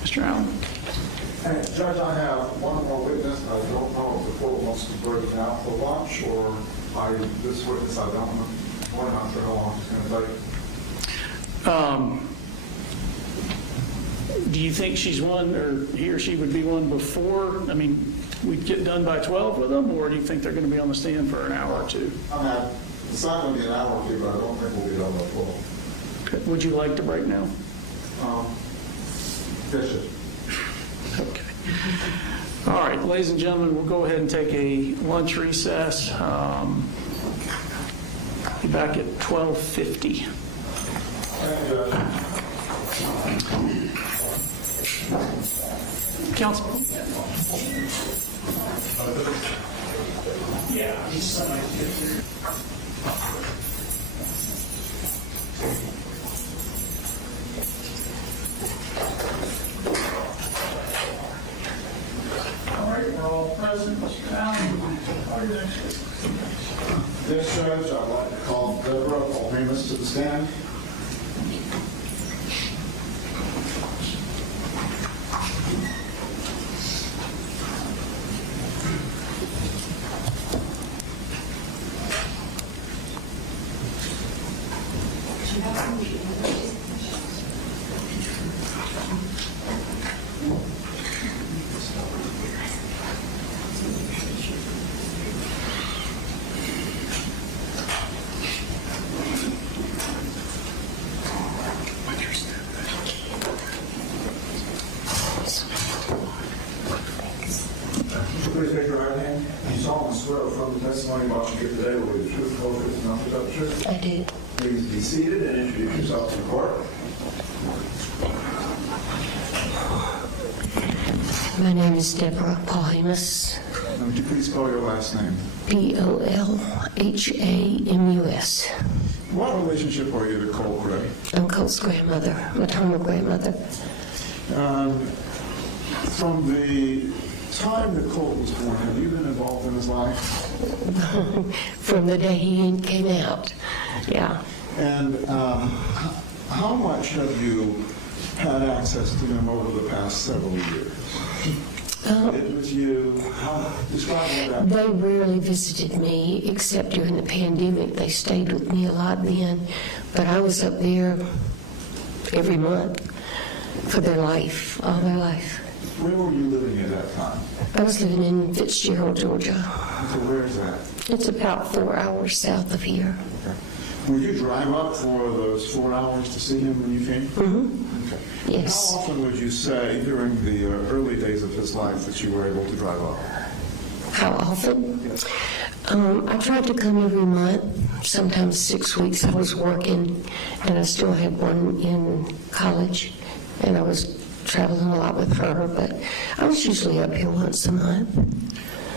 Mr. Allen. Hey, Judge, I have one more witness. I don't know if the court wants to break it out for lunch, or this witness, I don't know. I'm not sure how long it's going to take. Do you think she's one, or he or she would be one before? I mean, we'd get done by 12 with them, or do you think they're going to be on the stand for an hour or two? It's not going to be an hour or two, but I don't think we'll be done by 12. Okay. Would you like to break now? Yes, sir. Okay. All right, ladies and gentlemen, we'll go ahead and take a lunch recess. Be back at 12:50. Counsel. Yeah. This judge, I'd like to call Deborah Polhamus to the stand. Please raise your right hand. You solemnly swear from the testimony about you give today will be the truth, the whole truth, and nothing but the truth? I do. Please be seated and introduce yourself to the court. My name is Deborah Polhamus, Would you please spell your last name? Polhamus. What relationship are you to Colt Gray? I'm Colt's grandmother, maternal grandmother. From the time that Colt was born, have you been involved in his life? From the day he came out, yeah. And how much have you had access to him over the past several years? It was you. Describe that. They rarely visited me, except during the pandemic. They stayed with me a lot then, but I was up there every month for their life, all their life. Where were you living at that time? I was living in Fitzgerald, Georgia. So where is that? It's about 4 hours south of here. Okay. Would you drive up for those 4 hours to see him when you came? Mm-hmm. Okay. Yes. How often would you say during the early days of his life that you were able to drive up? How often? I tried to come every month, sometimes 6 weeks. I was working, and I still had one in college, and I was traveling a lot with her, but I was usually up here once a month.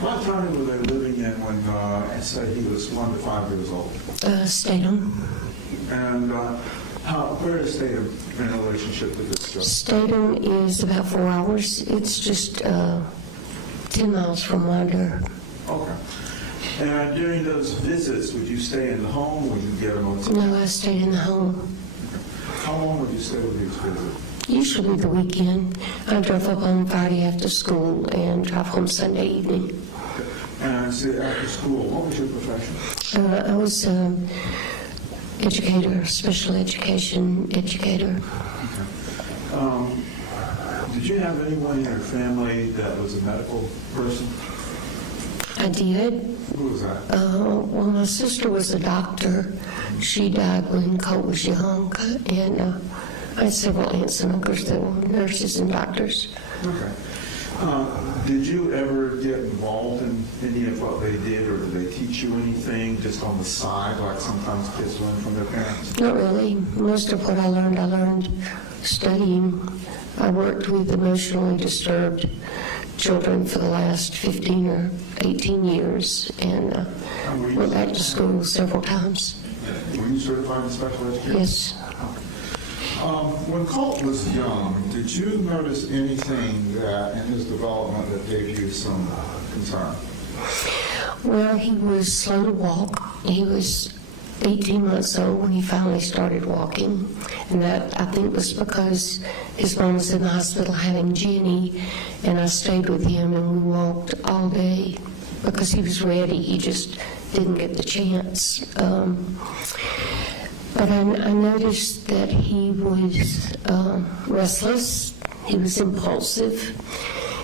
What county were they living in when, say, he was 1 to 5 years old? Statham. And where is Statham in relationship to this judge? Statham is about 4 hours. It's just 10 miles from Wander. Okay. And during those visits, would you stay in the home or would you get a motel? No, I stayed in the home. How long would you stay with these visits? Usually the weekend. I drove up on Friday after school and drive home Sunday evening. And so after school, what was your profession? I was educator, special education educator. Okay. Did you have anyone in your family that was a medical person? I did. Who was that? Well, my sister was a doctor. She died when Colt was young, and I had several aunts and uncles that were nurses and doctors. Okay. Did you ever get involved in any of what they did, or did they teach you anything just on the side, like sometimes kids learn from their parents? Not really. Most of what I learned studying. I worked with emotionally disturbed children for the last 15 or 18 years, and went back to school several times. Were you certified in special education? Yes. When Colt was young, did you notice anything that in his development that gave you some concern? Well, he was slow to walk. He was 18 months old when he finally started walking, and that I think was because his mom was in the hospital having Jenny, and I stayed with him and we walked all day because he was ready. He just didn't get the chance. But I noticed that he was restless. He was impulsive.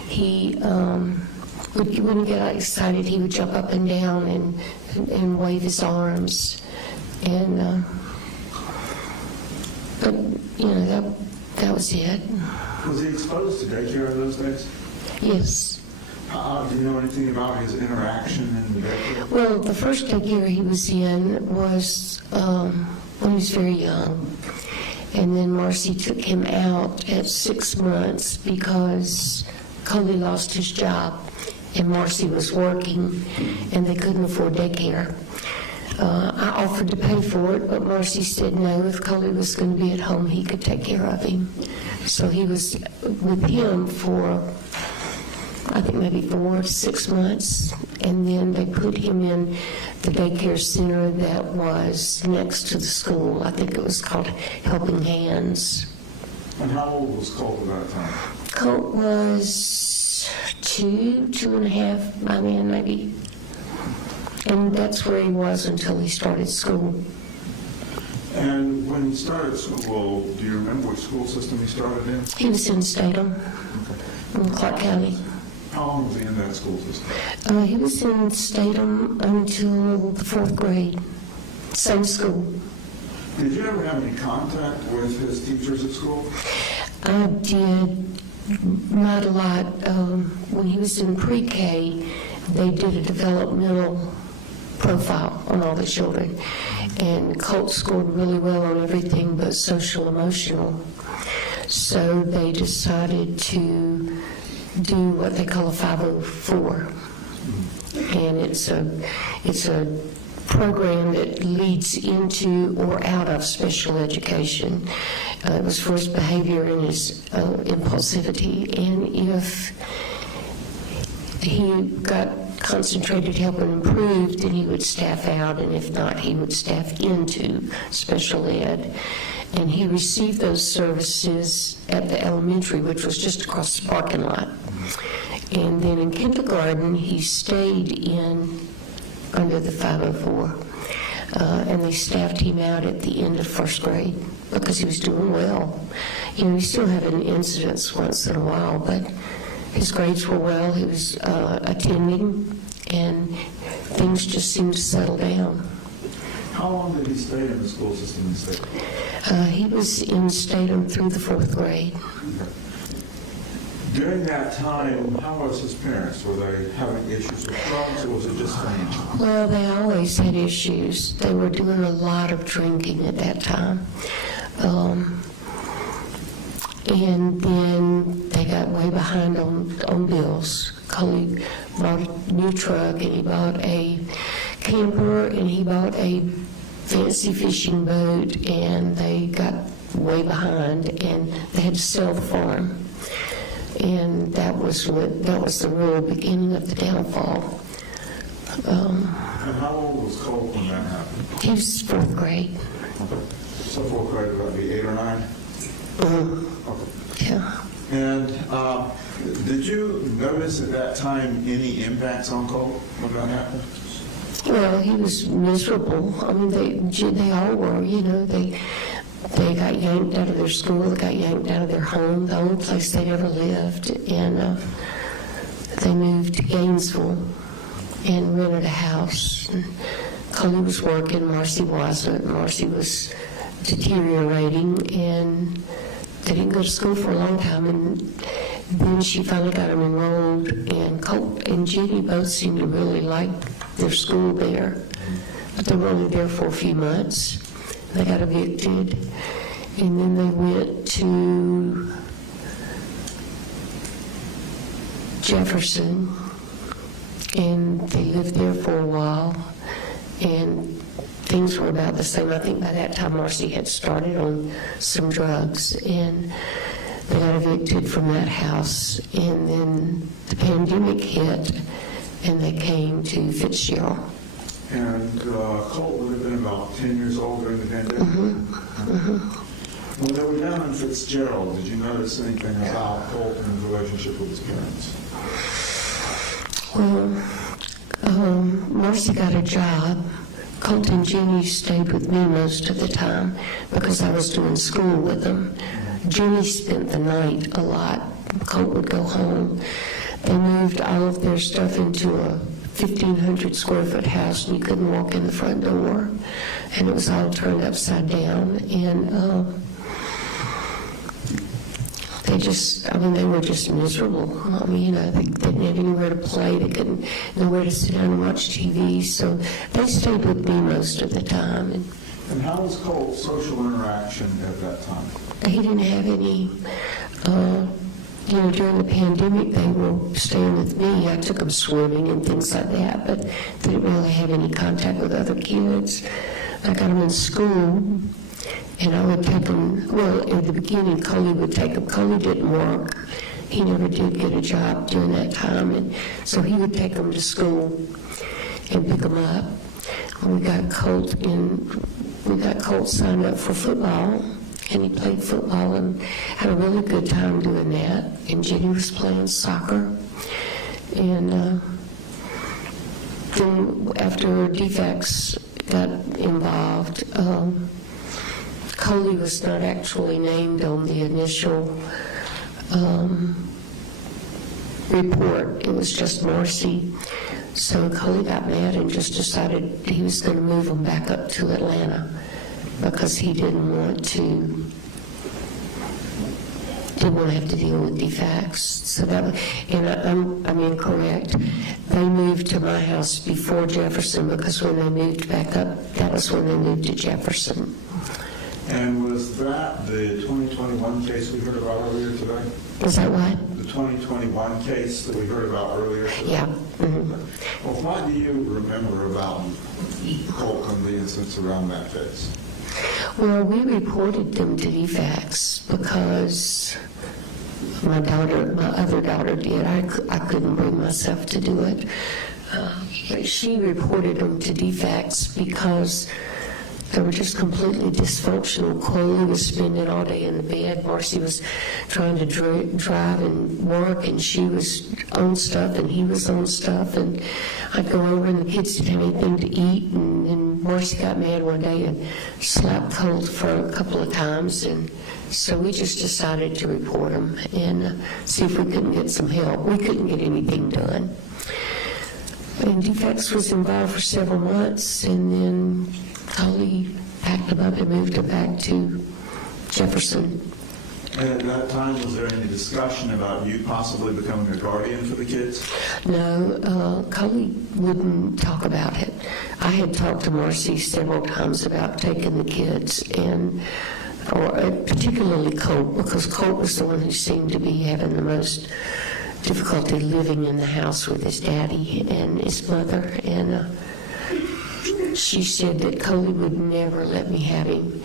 He when he got excited, he would jump up and down and wave his arms. And but you know that was it. Was he exposed to daycare in those days? Yes. Do you know anything about his interaction in the daycare? Well, the first daycare he was in was when he was very young. And then Marcy took him out at 6 months because Coley lost his job and Marcy was working and they couldn't afford daycare. I offered to pay for it, but Marcy said no. If Coley was going to be at home, he could take care of him. So he was with him for, I think, maybe 4 to 6 months. and then they put him in the daycare center that was next to the school. I think it was called Helping Hands. And how old was Colt at that time? Colt was 2.5 by then maybe. And that's where he was until he started school. And when he started school, do you remember what school system he started in? He was in Statham, in Clark County. How long was he in that school system? He was in Statham until the 4th grade, same school. Did you ever have any contact with his teachers at school? I did, not a lot. When he was in pre-K, they did a developmental profile on all the children. And Colt scored really well on everything but social emotional. So they decided to do what they call a 504. And it's a program that leads into or out of special education. It was for his behavior and his impulsivity. And if he got concentrated help and improved, then he would staff out, and if not, he would staff into special ed. And he received those services at the elementary, which was just across the parking lot. And then in kindergarten, he stayed in under the 504. And they staffed him out at the end of 1st grade because he was doing well. You know, he still had an incidents once in a while, but his grades were well. He was attending, and things just seemed to settle down. How long did he stay in the school system in Statham? He was in Statham through the 4th grade. During that time, how was his parents? Were they having issues with drugs, or was it just financial? Well, they always had issues. They were doing a lot of drinking at that time. And then they got way behind on bills. Coley bought a new truck, and he bought a camper, and he bought a fancy fishing boat, and they got way behind, and they had to sell the farm. And that was the real beginning of the downfall. And how old was Colt when that happened? He was 4th grade. So 4th grade, would that be 8 or 9? Okay. Yeah. And did you notice at that time any impacts on Colt when that happened? Well, he was miserable. I mean, they all were, you know. They got yanked out of their school, they got yanked out of their home, the only place they ever lived. And they moved to Gainesville and rented a house. And Coley was working, Marcy wasn't. Marcy was deteriorating, and they didn't go to school for a long time. And then she finally got him enrolled, and Colt and Jenny both seemed to really like their school there. But they were only there for a few months. They got evicted, and then they went to Jefferson, and they lived there for a while, and things were about the same. I think by that time Marcy had started on some drugs, and they got evicted from that house, and then the pandemic hit, and they came to Fitzgerald. And Colt would have been about 10 years old during the pandemic? When they were down in Fitzgerald, did you notice anything about Colt and his relationship with his parents? Well, Marcy got a job. Colt and Jenny stayed with me most of the time because I was doing school with them. Jenny spent the night a lot. Colt would go home. They moved all of their stuff into a 1,500 square foot house, and you couldn't walk in the front door, and it was all turned upside down. And they were just miserable. I mean, you know, they didn't have anywhere to play. They couldn't nowhere to sit down and watch TV. So they stayed with me most of the time. And how was Colt's social interaction at that time? He didn't have any. You know, during the pandemic, they were staying with me. I took them swimming and things like that, but they didn't really have any contact with other kids. I got them in school, and I would take them, well, in the beginning, Coley would take them. Coley didn't work. he never did get a job during that time, and so he would take them to school and pick them up. We got Colt signed up for football, and he played football and had a really good time doing that. And Jenny was playing soccer. And then after DFACS got involved, Coley was not actually named on the initial report. It was just Marcy. So Coley got mad and just decided he was going to move them back up to Atlanta because he didn't want to have to deal with DFACS. So that, and I'm incorrect. They moved to my house before Jefferson because when they moved back up, that was when they moved to Jefferson. And was that the 2021 case we heard about earlier today? Is that what? The 2021 case that we heard about earlier today? Yeah. Mm-hmm. Well, what do you remember about Colt and the incidents around that case? Well, we reported them to DFACS because my other daughter did. I couldn't bring myself to do it. But she reported them to DFACS because they were just completely dysfunctional. Chloe was spending all day in the bed. Marcy was trying to drive and work, and she was on stuff, and he was on stuff. And I'd go over, and the kids didn't have anything to eat. And Marcy got mad one day and slapped Colt for a couple of times. And so we just decided to report him and see if we couldn't get some help. We couldn't get anything done. And DFACS was involved for several months, and then Coley packed them up and moved them back to Jefferson. And at that time, was there any discussion about you possibly becoming a guardian for the kids? No, Coley wouldn't talk about it. I had talked to Marcy several times about taking the kids, or particularly Colt, because Colt was the one who seemed to be having the most difficulty living in the house with his daddy and his mother. And she said that Coley would never let me have him,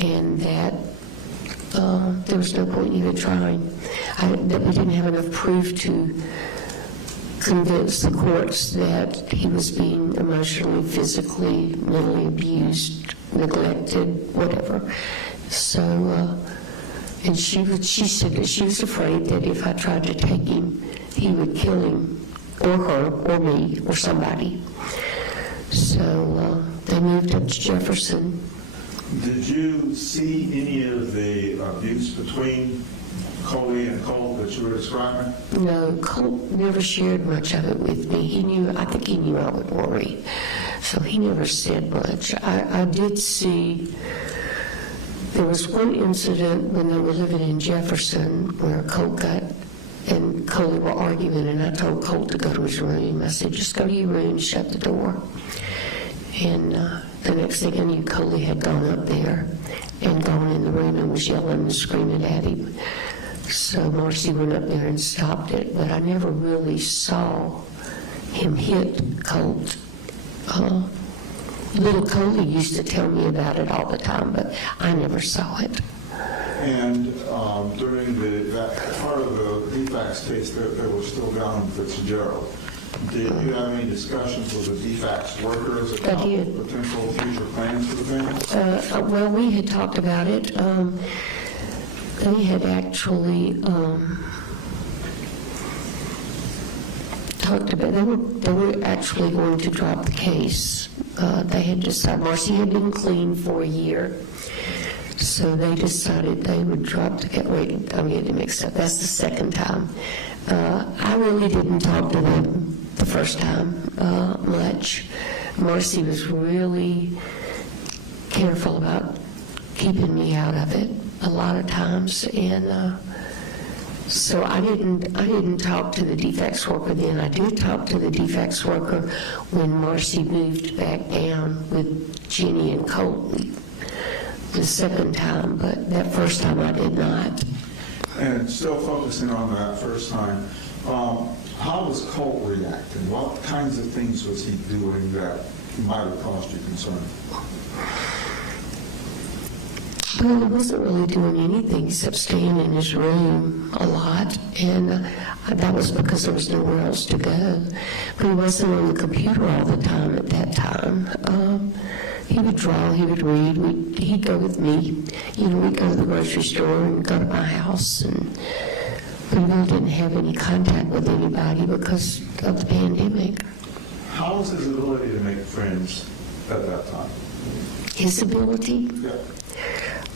and that there was no point even trying. That we didn't have enough proof to convince the courts that he was being emotionally, physically, mentally abused, neglected, whatever. So, and she said that she was afraid that if I tried to take him, he would kill him, or her, or me, or somebody. So they moved up to Jefferson. Did you see any of the abuse between Coley and Colt that you were describing? No, Colt never shared much of it with me. I think he knew I would worry, so he never said much. I did see, there was one incident when they were living in Jefferson where Colt and Coley were arguing, and I told Colt to go to his room. I said, just go to your room, shut the door. And the next thing I knew, Coley had gone up there and gone in the room and was yelling and screaming at him. So Marcy went up there and stopped it, but I never really saw him hit Colt. Little Coley used to tell me about it all the time, but I never saw it. And during that part of the DFACS case, they were still down in Fitzgerald. Did you have any discussions with the DFACS workers about potential future plans for the family? Well, we had talked about it. They had actually talked about, they were actually going to drop the case. They had decided, Marcy had been clean for a year, so they decided they would drop the case. Wait, I'm getting mixed up. That's the second time. I really didn't talk to them the first time much. Marcy was really careful about keeping me out of it a lot of times, and so I didn't talk to the DFACS worker then. I did talk to the DFACS worker when Marcy moved back down with Jenny and Colt the second time, but that first time I did not. And still focusing on that first time, how was Colt reacting? What kinds of things was he doing that might have caused you concern? Well, he wasn't really doing anything except staying in his room a lot, and that was because there was nowhere else to go. But he wasn't on the computer all the time at that time. He would draw, he would read, he'd go with me. You know, we'd go to the grocery store and go to my house, and we really didn't have any contact with anybody because of the pandemic. How was his ability to make friends at that time? His ability? Yeah.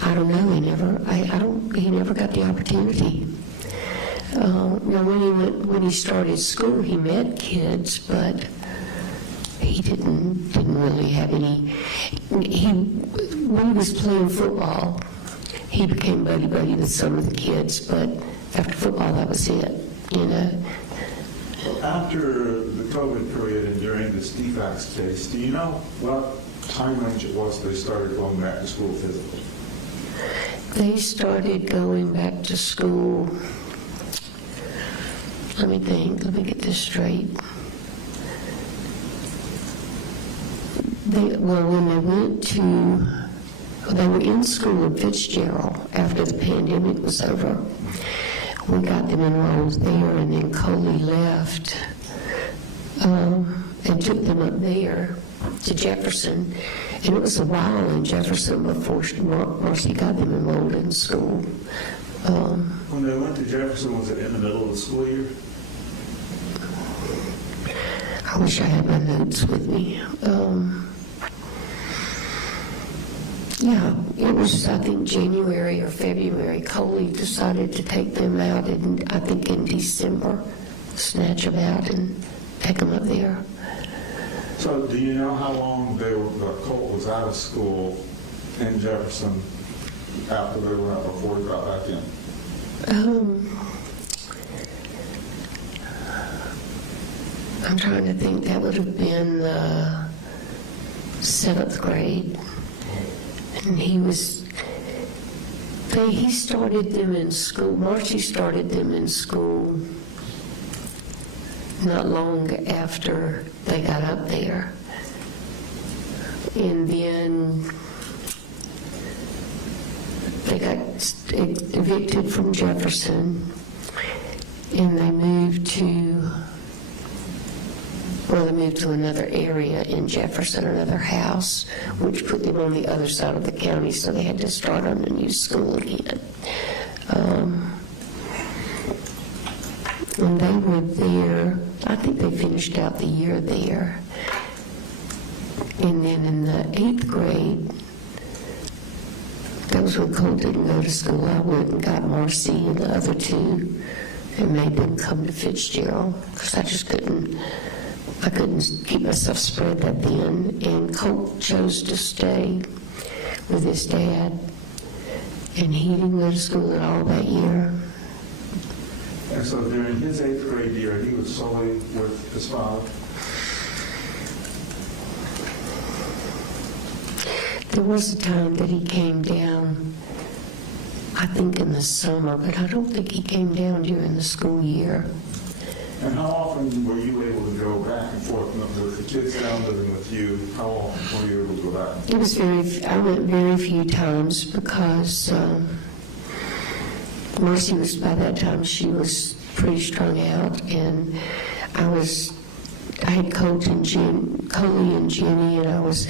I don't know. He never got the opportunity. Now, when he started school, he met kids, but he didn't really have any. When he was playing football, he became buddy with some of the kids, but after football, that was it. You know. After the COVID period and during this DFACS case, do you know what time range it was they started going back to school physically? They started going back to school, let me get this straight. They were in school in Fitzgerald after the pandemic was over. We got them enrolled there, and then Coley left and took them up there to Jefferson. And it was a while in Jefferson before Marcy got them enrolled in school. When they went to Jefferson, was it in the middle of the school year? I wish I had my notes with me. Yeah, it was, I think, January or February. Coley decided to take them out, I think in December, snatch them out and take them up there. So do you know how long Colt was out of school in Jefferson after they went out before he got back in? I'm trying to think. That would have been the 7th grade. And he started them in school. Marcy started them in school not long after they got up there. And then they got evicted from Jefferson, and they moved to another area in Jefferson, another house, which put them on the other side of the county, so they had to start on a new school again. And they were there, I think they finished out the year there. And then in the 8th grade, that was when Colt didn't go to school. I went and got Marcy and the other two and made them come to Fitzgerald, because I couldn't keep myself spread that thin. And Colt chose to stay with his dad, and he didn't go to school at all that year. And so during his 8th grade year, he was solely with his father? There was a time that he came down, I think in the summer, but I don't think he came down during the school year. And how often were you able to go back and forth with the kids down living with you? How often were you able to go back? I went very few times because Marcy was, by that time, she was pretty strung out, and I had Coley and Jenny, and I was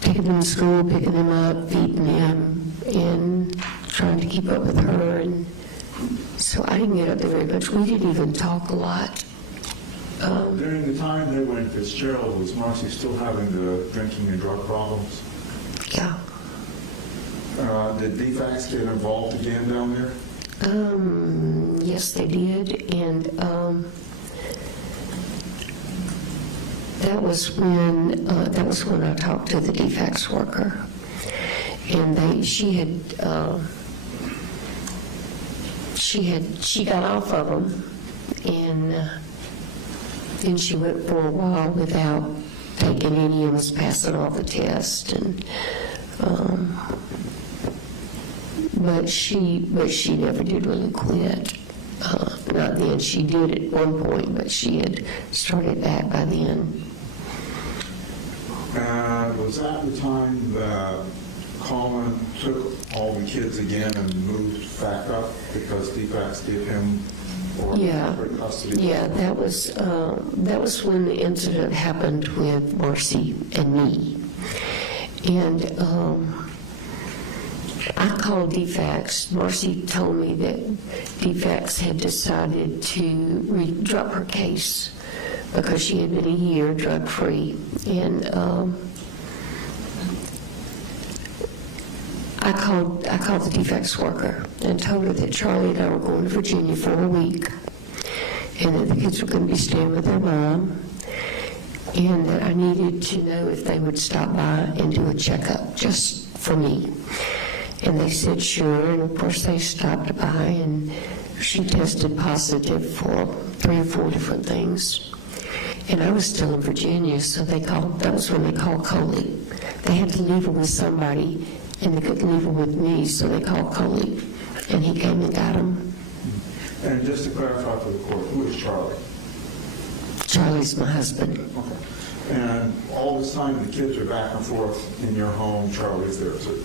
taking them to school, picking them up, feeding them, and trying to keep up with her, and so I didn't get up there very much. We didn't even talk a lot. During the time they were in Fitzgerald, was Marcy still having the drinking and drug problems? Yeah. Did DFACS get involved again down there? Yes, they did, and that was when I talked to the DFACS worker, and she got off of them, and then she went for a while without taking any and was passing all the tests, and but she never did really quit. Not then. She did at one point, but she had started back by then. Was that the time that Coleman took all the kids again and moved back up because defects gave him or custody? Yeah, that was when the incident happened with Marcy and me. And I called DFACS. Marcy told me that DFACS had decided to drop her case because she had been a year drug-free. And I called the DFACS worker and told her that Charlie and I were going to Virginia for a week and that the kids were going to be staying with their mom and that I needed to know if they would stop by and do a checkup just for me. And they said sure, and of course they stopped by and she tested positive for 3 or 4 different things. And I was still in Virginia, so that was when they called Coley. They had to leave her with somebody and they couldn't leave her with me, so they called Coley, and he came and got him. And just to clarify for the court, who is Charlie? Charlie's my husband. Okay. And all this time the kids are back and forth in your home, Charlie's there too?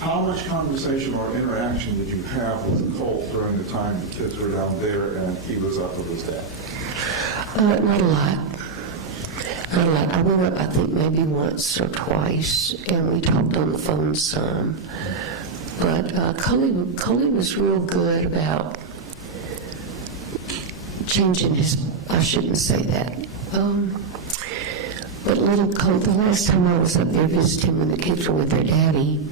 How much conversation or interaction did you have with Colt during the time the kids were down there and he was up with his dad? Not a lot. I went up, I think, maybe once or twice, and we talked on the phone some. But Coley was real good about changing I shouldn't say that. But little Coley, the last time I was up there visiting when the kids were with their daddy,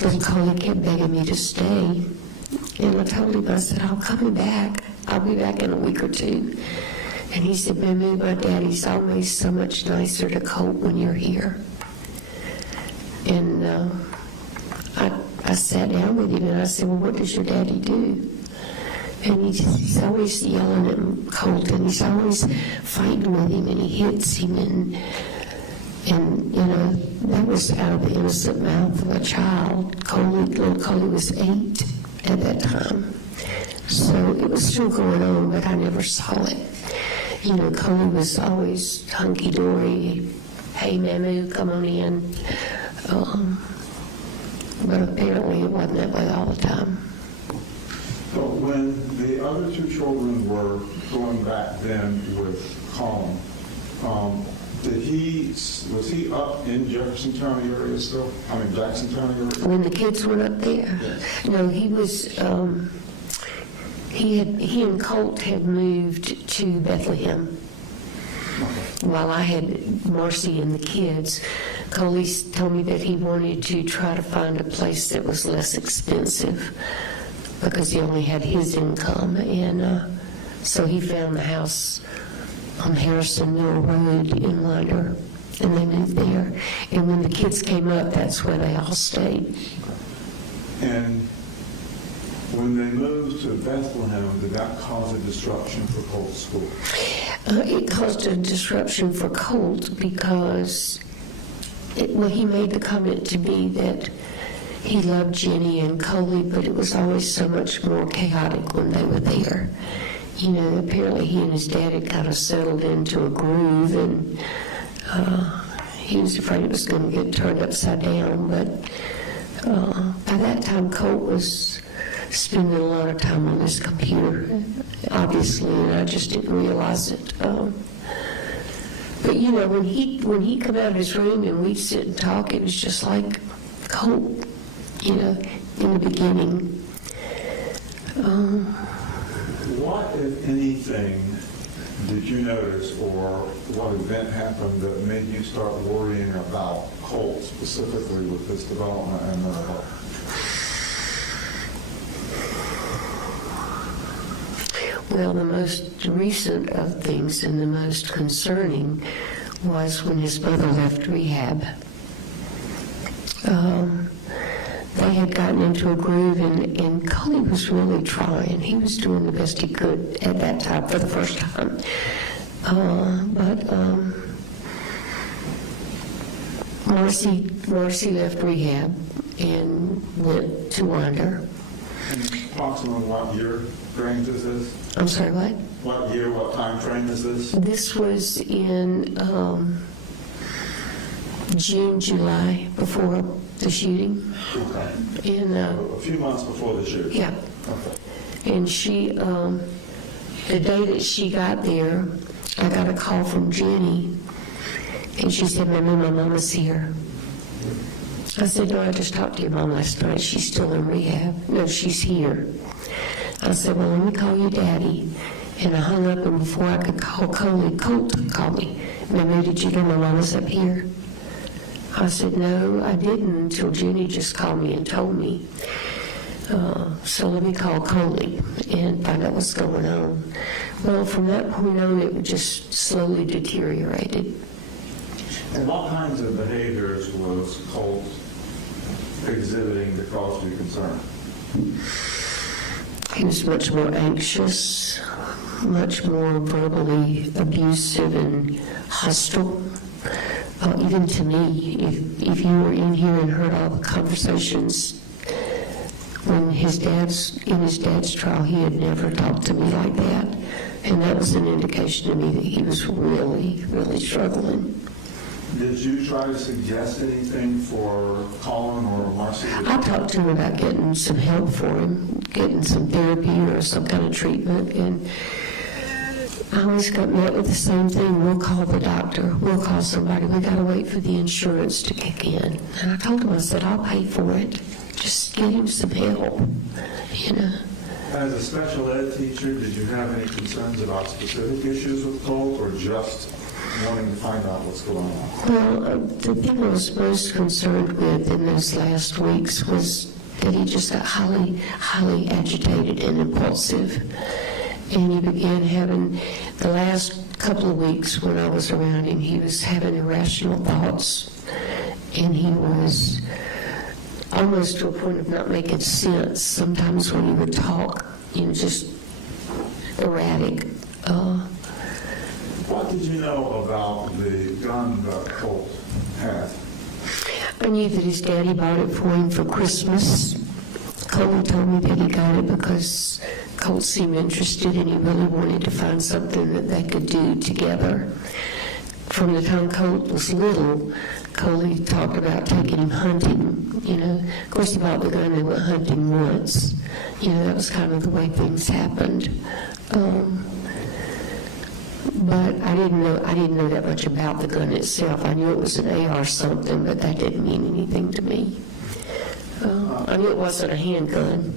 little Coley kept begging me to stay. And I told him, I said, I'll come back. I'll be back in a week or 2. And he said, Mimi, my daddy's always so much nicer to Colt when you're here. And I sat down with him and I said, well, what does your daddy do? And he's always yelling at Colt and he's always fighting with him and he hits him. And you know, that was out of the innocent mouth of a child. Little Coley was 8 at that time. So it was still going on, but I never saw it. You know, Coley was always hunky-dory, hey, Mamu, come on in. But apparently it wasn't that way all the time. So when the other 2 children were going back then with Colin, was he up in Jefferson County area still? I mean, Jackson County area? When the kids went up there? Yes. No, he was... He and Colt had moved to Bethlehem. While I had Marcy and the kids, Coley told me that he wanted to try to find a place that was less expensive because he only had his income. And so he found the house on Harrison Mill Road in Winder, and they moved there. And when the kids came up, that's where they all stayed. And when they moved to Bethlehem, did that cause a disruption for Colt's school? It caused a disruption for Colt because, he made the comment to me that he loved Jenny and Coley, but it was always so much more chaotic when they were there. You know, apparently he and his dad had kind of settled into a groove, and he was afraid it was going to get turned upside down. But by that time, Colt was spending a lot of time on his computer, obviously, and I just didn't realize it. But you know, when he come out of his room and we'd sit and talk, it was just like Colt, you know, in the beginning. What, if anything, did you notice, or what event happened that made you start worrying about Colt, specifically with his development and mental health? Well, the most recent of things and the most concerning was when his mother left rehab. They had gotten into a groove, and Coley was really trying. He was doing the best he could at that time for the first time. But Marcy left rehab and went to Winder. Approximately what year range is this? I'm sorry, what? What year, what time frame is this? This was in June, July, before the shooting. Okay. And, A few months before the shooting? yeah. Okay. And she, the day that she got there, I got a call from Jenny, and she said, "Mommy, my mama's here." I said, "No, I just talked to your mom last night. She's still in rehab." "No, she's here." I said, "Well, let me call you Daddy." And I hung up, and before I could call Colt called me. "Mommy, did you know my mama's up here?" I said, "No, I didn't until Jenny just called me and told me. So let me call Coley and find out what's going on." Well, from that point on, it just slowly deteriorated. And what kinds of behaviors was Colt exhibiting that caused you concern? He was much more anxious, much more verbally abusive and hostile. Even to me, if you were in here and heard all the conversations when in his dad's trial, he had never talked to me like that. And that was an indication to me that he was really, really struggling. Did you try to suggest anything for Colin or Marcy? I talked to him about getting some help for him, getting some therapy or some kind of treatment, and I always got met with the same thing. "We'll call the doctor. We'll call somebody. We got to wait for the insurance to kick in." And I told him, I said, "I'll pay for it. Just get him some help, you know." As a special ed teacher, did you have any concerns about specific issues with Colt or just wanting to find out what's going on? Well, the thing I was most concerned with in those last weeks was that he just got highly, highly agitated and impulsive. And he began having, the last couple of weeks when I was around him, he was having irrational thoughts. And he was almost to a point of not making sense. Sometimes when he would talk, just erratic. What did you know about the gun that Colt had? I knew that his daddy bought it for him for Christmas. Cole told me that he got it because Colt seemed interested and he really wanted to find something that they could do together. From the time Colt was little, Coley talked about taking him hunting, Of course, he bought the gun and went hunting once. That was kind of the way things happened. But I didn't know that much about the gun itself. I knew it was an AR something, but that didn't mean anything to me. I knew it wasn't a handgun.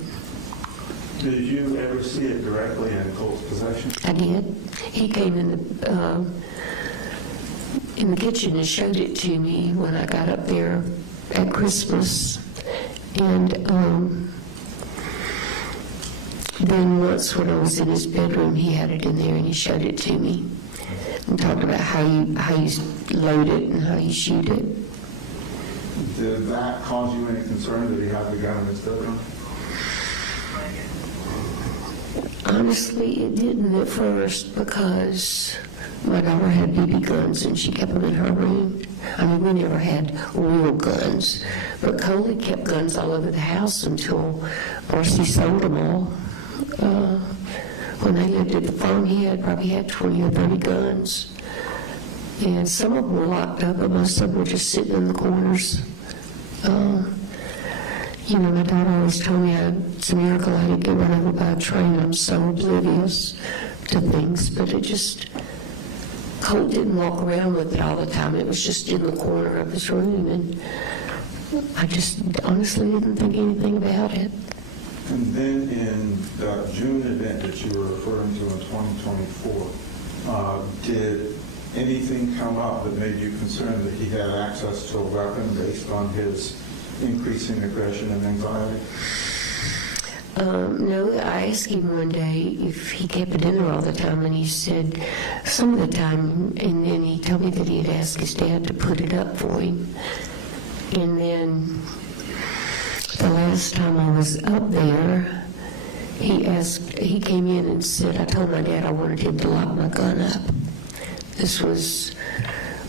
Did you ever see it directly in Colt's possession? I did. He came in the kitchen and showed it to me when I got up there at Christmas. And then once when I was in his bedroom, he had it in there and he showed it to me and talked about how you load it and how you shoot it. Did that cause you any concern that he had the gun in his bedroom? Honestly, it didn't at first because my daughter had BB guns and she kept them in her room. I mean, we never had real guns, but Coley kept guns all over the house until Marcy sold them all. When they lived at the farm, he probably had 20 or 30 guns. And some of them were locked up, but most of them were just sitting in the corners. My daughter always told me it's a miracle I didn't get run over by a train. I'm so oblivious to things, but Colt didn't walk around with it all the time. It was just in the corner of his room, and I just honestly didn't think anything about it. And then in the June event that you were referring to in 2024, did anything come up that made you concerned that he had access to a weapon based on his increasing aggression and anxiety? No, I asked him one day if he kept a dinner all the time, and he said some of the time, and then he told me that he had asked his dad to put it up for him. And then the last time I was up there, he came in and said, I told my dad I wanted him to lock my gun up. This was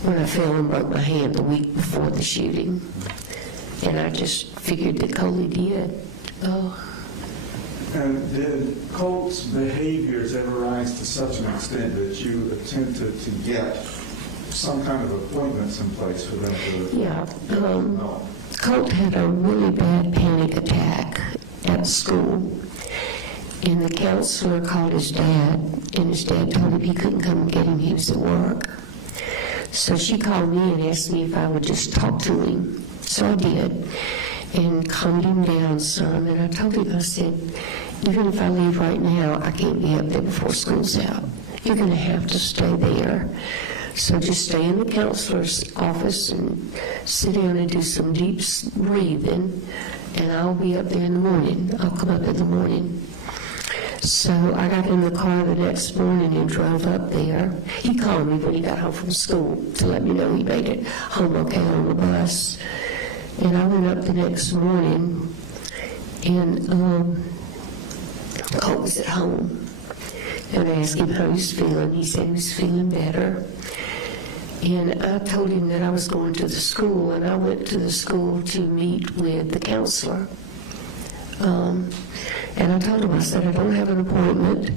when I fell and broke my hand the week before the shooting. And I just figured that Coley did. And did Colt's behaviors ever rise to such an extent that you attempted to get some kind of appointments in place for them to? Yeah. No. Colt had a really bad panic attack at school, and the counselor called his dad, and his dad told him he couldn't come and get him, he was at work. So she called me and asked me if I would just talk to him. So I did, and calmed him down some, and I told him, I said, even if I leave right now, I can't be up there before school's out. You're going to have to stay there. So just stay in the counselor's office and sit down and do some deep breathing, and I'll be up there in the morning. I'll come up in the morning. So I got in the car the next morning and drove up there. He called me when he got home from school to let me know he made it home okay on the bus. And I went up the next morning, and Colt was at home. And I asked him how he was feeling. He said he was feeling better. And I told him that I was going to the school, and I went to the school to meet with the counselor. And I told him, I said, I don't have an appointment,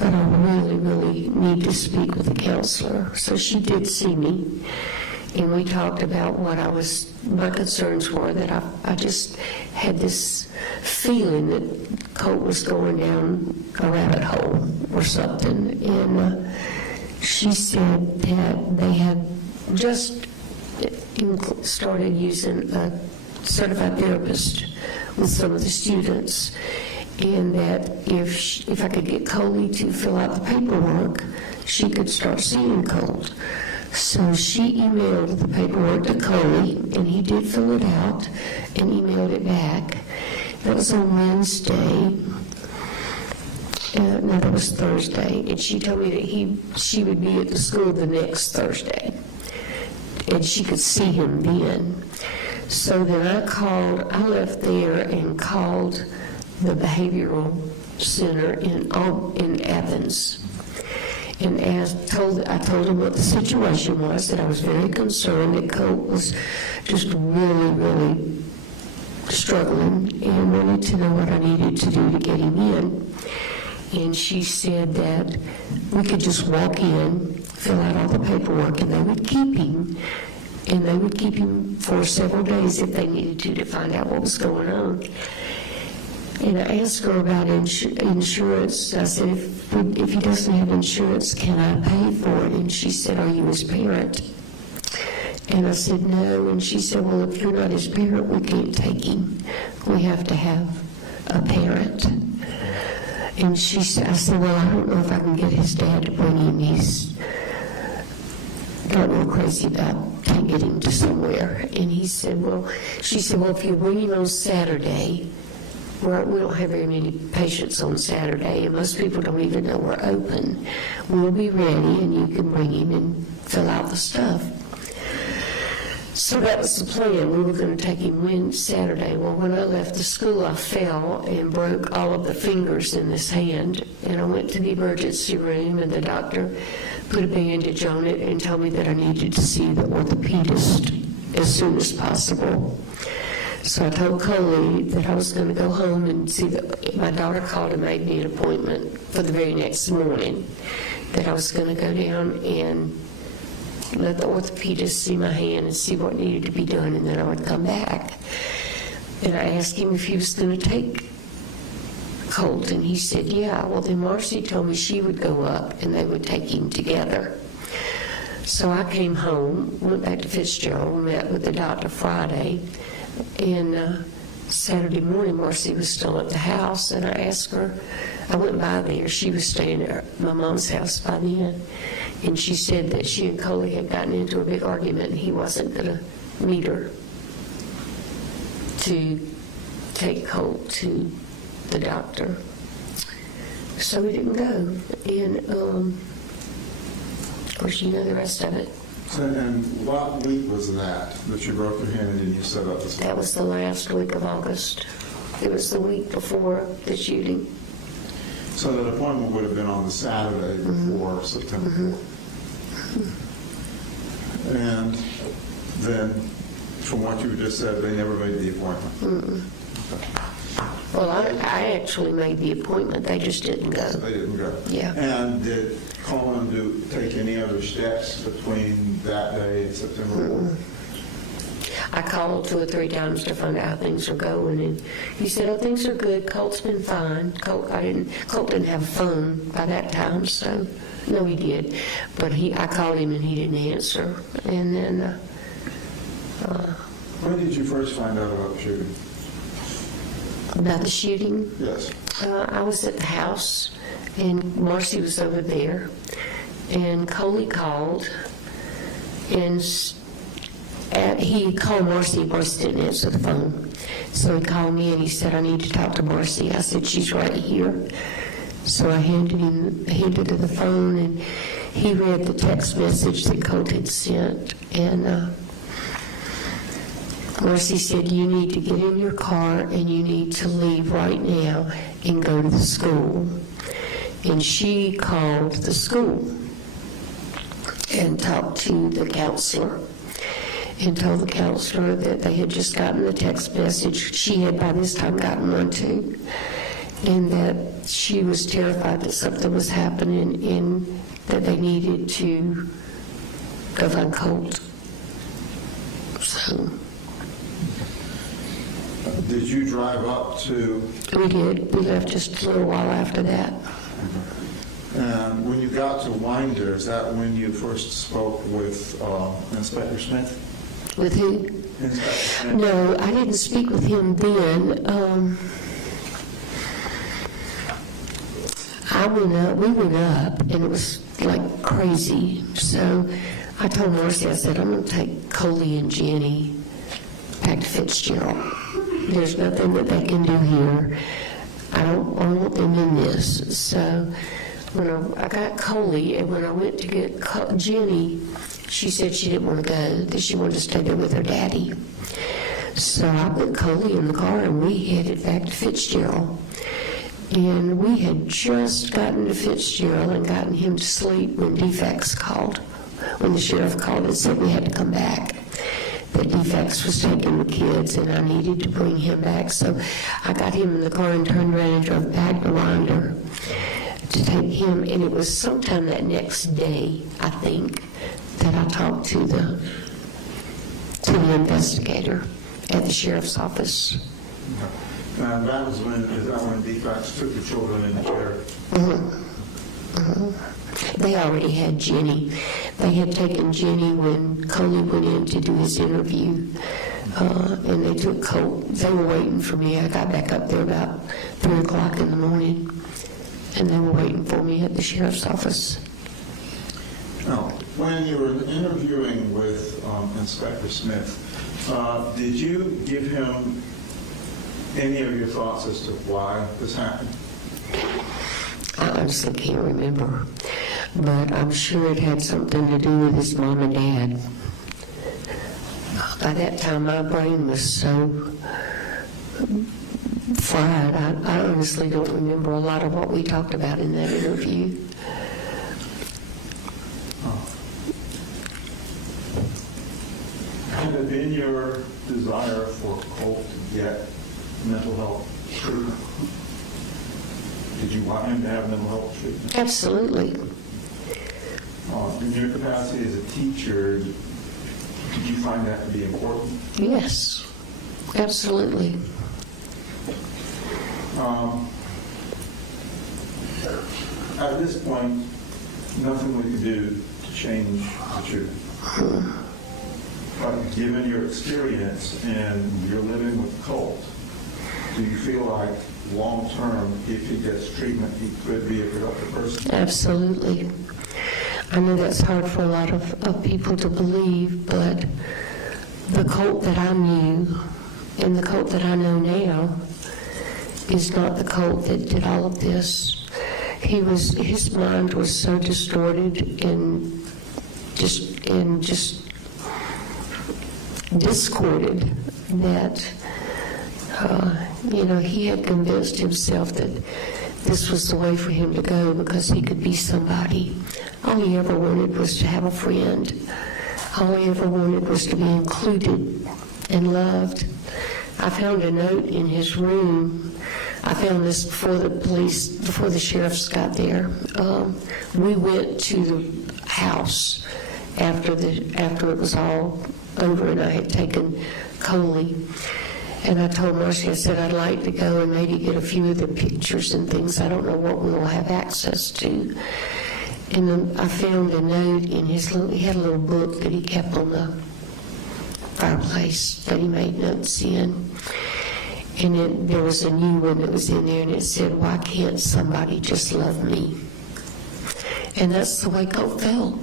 but I really, really need to speak with the counselor. So she did see me, and we talked about what my concerns were, that I just had this feeling that Colt was going down a rabbit hole or something. And she said that they had just started using a certified therapist with some of the students, and that if I could get Coley to fill out the paperwork, she could start seeing Colt. So she emailed the paperwork to Coley, and he did fill it out and emailed it back. That was on Wednesday. No, that was Thursday, and she told me that she would be at the school the next Thursday, and she could see him then. So then I left there and called the behavioral center in Athens, and I told him what the situation was, that I was very concerned that Colt was just really, really struggling, and wanted to know what I needed to do to get him in. And she said that we could just walk in, fill out all the paperwork, and they would keep him. And they would keep him for several days if they needed to find out what was going on. And I asked her about insurance. I said, if he doesn't have insurance, can I pay for it? And she said, are you his parent? And I said, no. And she said, well, if you're not his parent, we can't take him. We have to have a parent. And I said, well, I don't know if I can get his dad to bring him. He's got real crazy about can't get him to somewhere. And she said, well, if you bring him on Saturday, we don't have very many patients on Saturday, and most people don't even know we're open. We'll be ready, and you can bring him and fill out the stuff. So that was the plan. We were going to take him Saturday. Well, when I left the school, I fell and broke all of the fingers in this hand, and I went to the emergency room, and the doctor put a bandage on it and told me that I needed to see the orthopedist as soon as possible. So I told Coley that I was going to go home and see my daughter called and made me an appointment for the very next morning, that I was going to go down and let the orthopedist see my hand and see what needed to be done, and then I would come back. And I asked him if he was going to take Colt, and he said, yeah. Well, then Marcy told me she would go up and they would take him together. So I came home, went back to Fitzgerald, met with the doctor Friday, and Saturday morning Marcy was still at the house, and I asked her, I went by there, she was staying at my mom's house by then, and she said that she and Coley had gotten into a big argument and he wasn't going to meet her to take Colt to the doctor. So we didn't go. And of course, you know the rest of it. And what week was that you broke your hand and you set up this? That was the last week of August. It was the week before the shooting. So that appointment would have been on the Saturday before September 4th. And then, from what you just said, they never made the appointment. Okay. Well, I actually made the appointment, they just didn't go. They didn't go? Yeah. And did Colin take any other steps between that day and September 4th? I called 2 or 3 times to find out how things are going, and he said, oh, things are good, Colt's been fine. Colt didn't have a phone by that time, so, no, he did. But I called him and he didn't answer. And then, When did you first find out about the shooting? about the shooting, Yes. I was at the house, and Marcy was over there, and Coley called, and he called Marcy. Marcy didn't answer the phone, so he called me and he said, I need to talk to Marcy. I said, she's right here. So I handed her the phone, and he read the text message that Colt had sent, and Marcy said, you need to get in your car and you need to leave right now and go to the school. And she called the school and talked to the counselor and told the counselor that they had just gotten the text message. She had by this time gotten one too, and that she was terrified that something was happening and that they needed to go find Colt. So. Did you drive up to? We did. We left just a little while after that. And when you got to Winder, is that when you first spoke with Inspector Smith? With who? Inspector Smith? No, I didn't speak with him then. We went up, and it was like crazy. So I told Marcy, I said, I'm going to take Coley and Jenny back to Fitzgerald. There's nothing that they can do here. I want them in this. So when I got Coley, and when I went to get Jenny, she said she didn't want to go, that she wanted to stay there with her daddy. So I put Coley in the car, and we headed back to Fitzgerald. And we had just gotten to Fitzgerald and gotten him to sleep when DFAX called, when the sheriff called and said we had to come back. That DFAX was taking the kids, and I needed to bring him back. So I got him in the car and turned around and drove back to Winder to take him. And it was sometime that next day, I think, that I talked to the investigator at the sheriff's office. And that was when DFAX took the children in the care? Mm-hmm. Mm-hmm. They already had Jenny. They had taken Jenny when Coley went in to do his interview, and they took Colt. They were waiting for me. I got back up there about 3 o'clock in the morning, and they were waiting for me at the sheriff's office. Now, when you were interviewing with Inspector Smith, did you give him any of your thoughts as to why this happened? I honestly can't remember, but I'm sure it had something to do with his mom and dad. By that time, my brain was so fried. I honestly don't remember a lot of what we talked about in that interview. Had it been your desire for Colt to get mental health treatment? Did you want him to have mental health treatment? Absolutely. In your capacity as a teacher, did you find that to be important? Yes, absolutely. At this point, nothing we can do to change the truth. But given your experience and you're living with Colt, do you feel like long-term, if he gets treatment, he could be a productive person? Absolutely. I know that's hard for a lot of people to believe, but the Colt that I knew and the Colt that I know now is not the Colt that did all of this. His mind was so distorted and just discorded that he had convinced himself that this was the way for him to go because he could be somebody. All he ever wanted was to have a friend. All he ever wanted was to be included and loved. I found a note in his room. I found this before the sheriffs got there. We went to the house after it was all over, and I had taken Coley. And I told Marcy, I said, I'd like to go and maybe get a few of the pictures and things. I don't know what we will have access to. And then I found a note in he had a little book that he kept on the fireplace that he made notes in. And then there was a new one that was in there, and it said, why can't somebody just love me? And that's the way Colt felt.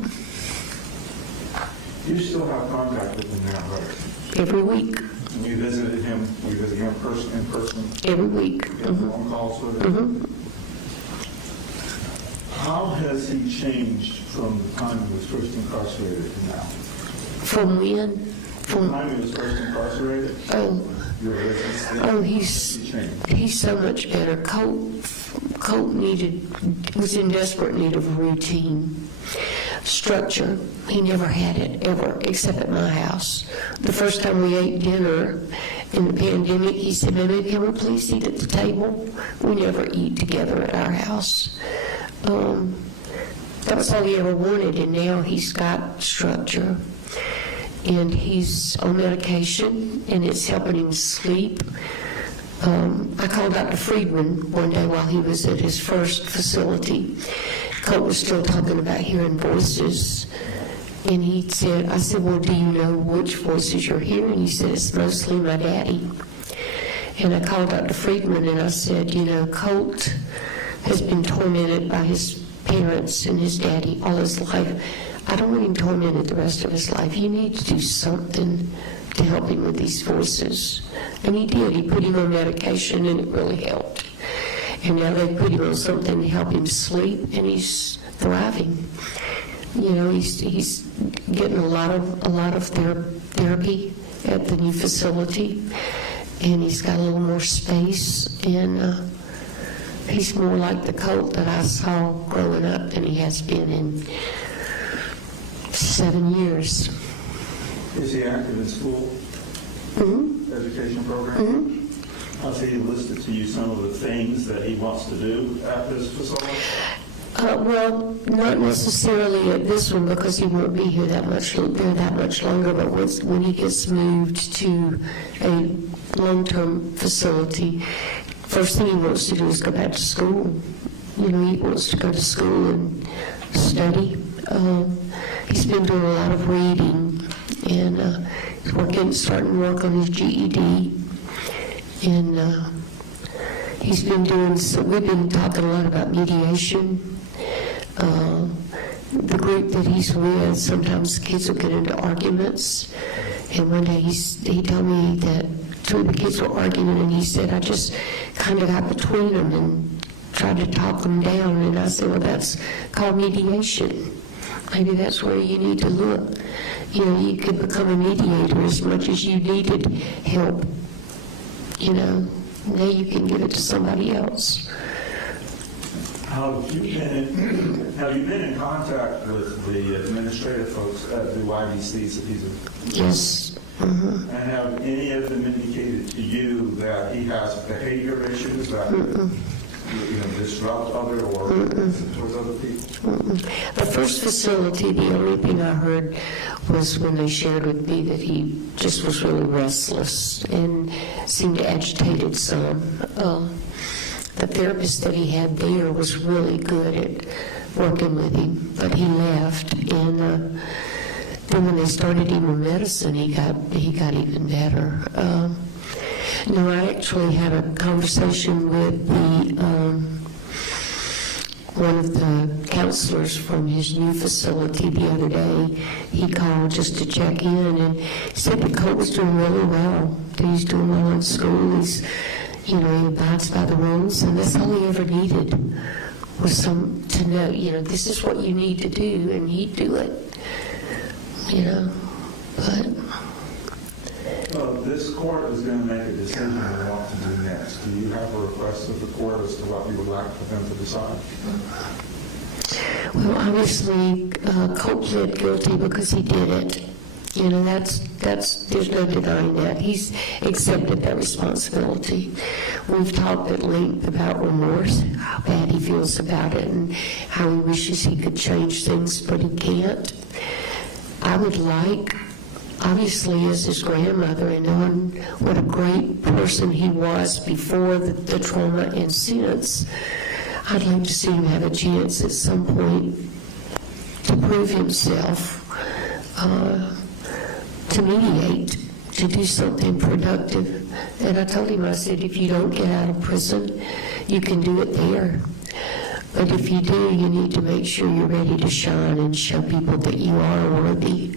You still have contact with him now, right? Every week. And you visited him in person? Every week. You have phone calls with him? How has he changed from the time he was first incarcerated to now? From when? From the time he was first incarcerated? He's so much better. Colt was in desperate need of a routine. Structure, he never had it ever, except at my house. The first time we ate dinner in the pandemic, he said, "Baby, can we please eat at the table?" We never eat together at our house. That was all he ever wanted, and now he's got structure. And he's on medication, and it's helping him sleep. I called Dr. Friedman one day while he was at his first facility. Colt was still talking about hearing voices, and I said, well, do you know which voices you're hearing? He said, it's mostly my daddy. And I called Dr. Friedman, and I said, Colt has been tormented by his parents and his daddy all his life. I don't want him tormented the rest of his life. You need to do something to help him with these voices. And he did. He put him on medication, and it really helped. And now they put him on something to help him sleep, and he's thriving. He's getting a lot of therapy at the new facility, and he's got a little more space, and he's more like the Colt that I saw growing up than he has been in 7 years. Is he active in school? Education program? Has he listed to you some of the things that he wants to do at this facility? Well, not necessarily at this one, because he won't be here that much longer, but when he gets moved to a long-term facility, first thing he wants to do is go back to school. He wants to go to school and study. He's been doing a lot of reading, and he's starting to work on his GED. And he's been we've been talking a lot about mediation. The group that he's with, sometimes kids will get into arguments. And one day he told me that two of the kids were arguing, and he said, I just kind of got between them and tried to talk them down. And I said, well, that's called mediation. Maybe that's where you need to look. You could become a mediator as much as you needed help. Now you can give it to somebody else. Have you been in contact with the administrative folks at the YDCs that he's in? Yes. And have any of them indicated to you that he has behavior issues that disrupt other or towards other people? The first facility, the only thing I heard was when they shared with me that he just was really restless and seemed agitated some. The therapist that he had there was really good at working with him, but he left, and then when they started him on medicine, he got even better. I actually had a conversation with one of the counselors from his new facility the other day. He called just to check in, and he said that Colt was doing really well. That he's doing well in school. He abides by the rules, and that's all he ever needed was to know, this is what you need to do, and he'd do it. But this court is going to make a decision on what to do next. Do you have a request of the court as to what you would like for them to decide? Well, obviously, Colt pled guilty because he did it, You know, there's no denying that. He's accepted that responsibility. We've talked at length about remorse, how bad he feels about it, and how he wishes he could change things, but he can't. I would like, obviously, as his grandmother, and knowing what a great person he was before the trauma and since, I'd like to see him have a chance at some point to prove himself, to mediate, to do something productive. And I told him, I said, if you don't get out of prison, you can do it there. But if you do, you need to make sure you're ready to shine and show people that you are worthy.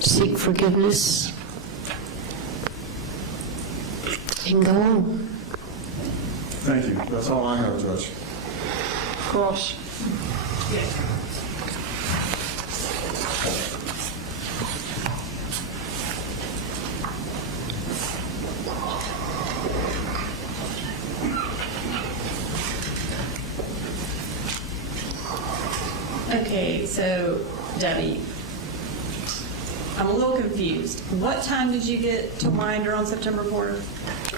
Seek forgiveness and go on. Thank you. That's all I have, Judge. Cross. Okay, so Debbie, I'm a little confused. What time did you get to Winder on September 4th?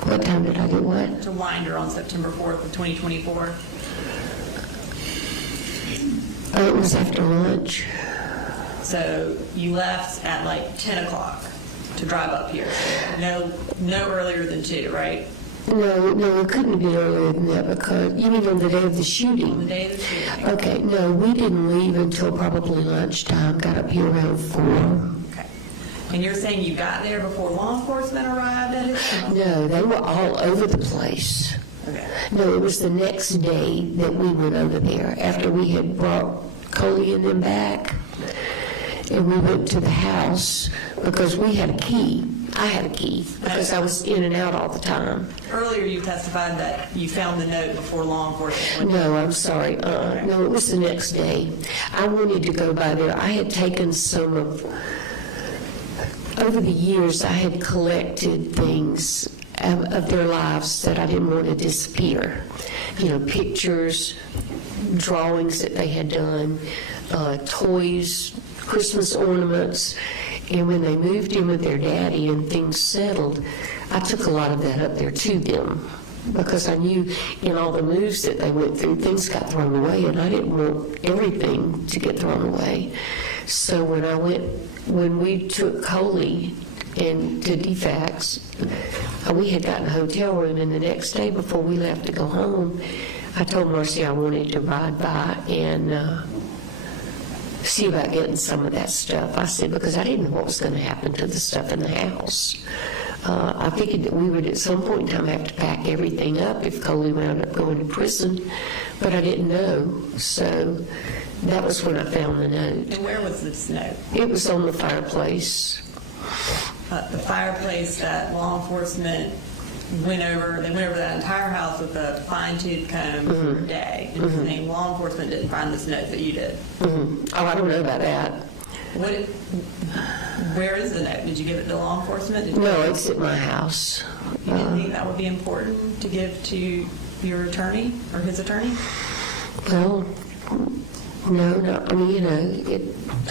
What time did I get what? To Winder on September 4th of 2024? It was after lunch. So you left at like 10 o'clock to drive up here. No earlier than 2, right? No, it couldn't be earlier than that because, you mean on the day of the shooting? On the day of the shooting. Okay, no, we didn't leave until probably lunchtime, got up here around 4. Okay. And you're saying you got there before law enforcement arrived at it? No, they were all over the place. Okay. No, it was the next day that we went over there after we had brought Coley and them back. And we went to the house because we had a key. I had a key because I was in and out all the time. Earlier you testified that you found the note before law enforcement went. No, I'm sorry. No, it was the next day. I wanted to go by there. I had taken some of, over the years, I had collected things of their lives that I didn't want to disappear. You know, pictures, drawings that they had done, toys, Christmas ornaments. And when they moved in with their daddy and things settled, I took a lot of that up there to them because I knew in all the moves that they went through, things got thrown away, and I didn't want everything to get thrown away. So when we took Coley and did DFACS, we had gotten a hotel room, and the next day before we left to go home, I told Marcy I wanted to ride by and see about getting some of that stuff. I said, because I didn't know what was going to happen to the stuff in the house. I figured that we would at some point in time have to pack everything up if Coley wound up going to prison, but I didn't know. So that was when I found the note. And where was this note? It was on the fireplace. The fireplace that law enforcement went over that entire house with a fine-tooth comb for a day. And you're saying law enforcement didn't find this note that you did. Oh, I don't know about that. Where is the note? Did you give it to law enforcement? No, it's at my house. You didn't think that would be important to give to your attorney or his attorney? Well, no, I mean, you know,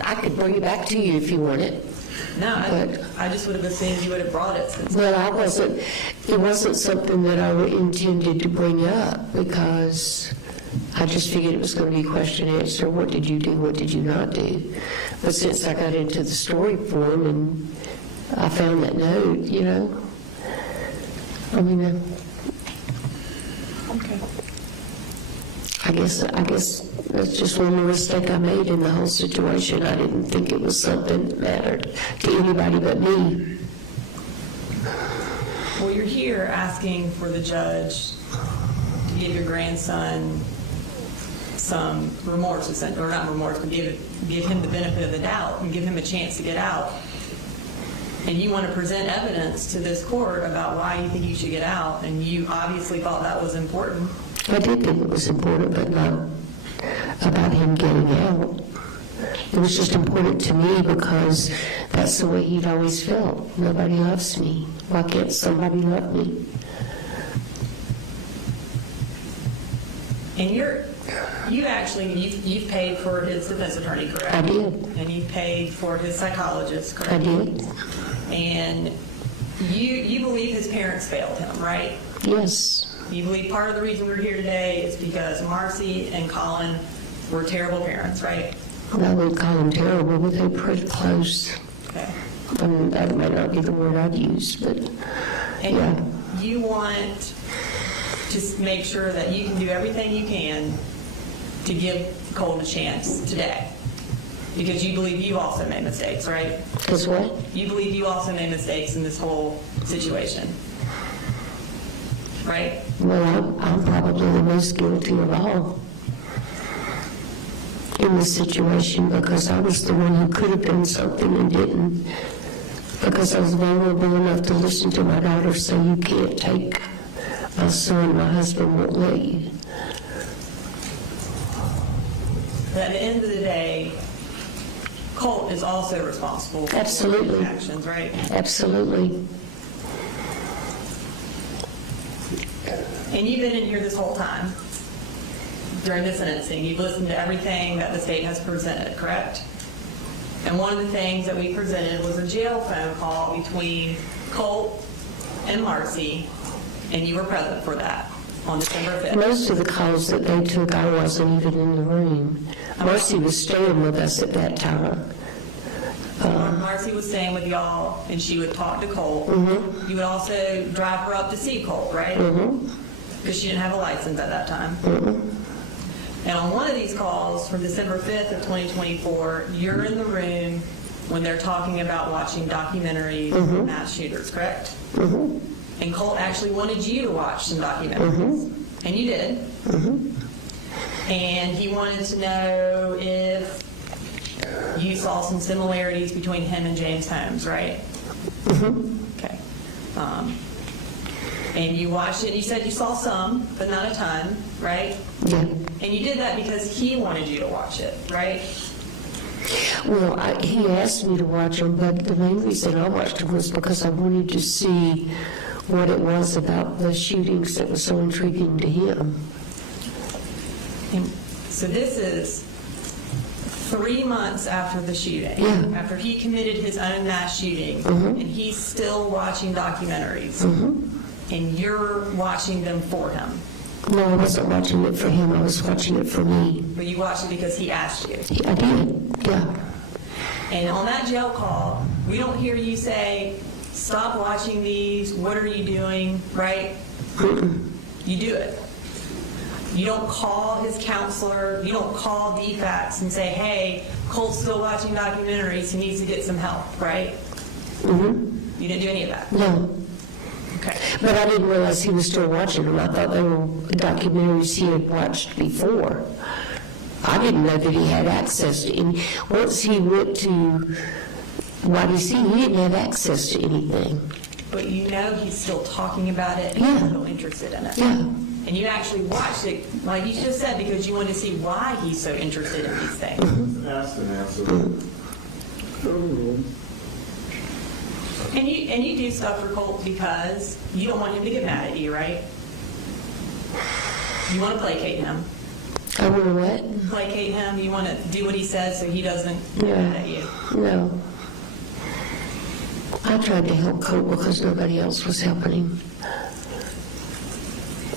I could bring it back to you if you want it. No, I just would have assumed you would have brought it since. Well, it wasn't something that I intended to bring up because I just figured it was going to be question and answer. What did you do? What did you not do? But since I got into the story form and I found that note, you know, I mean, Okay. I guess that's just one more mistake I made in the whole situation. I didn't think it was something that mattered to anybody but me. Well, you're here asking for the judge to give your grandson some remorse, or not remorse, but give him the benefit of the doubt and give him a chance to get out. And you want to present evidence to this court about why you think you should get out, and you obviously thought that was important. I did think it was important, but not about him getting out. It was just important to me because that's the way he'd always felt. Nobody loves me. Why can't somebody love me? And You actually, you've paid for his defense attorney, correct? I did. And you've paid for his psychologist, correct? I did. And you believe his parents failed him, right? Yes. You believe part of the reason we're here today is because Marcy and Colin were terrible parents, right? I wouldn't call them terrible, but they're pretty close. Okay. I mean, that might not be the word I'd use, but And yeah. you want to make sure that you can do everything you can to give Colt a chance today. Because you believe you also made mistakes, right? Because what? You believe you also made mistakes in this whole situation, right? Well, I'm probably the most guilty of all in this situation because I was the one who could have done something and didn't. Because I was vulnerable enough to listen to my daughter say, you can't take my son, my husband won't let you. But at the end of the day, Colt is also responsible for Absolutely. his actions, right? Absolutely. And you've been in here this whole time during the sentencing. You've listened to everything that the state has presented, correct? And one of the things that we presented was a jail phone call between Colt and Marcy, and you were present for that on December 5th. Most of the calls that they took, I wasn't even in the room. Marcy was staying with us at that time. Marcy was staying with y'all, and she would talk to Colt. You would also drive her up to see Colt, right? Because she didn't have a license at that time. And on one of these calls from December 5th of 2024, you're in the room when they're talking about watching documentaries of mass shooters, correct? And Colt actually wanted you to watch some documentaries. And you did. And he wanted to know if you saw some similarities between him and James Holmes, right? Okay. And you watched it, and you said you saw some, but not a ton, right? Yeah. And you did that because he wanted you to watch it, right? Well, he asked me to watch them, but the main reason I watched them was because I wanted to see what it was about the shootings that was so intriguing to him. And so this is 3 months after the shooting, Yeah. after he committed his own mass shooting, and he's still watching documentaries, and you're watching them for him. No, I wasn't watching it for him, I was watching it for me. But you watched it because he asked you. I did, yeah. And on that jail call, we don't hear you say, stop watching these, what are you doing, right? You do it. You don't call his counselor, you don't call DFACS and say, hey, Colt's still watching documentaries, he needs to get some help, right? You didn't do any of that? No. Okay. But I didn't realize he was still watching them. I thought they were documentaries he had watched before. I didn't know that he had access to any. Once he went to YDC, he didn't have access to anything. But you know he's still talking about it and Yeah. he's still interested in it. Yeah. And you actually watched it, like you just said, because you wanted to see why he's so interested in these things. Ask and answer. And you do stuff for Colt because you don't want him to get mad at you, right? You want to placate him. I want to what? Placate him. You want to do what he says so he doesn't get mad at you. No. I tried to help Colt because nobody else was helping him.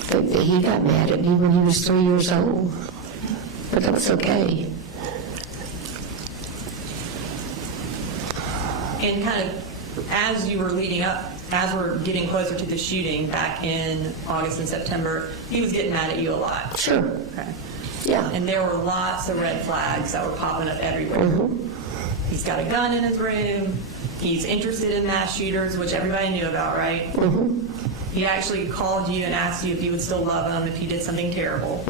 But he got mad at me when he was 3 years old. But that was okay. And kind of as you were leading up, as we're getting closer to the shooting back in August and September, he was getting mad at you a lot. Sure. Okay. Yeah. And there were lots of red flags that were popping up everywhere. He's got a gun in his room. He's interested in mass shooters, which everybody knew about, right? He actually called you and asked you if you would still love him if he did something terrible.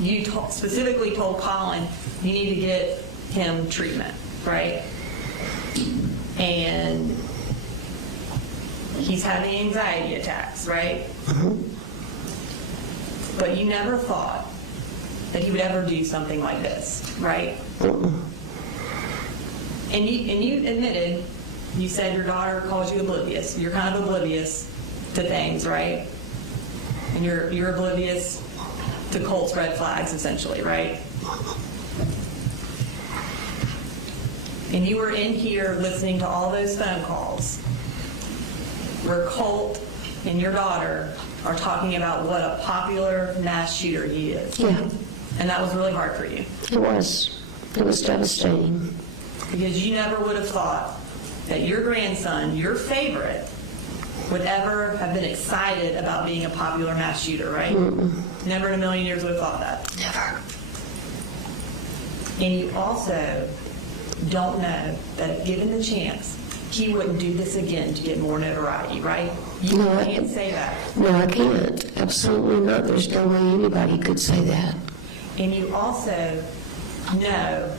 You specifically told Colin you need to get him treatment, right? And he's having anxiety attacks, right? But you never thought that he would ever do something like this, right? And you admitted, you said your daughter calls you oblivious. You're kind of oblivious to things, right? And you're oblivious to Colt's red flags, essentially, right? And you were in here listening to all those phone calls where Colt and your daughter are talking about what a popular mass shooter he is. Yeah, And that was really hard for you. it was. It was devastating. Because you never would have thought that your grandson, your favorite, would ever have been excited about being a popular mass shooter, right? Never in a million years would have thought that. Never. And you also don't know that if given the chance, he wouldn't do this again to get more notoriety, right? You No, can't say that. No, I can't. Absolutely not. There's no way anybody could say that. And you also know,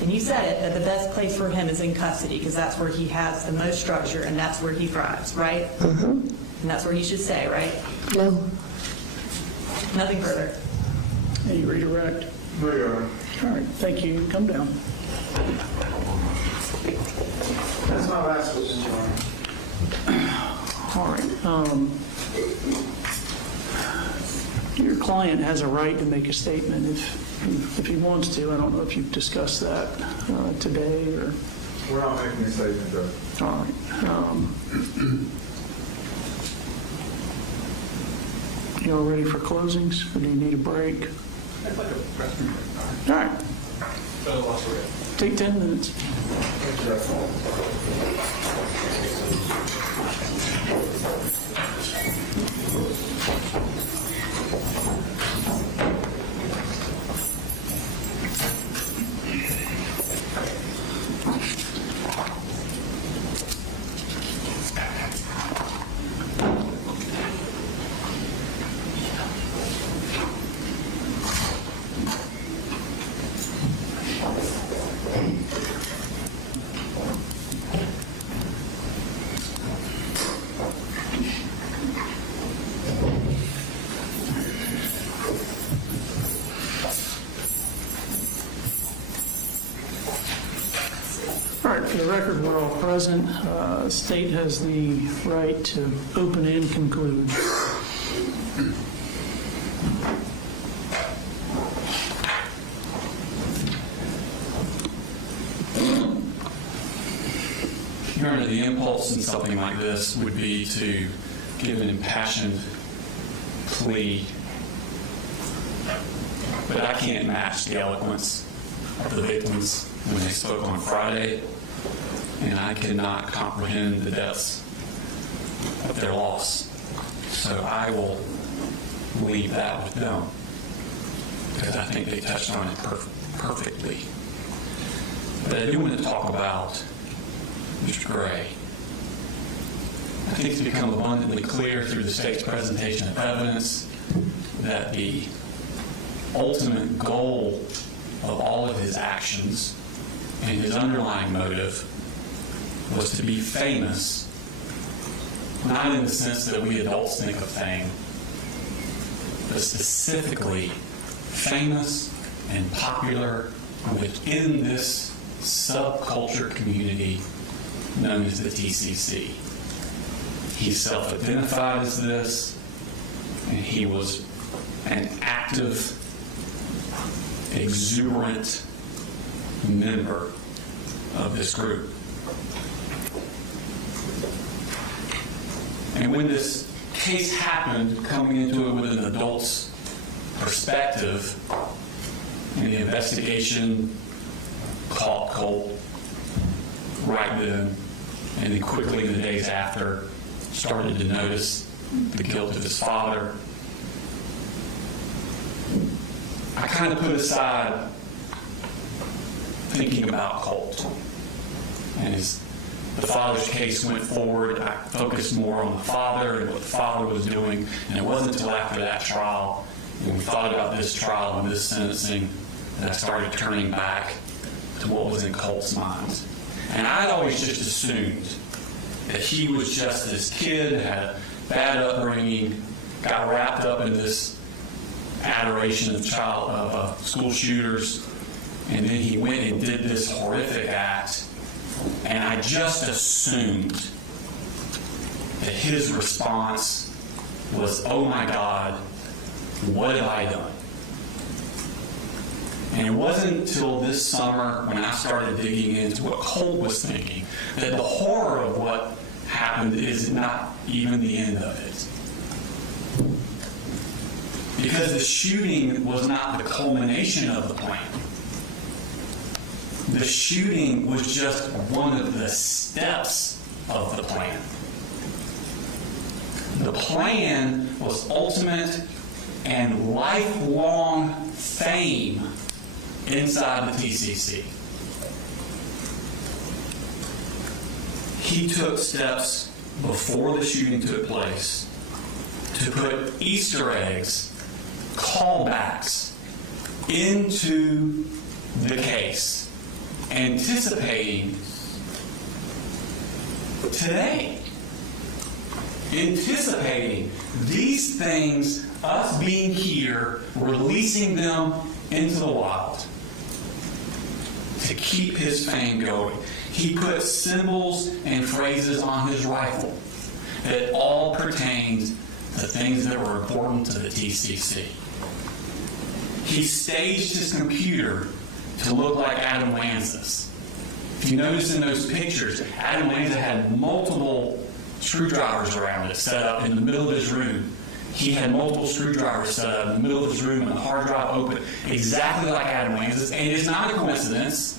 and you said it, that the best place for him is in custody because that's where he has the most structure and that's where he thrives, right? And that's where he should stay, right? No. Nothing further. Any redirect? No, Your Honor. All right, thank you. Come down. That's my last question, Your Honor. All right. Your client has a right to make a statement if he wants to. I don't know if you've discussed that today or. We're not making a statement, Judge. All right. You all ready for closings, or do you need a break? I'd like a restroom break. All right. Take 10 minutes. All right, for the record, we're all present. The state has the right to open and conclude. Your Honor, the impulse in something like this would be to give an impassioned plea, but I can't match the eloquence of the victims when they spoke on Friday, and I cannot comprehend the depths of their loss. So I will leave that with them, because I think they touched on it perfectly. But I do want to talk about Mr. Gray. I think it's become abundantly clear through the state's presentation of evidence that the ultimate goal of all of his actions and his underlying motive was to be famous, not in the sense that we adults think of fame, but specifically famous and popular within this subculture community known as the TCC. He self-identified as this, and he was an active, exuberant member of this group. And when this case happened, coming into it with an adult's perspective, and the investigation caught Colt right then, and then quickly in the days after, started to notice the guilt of his father. I kind of put aside thinking about Colt. And as the father's case went forward, I focused more on the father and what the father was doing. And it wasn't until after that trial, when we thought about this trial and this sentencing, that I started turning back to what was in Colt's mind. And I'd always just assumed that he was just this kid, had a bad upbringing, got wrapped up in this adoration of school shooters, and then he went and did this horrific act, and I just assumed that his response was, oh my God, What have I done? And it wasn't until this summer when I started digging into what Colt was thinking that the horror of what happened is not even the end of it. Because the shooting was not the culmination of the plan. The shooting was just one of the steps of the plan. The plan was ultimate and lifelong fame inside the TCC. He took steps before the shooting took place to put Easter eggs, callbacks into the case, anticipating today, anticipating these things, us being here, releasing them into the wild to keep his fame going. He put symbols and phrases on his rifle that all pertained to things that were important to the TCC. He staged his computer to look like Adam Lanza's. If you notice in those pictures, Adam Lanza had multiple screwdrivers around it set up in the middle of his room. He had multiple screwdrivers set up in the middle of his room and a hard drive open, exactly like Adam Lanza's. And it's not a coincidence,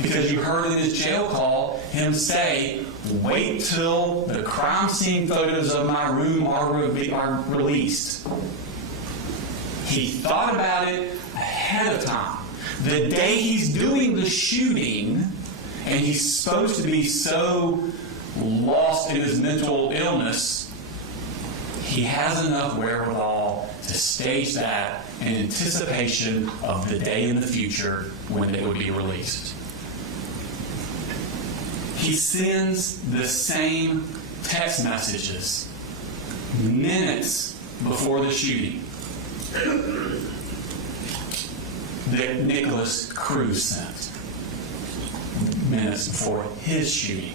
because you heard in his jail call him say, wait till the crime scene photos of my room are released. He thought about it ahead of time. The day he's doing the shooting, and he's supposed to be so lost in his mental illness, he has enough wherewithal to stage that in anticipation of the day in the future when they would be released. He sends the same text messages minutes before the shooting that Nicholas Cruz sent minutes before his shooting.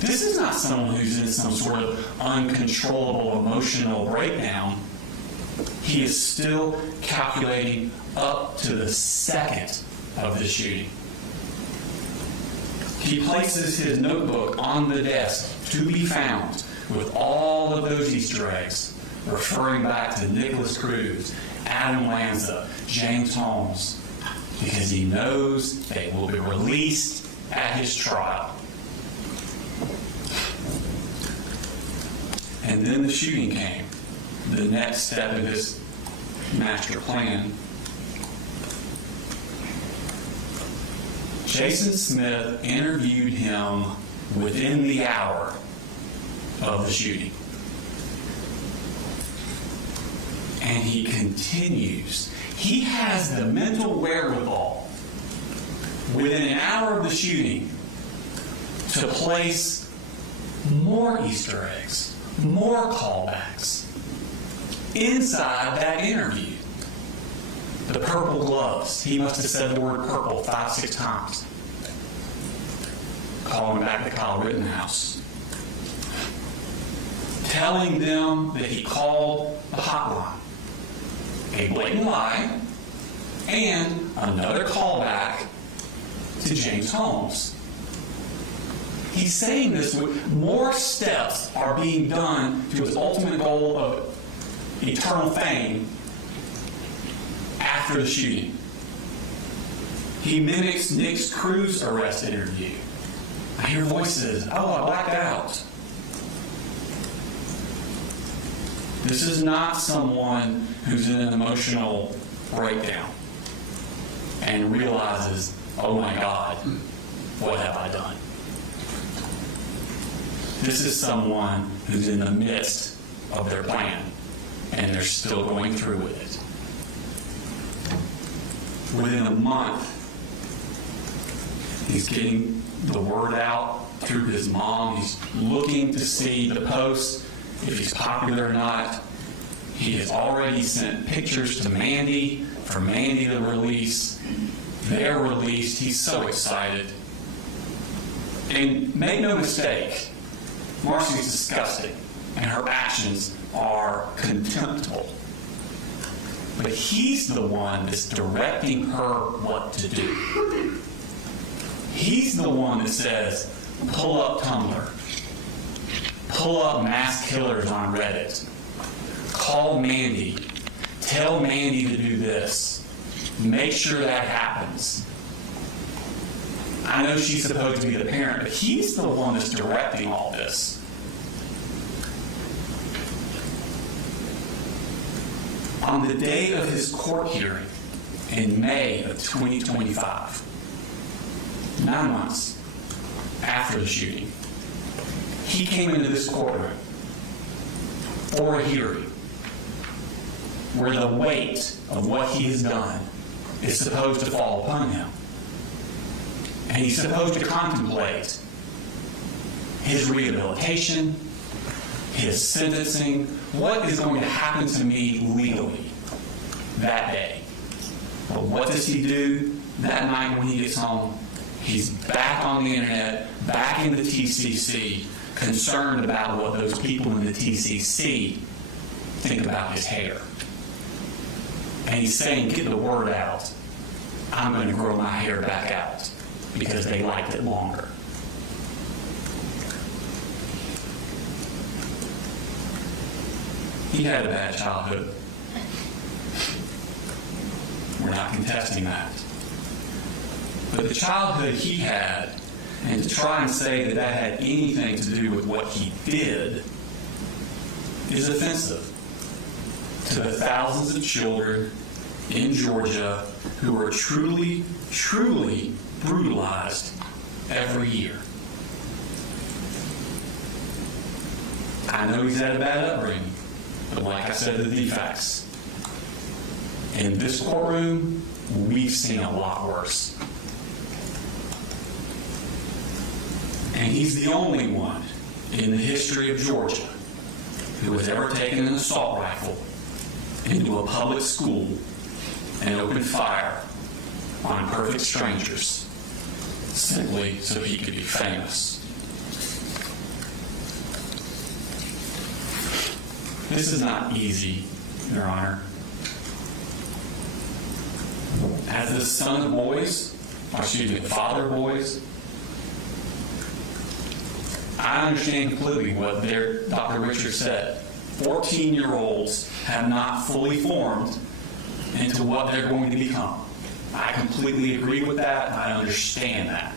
This is not someone who's in some sort of uncontrollable emotional breakdown. He is still calculating up to the second of the shooting. He places his notebook on the desk to be found with all of those Easter eggs, referring back to Nicholas Cruz, Adam Lanza, James Holmes, because he knows they will be released at his trial. And then the shooting came, the next step of his master plan. Jason Smith interviewed him within the hour of the shooting. And he continues. He has the mental wherewithal within an hour of the shooting to place more Easter eggs, more callbacks inside that interview. The purple gloves. He must have said the word purple 5-6 times. Calling back to Kyle Rittenhouse. Telling them that he called the hotline. A blatant lie, and another callback to James Holmes. He's saying this with more steps are being done to his ultimate goal of eternal fame after the shooting. He mimics Nick Cruz's arrest interview. I hear voices. Oh, I blacked out. This is not someone who's in an emotional breakdown and realizes, oh my God, what have I done? This is someone who's in the midst of their plan and they're still going through with it. Within a month, he's getting the word out through his mom. He's looking to see the posts, if he's popular or not. He has already sent pictures to Mandy for Mandy to release. They're released. He's so excited. And make no mistake, Marcy's disgusting, and her actions are contemptible. But he's the one that's directing her what to do. He's the one that says, pull up Tumblr, pull up mass killers on Reddit, call Mandy, tell Mandy to do this, make sure that happens. I know she's supposed to be the parent, but he's the one that's directing all this. On the day of his court hearing in May of 2025, 9 months after the shooting, he came into this courtroom for a hearing where the weight of what he has done is supposed to fall upon him. And he's supposed to contemplate his rehabilitation, his sentencing, what is going to happen to me legally that day. But what does he do that night when he gets home? He's back on the internet, back in the TCC, concerned about what those people in the TCC think about his hair. And he's saying, get the word out. I'm going to grow my hair back out because they liked it longer. He had a bad childhood. We're not contesting that. But the childhood he had, and to try and say that that had anything to do with what he did, is offensive to the thousands of children in Georgia who are truly, truly brutalized every year. I know he's had a bad upbringing, but like I said, the defects. In this courtroom, we've seen a lot worse. And he's the only one in the history of Georgia who has ever taken an assault rifle into a public school and opened fire on perfect strangers simply so he could be famous. This is not easy, Your Honor. As the son of boys, or excuse me, the father of boys, I understand completely what Dr. Richards said. 14-year-olds have not fully formed into what they're going to become. I completely agree with that, and I understand that.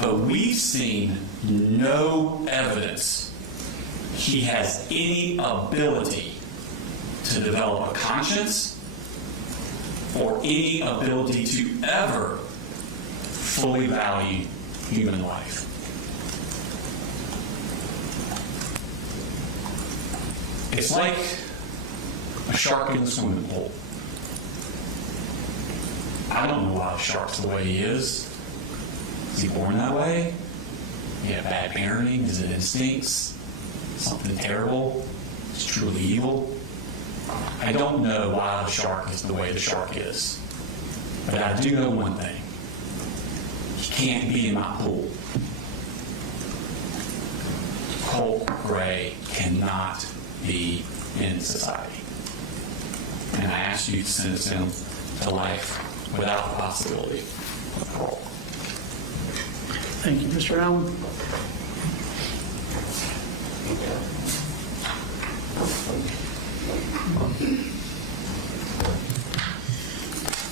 But we've seen no evidence he has any ability to develop a conscience or any ability to ever fully value human life. It's like a shark in the swimming pool. I don't know why the shark's the way he is. Is he born that way? He had bad parenting? Is it instincts? Something terrible? It's truly evil? I don't know why the shark is the way the shark is. But I do know one thing. He can't be in my pool. Colt Gray cannot be in society. And I ask you to sentence him to life without the possibility of parole. Thank you, Mr. Allen.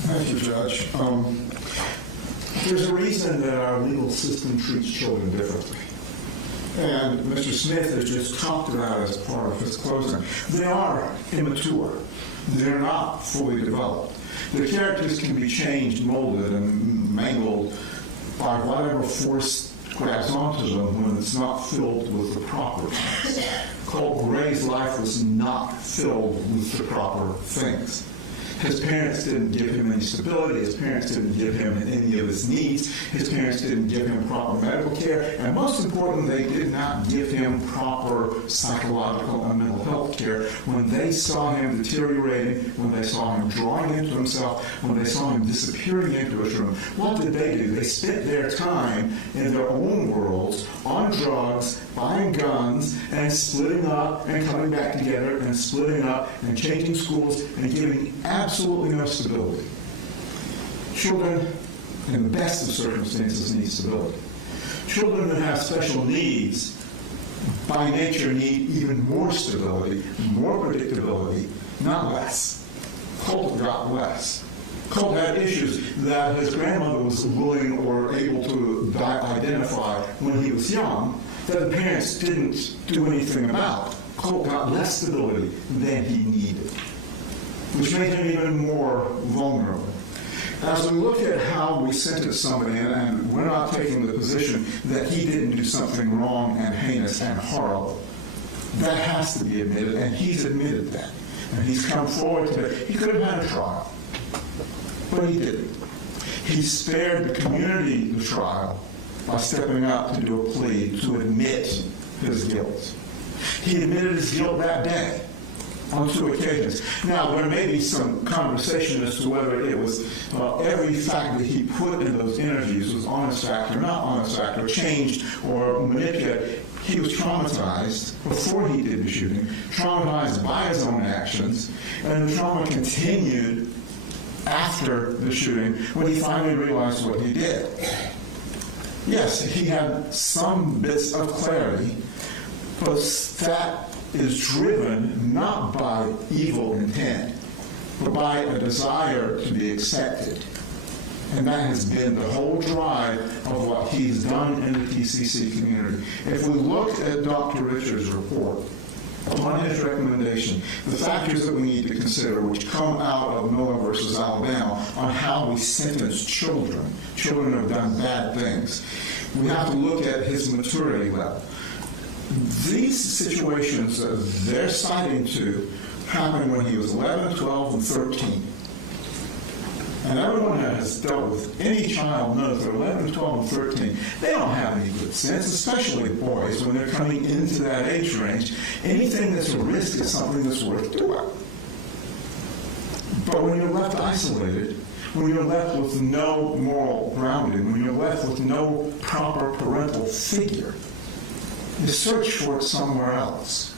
Thank you, Judge. There's a reason that our legal system treats children differently. And Mr. Smith has just talked about it as part of his closing. They are immature. They're not fully developed. Their characters can be changed, molded, and mangled by whatever force grabs onto them when it's not filled with the proper things. Colt Gray's life was not filled with the proper things. His parents didn't give him any stability. His parents didn't give him any of his needs. His parents didn't give him proper medical care. And most importantly, they did not give him proper psychological and mental health care. When they saw him deteriorating, when they saw him drawing into himself, when they saw him disappearing into his room, what did they do? They spent their time in their own worlds, on drugs, buying guns, and splitting up and coming back together and splitting up and changing schools and giving absolutely no stability. Children, in the best of circumstances, need stability. Children that have special needs, by nature, need even more stability, more predictability, not less. Colt got less. Colt had issues that his grandmother was willing or able to identify when he was young that the parents didn't do anything about. Colt got less stability than he needed, which made him even more vulnerable. As we look at how we sentence somebody, and we're not taking the position that he didn't do something wrong and heinous and horrible, that has to be admitted, and he's admitted that. And he's come forward to it. He could have had a trial, but he didn't. He spared the community the trial by stepping up to do a plea to admit his guilt. He admitted his guilt that day on 2 occasions. Now, there may be some conversation as to whether it was every fact that he put in those interviews was honest fact or not honest fact, or changed or manipulated. He was traumatized before he did the shooting, traumatized by his own actions, and the trauma continued after the shooting when he finally realized what he did. Yes, he had some bits of clarity, but that is driven not by evil intent, but by a desire to be accepted. And that has been the whole drive of what he's done in the TCC community. If we look at Dr. Richards' report, on his recommendation, the factors that we need to consider, which come out of Miller versus Alabama, on how we sentence children who have done bad things, we have to look at his maturity level. These situations that they're citing to happened when he was 11, 12, and 13. And everyone that has dealt with any child knows that 11, 12, and 13, they don't have any good sense, especially boys when they're coming into that age range. Anything that's a risk is something that's worth doing. But when you're left isolated, when you're left with no moral grounding, when you're left with no proper parental figure, you search for it somewhere else.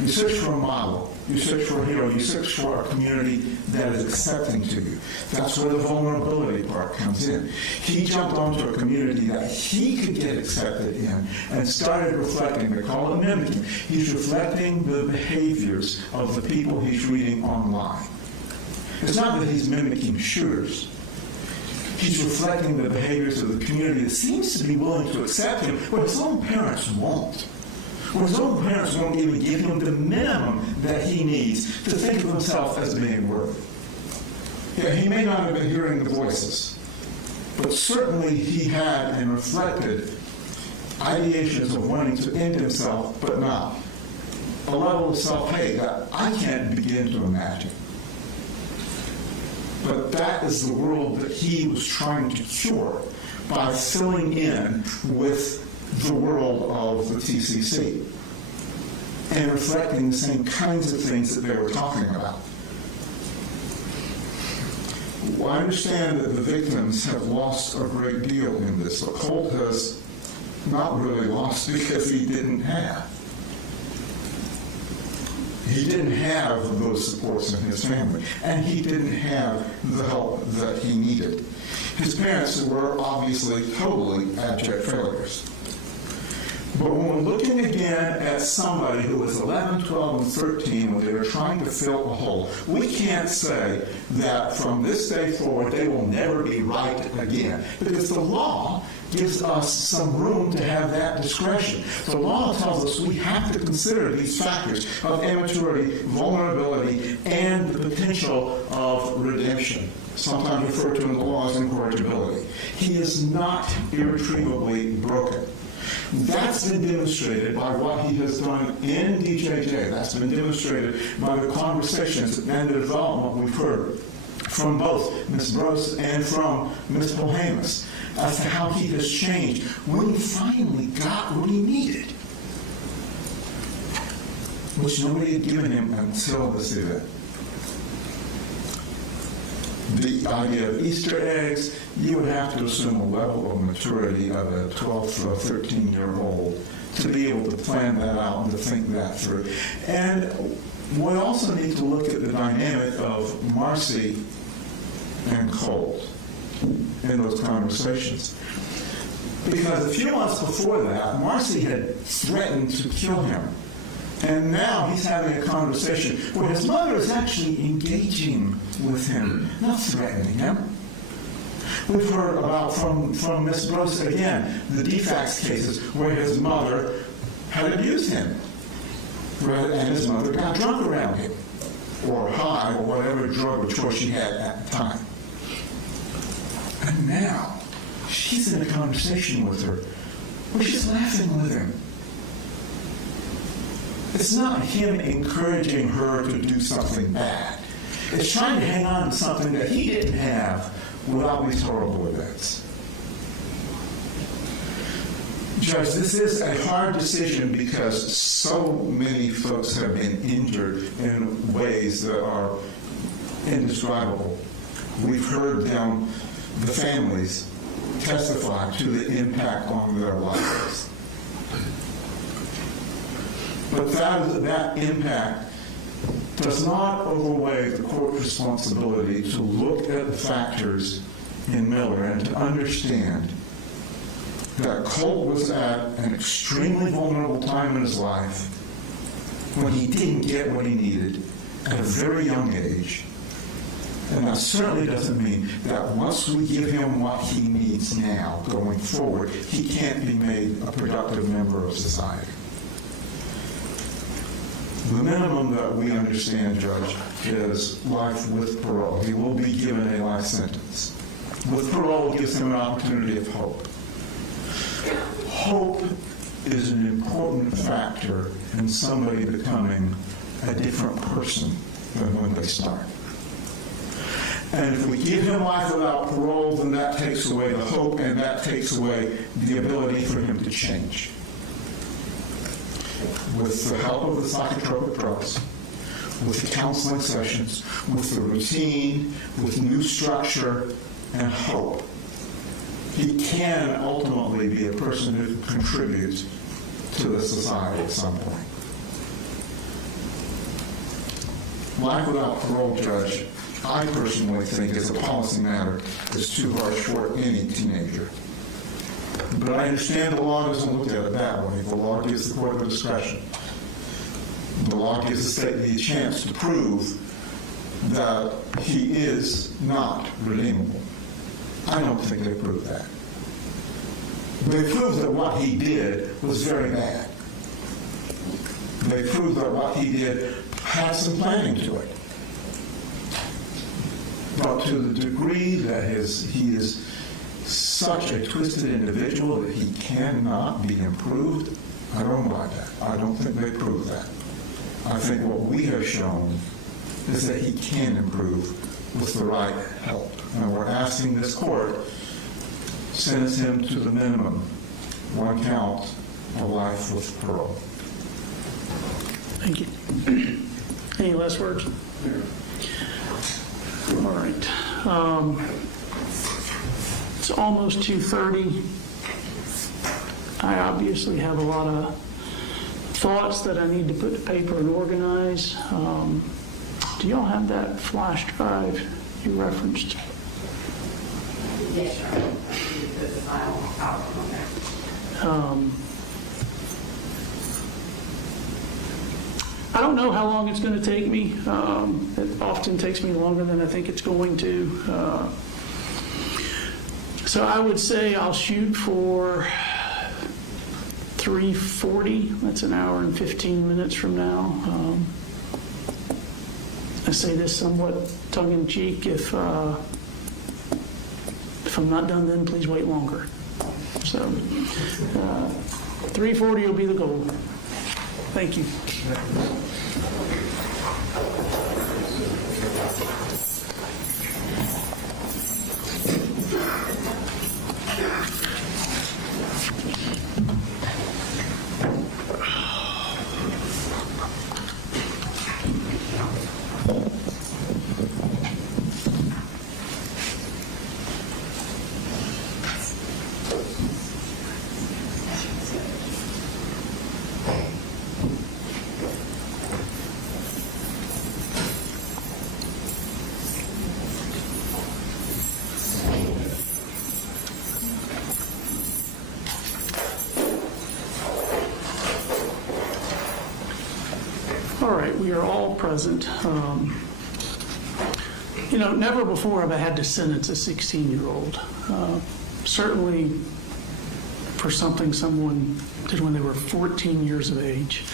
You search for a model. You search for a hero. You search for a community that is accepting to you. That's where the vulnerability part comes in. He jumped onto a community that he could get accepted in and started reflecting. They call it mimicking. He's reflecting the behaviors of the people he's reading online. It's not that he's mimicking shooters. He's reflecting the behaviors of the community that seems to be willing to accept him, but his own parents won't. Well, his own parents won't even give him the minimum that he needs to think of himself as being worthy. Yeah, he may not have been hearing the voices, but certainly he had and reflected ideations of wanting to end himself, but not. A level of self-hate that I can't begin to imagine. But that is the world that he was trying to cure by filling in with the world of the TCC and reflecting the same kinds of things that they were talking about. Well, I understand that the victims have lost a great deal in this, but Colt has not really lost because he didn't have. He didn't have those supports in his family, and he didn't have the help that he needed. His parents were obviously totally abject failures. But when we're looking again at somebody who was 11, 12, and 13 when they were trying to fill a hole, we can't say that from this day forward they will never be right again, because the law gives us some room to have that discretion. The law tells us we have to consider these factors of immaturity, vulnerability, and the potential of redemption, sometimes referred to in the law as incorrigibility. He is not irretrievably broken. That's been demonstrated by what he has done in DJJ. That's been demonstrated by the conversations and the development we've heard from both Ms. Brose and from Ms. Polhamus as to how he has changed when he finally got what he needed, which nobody had given him until this event. The idea of Easter eggs, you would have to assume a level of maturity of a 12 or 13-year-old to be able to plan that out and to think that through. And we also need to look at the dynamic of Marcy and Colt in those conversations. Because a few months before that, Marcy had threatened to kill him. And now he's having a conversation where his mother is actually engaging with him, not threatening him. We've heard about from Ms. Brose again, the defects cases where his mother had abused him, and his mother got drunk around him, or high, or whatever drug of choice she had at the time. And now she's in a conversation with her where she's laughing with him. It's not him encouraging her to do something bad. It's trying to hang on to something that he didn't have without these horrible events. Judge, this is a hard decision because so many folks have been injured in ways that are indescribable. We've heard them, the families, testify to the impact on their lives. But that impact does not overweigh the court's responsibility to look at the factors in Miller and to understand that Colt was at an extremely vulnerable time in his life when he didn't get what he needed at a very young age. And that certainly doesn't mean that once we give him what he needs now going forward, he can't be made a productive member of society. The minimum that we understand, Judge, is life with parole. He will be given a life sentence. With parole, it gives him an opportunity of hope. Hope is an important factor in somebody becoming a different person than when they start. And if we give him life without parole, then that takes away the hope and that takes away the ability for him to change. With the help of the psychotropic drugs, with the counseling sessions, with the routine, with new structure and hope, he can ultimately be a person who contributes to the society at some point. Life without parole, Judge, I personally think as a policy matter is too harsh for any teenager. But I understand the law doesn't look at it that way. The law gives the court the discretion. The law gives the state the chance to prove that he is not redeemable. I don't think they proved that. They proved that what he did was very bad. They proved that what he did had some planning to it. But to the degree that he is such a twisted individual that he cannot be improved, I don't buy that. I don't think they proved that. I think what we have shown is that he can improve with the right help. And we're asking this court to sentence him to the minimum, one count of life with parole. Thank you. Any last words? All right. It's almost 2:30. I obviously have a lot of thoughts that I need to put to paper and organize. Do y'all have that flash drive you referenced? Yes, sir. You put the final outcome on there. I don't know how long it's going to take me. It often takes me longer than I think it's going to. So I would say I'll shoot for 3:40. That's an hour and 15 minutes from now. I say this somewhat tongue-in-cheek. If I'm not done then, please wait longer. So 340 will be the goal. Thank you. All right, we are all present. Never before have I had to sentence a 16-year-old. Certainly for something someone did when they were 14 years of age.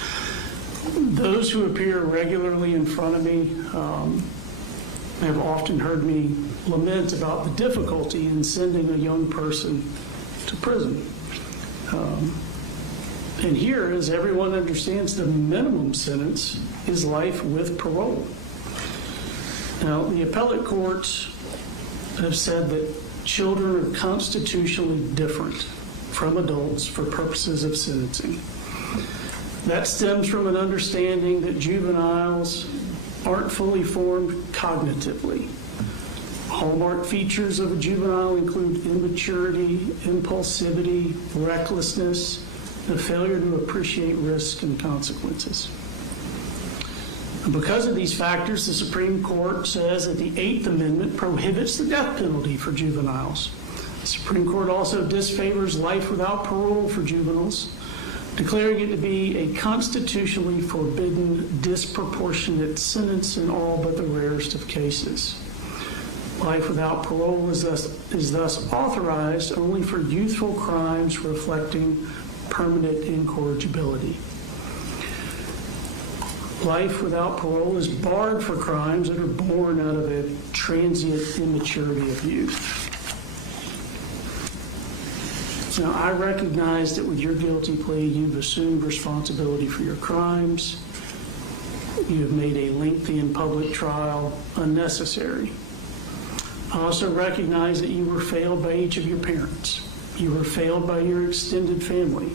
Those who appear regularly in front of me have often heard me lament about the difficulty in sending a young person to prison. And here, as everyone understands, the minimum sentence is life with parole. Now, the appellate courts have said that children are constitutionally different from adults for purposes of sentencing. That stems from an understanding that juveniles aren't fully formed cognitively. Hallmark features of a juvenile include immaturity, impulsivity, recklessness, the failure to appreciate risk and consequences. And because of these factors, the Supreme Court says that the Eighth Amendment prohibits the death penalty for juveniles. The Supreme Court also disfavors life without parole for juveniles, declaring it to be a constitutionally forbidden, disproportionate sentence in all but the rarest of cases. Life without parole is thus authorized only for youthful crimes reflecting permanent incorrigibility. Life without parole is barred for crimes that are born out of a transient immaturity of youth. Now, I recognize that with your guilty plea, you've assumed responsibility for your crimes. You have made a lengthy and public trial unnecessary. I also recognize that you were failed by each of your parents. You were failed by your extended family.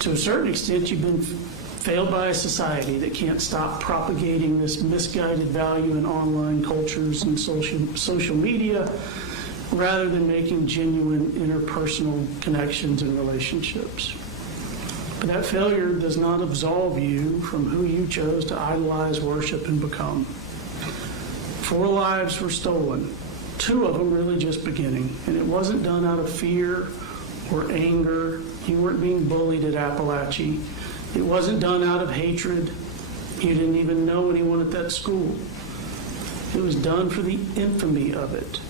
To a certain extent, you've been failed by a society that can't stop propagating this misguided value in online cultures and social media, rather than making genuine interpersonal connections and relationships. But that failure does not absolve you from who you chose to idolize, worship, and become. 4 lives were stolen, 2 of them really just beginning, and it wasn't done out of fear or anger. You weren't being bullied at Apalachee. It wasn't done out of hatred. You didn't even know anyone at that school. It was done for the infamy of it.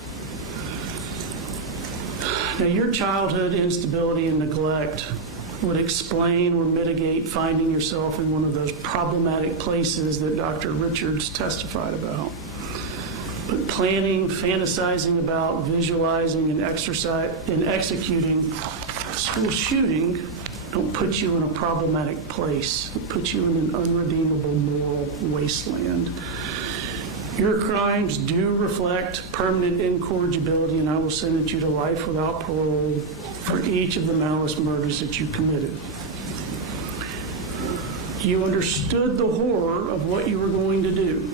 Now, your childhood instability and neglect would explain or mitigate finding yourself in one of those problematic places that Dr. Richards testified about. But planning, fantasizing about, visualizing, and executing school shooting don't put you in a problematic place. It puts you in an unredeemable moral wasteland. Your crimes do reflect permanent incorrigibility, and I will sentence you to life without parole for each of the malice murders that you committed. You understood the horror of what you were going to do.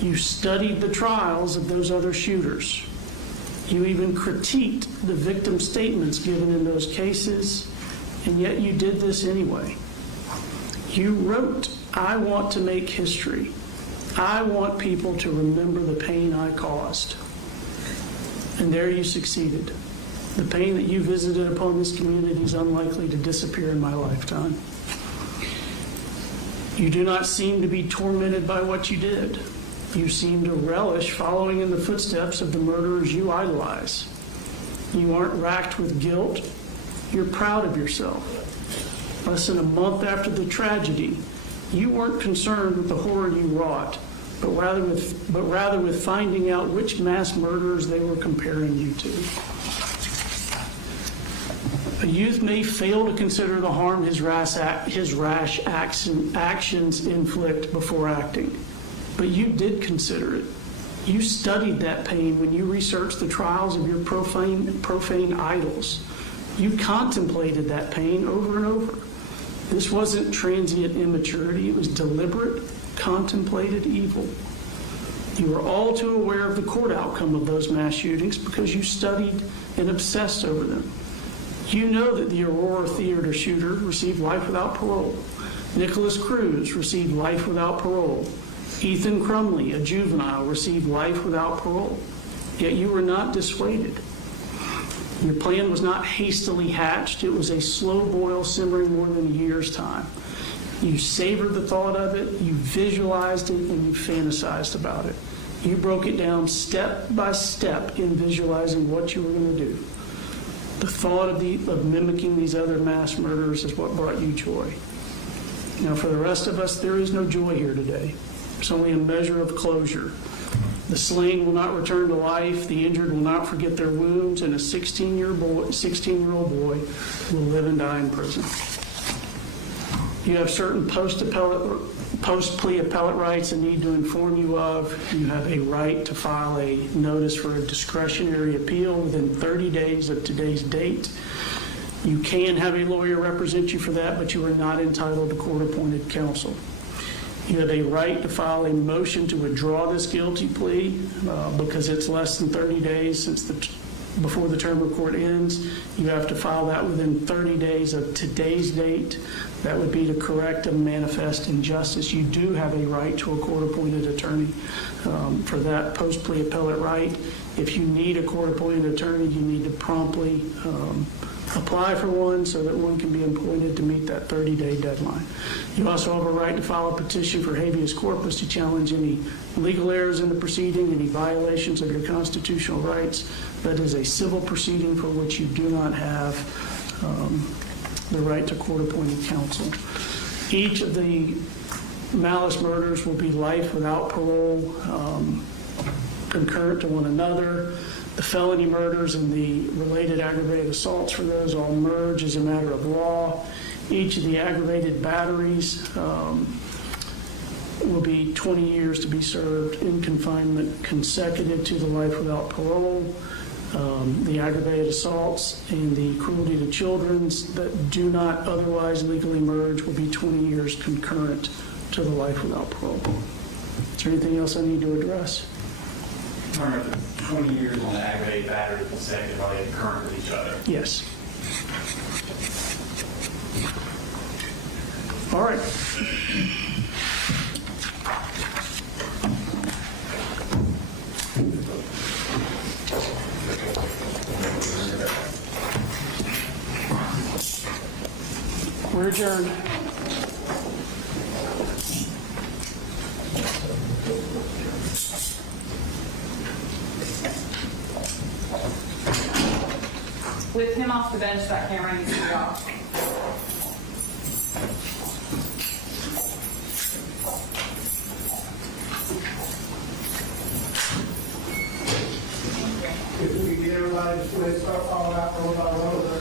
You studied the trials of those other shooters. You even critiqued the victim statements given in those cases, and yet you did this anyway. You wrote, "I want to make history. I want people to remember the pain I caused." And there you succeeded. The pain that you visited upon this community is unlikely to disappear in my lifetime. You do not seem to be tormented by what you did. You seem to relish following in the footsteps of the murderers you idolize. You aren't racked with guilt. You're proud of yourself. Less than a month after the tragedy, you weren't concerned with the horror you wrought, but rather with finding out which mass murderers they were comparing you to. A youth may fail to consider the harm his rash actions inflict before acting, but you did consider it. You studied that pain when you researched the trials of your profane idols. You contemplated that pain over and over. This wasn't transient immaturity. It was deliberate, contemplated evil. You were all too aware of the court outcome of those mass shootings because you studied and obsessed over them. You know that the Aurora Theater shooter received life without parole. Nicholas Cruz received life without parole. Ethan Crumley, a juvenile, received life without parole. Yet you were not dissuaded. Your plan was not hastily hatched. It was a slow boil simmering more than a year's time. You savored the thought of it, you visualized it, and you fantasized about it. You broke it down step by step in visualizing what you were going to do. The thought of mimicking these other mass murders is what brought you joy. Now, for the rest of us, there is no joy here today. There's only a measure of closure. The slain will not return to life, the injured will not forget their wounds, and a 16-year-old boy will live and die in prison. You have certain post-plea appellate rights I need to inform you of. You have a right to file a notice for a discretionary appeal within 30 days of today's date. You can have a lawyer represent you for that, but you are not entitled to court-appointed counsel. You have a right to file a motion to withdraw this guilty plea because it's less than 30 days before the term of court ends. You have to file that within 30 days of today's date. That would be to correct a manifest injustice. You do have a right to a court-appointed attorney for that post-plea appellate right. If you need a court-appointed attorney, you need to promptly apply for one so that one can be appointed to meet that 30-day deadline. You also have a right to file a petition for habeas corpus to challenge any legal errors in the proceeding, any violations of your constitutional rights. That is a civil proceeding for which you do not have the right to court-appointed counsel. Each of the malice murders will be life without parole, concurrent to one another. The felony murders and the related aggravated assaults for those all merge as a matter of law. Each of the aggravated batteries will be 20 years to be served in confinement consecutive to the life without parole. The aggravated assaults and the cruelty to children that do not otherwise legally merge will be 20 years concurrent to the life without parole. Is there anything else I need to address? 20 years on the aggravated battery consecutive, are they concurrent with each other? Yes. All right. We're adjourned. With him off the bench, that camera needs to be off. If we get everybody to start falling out road by road,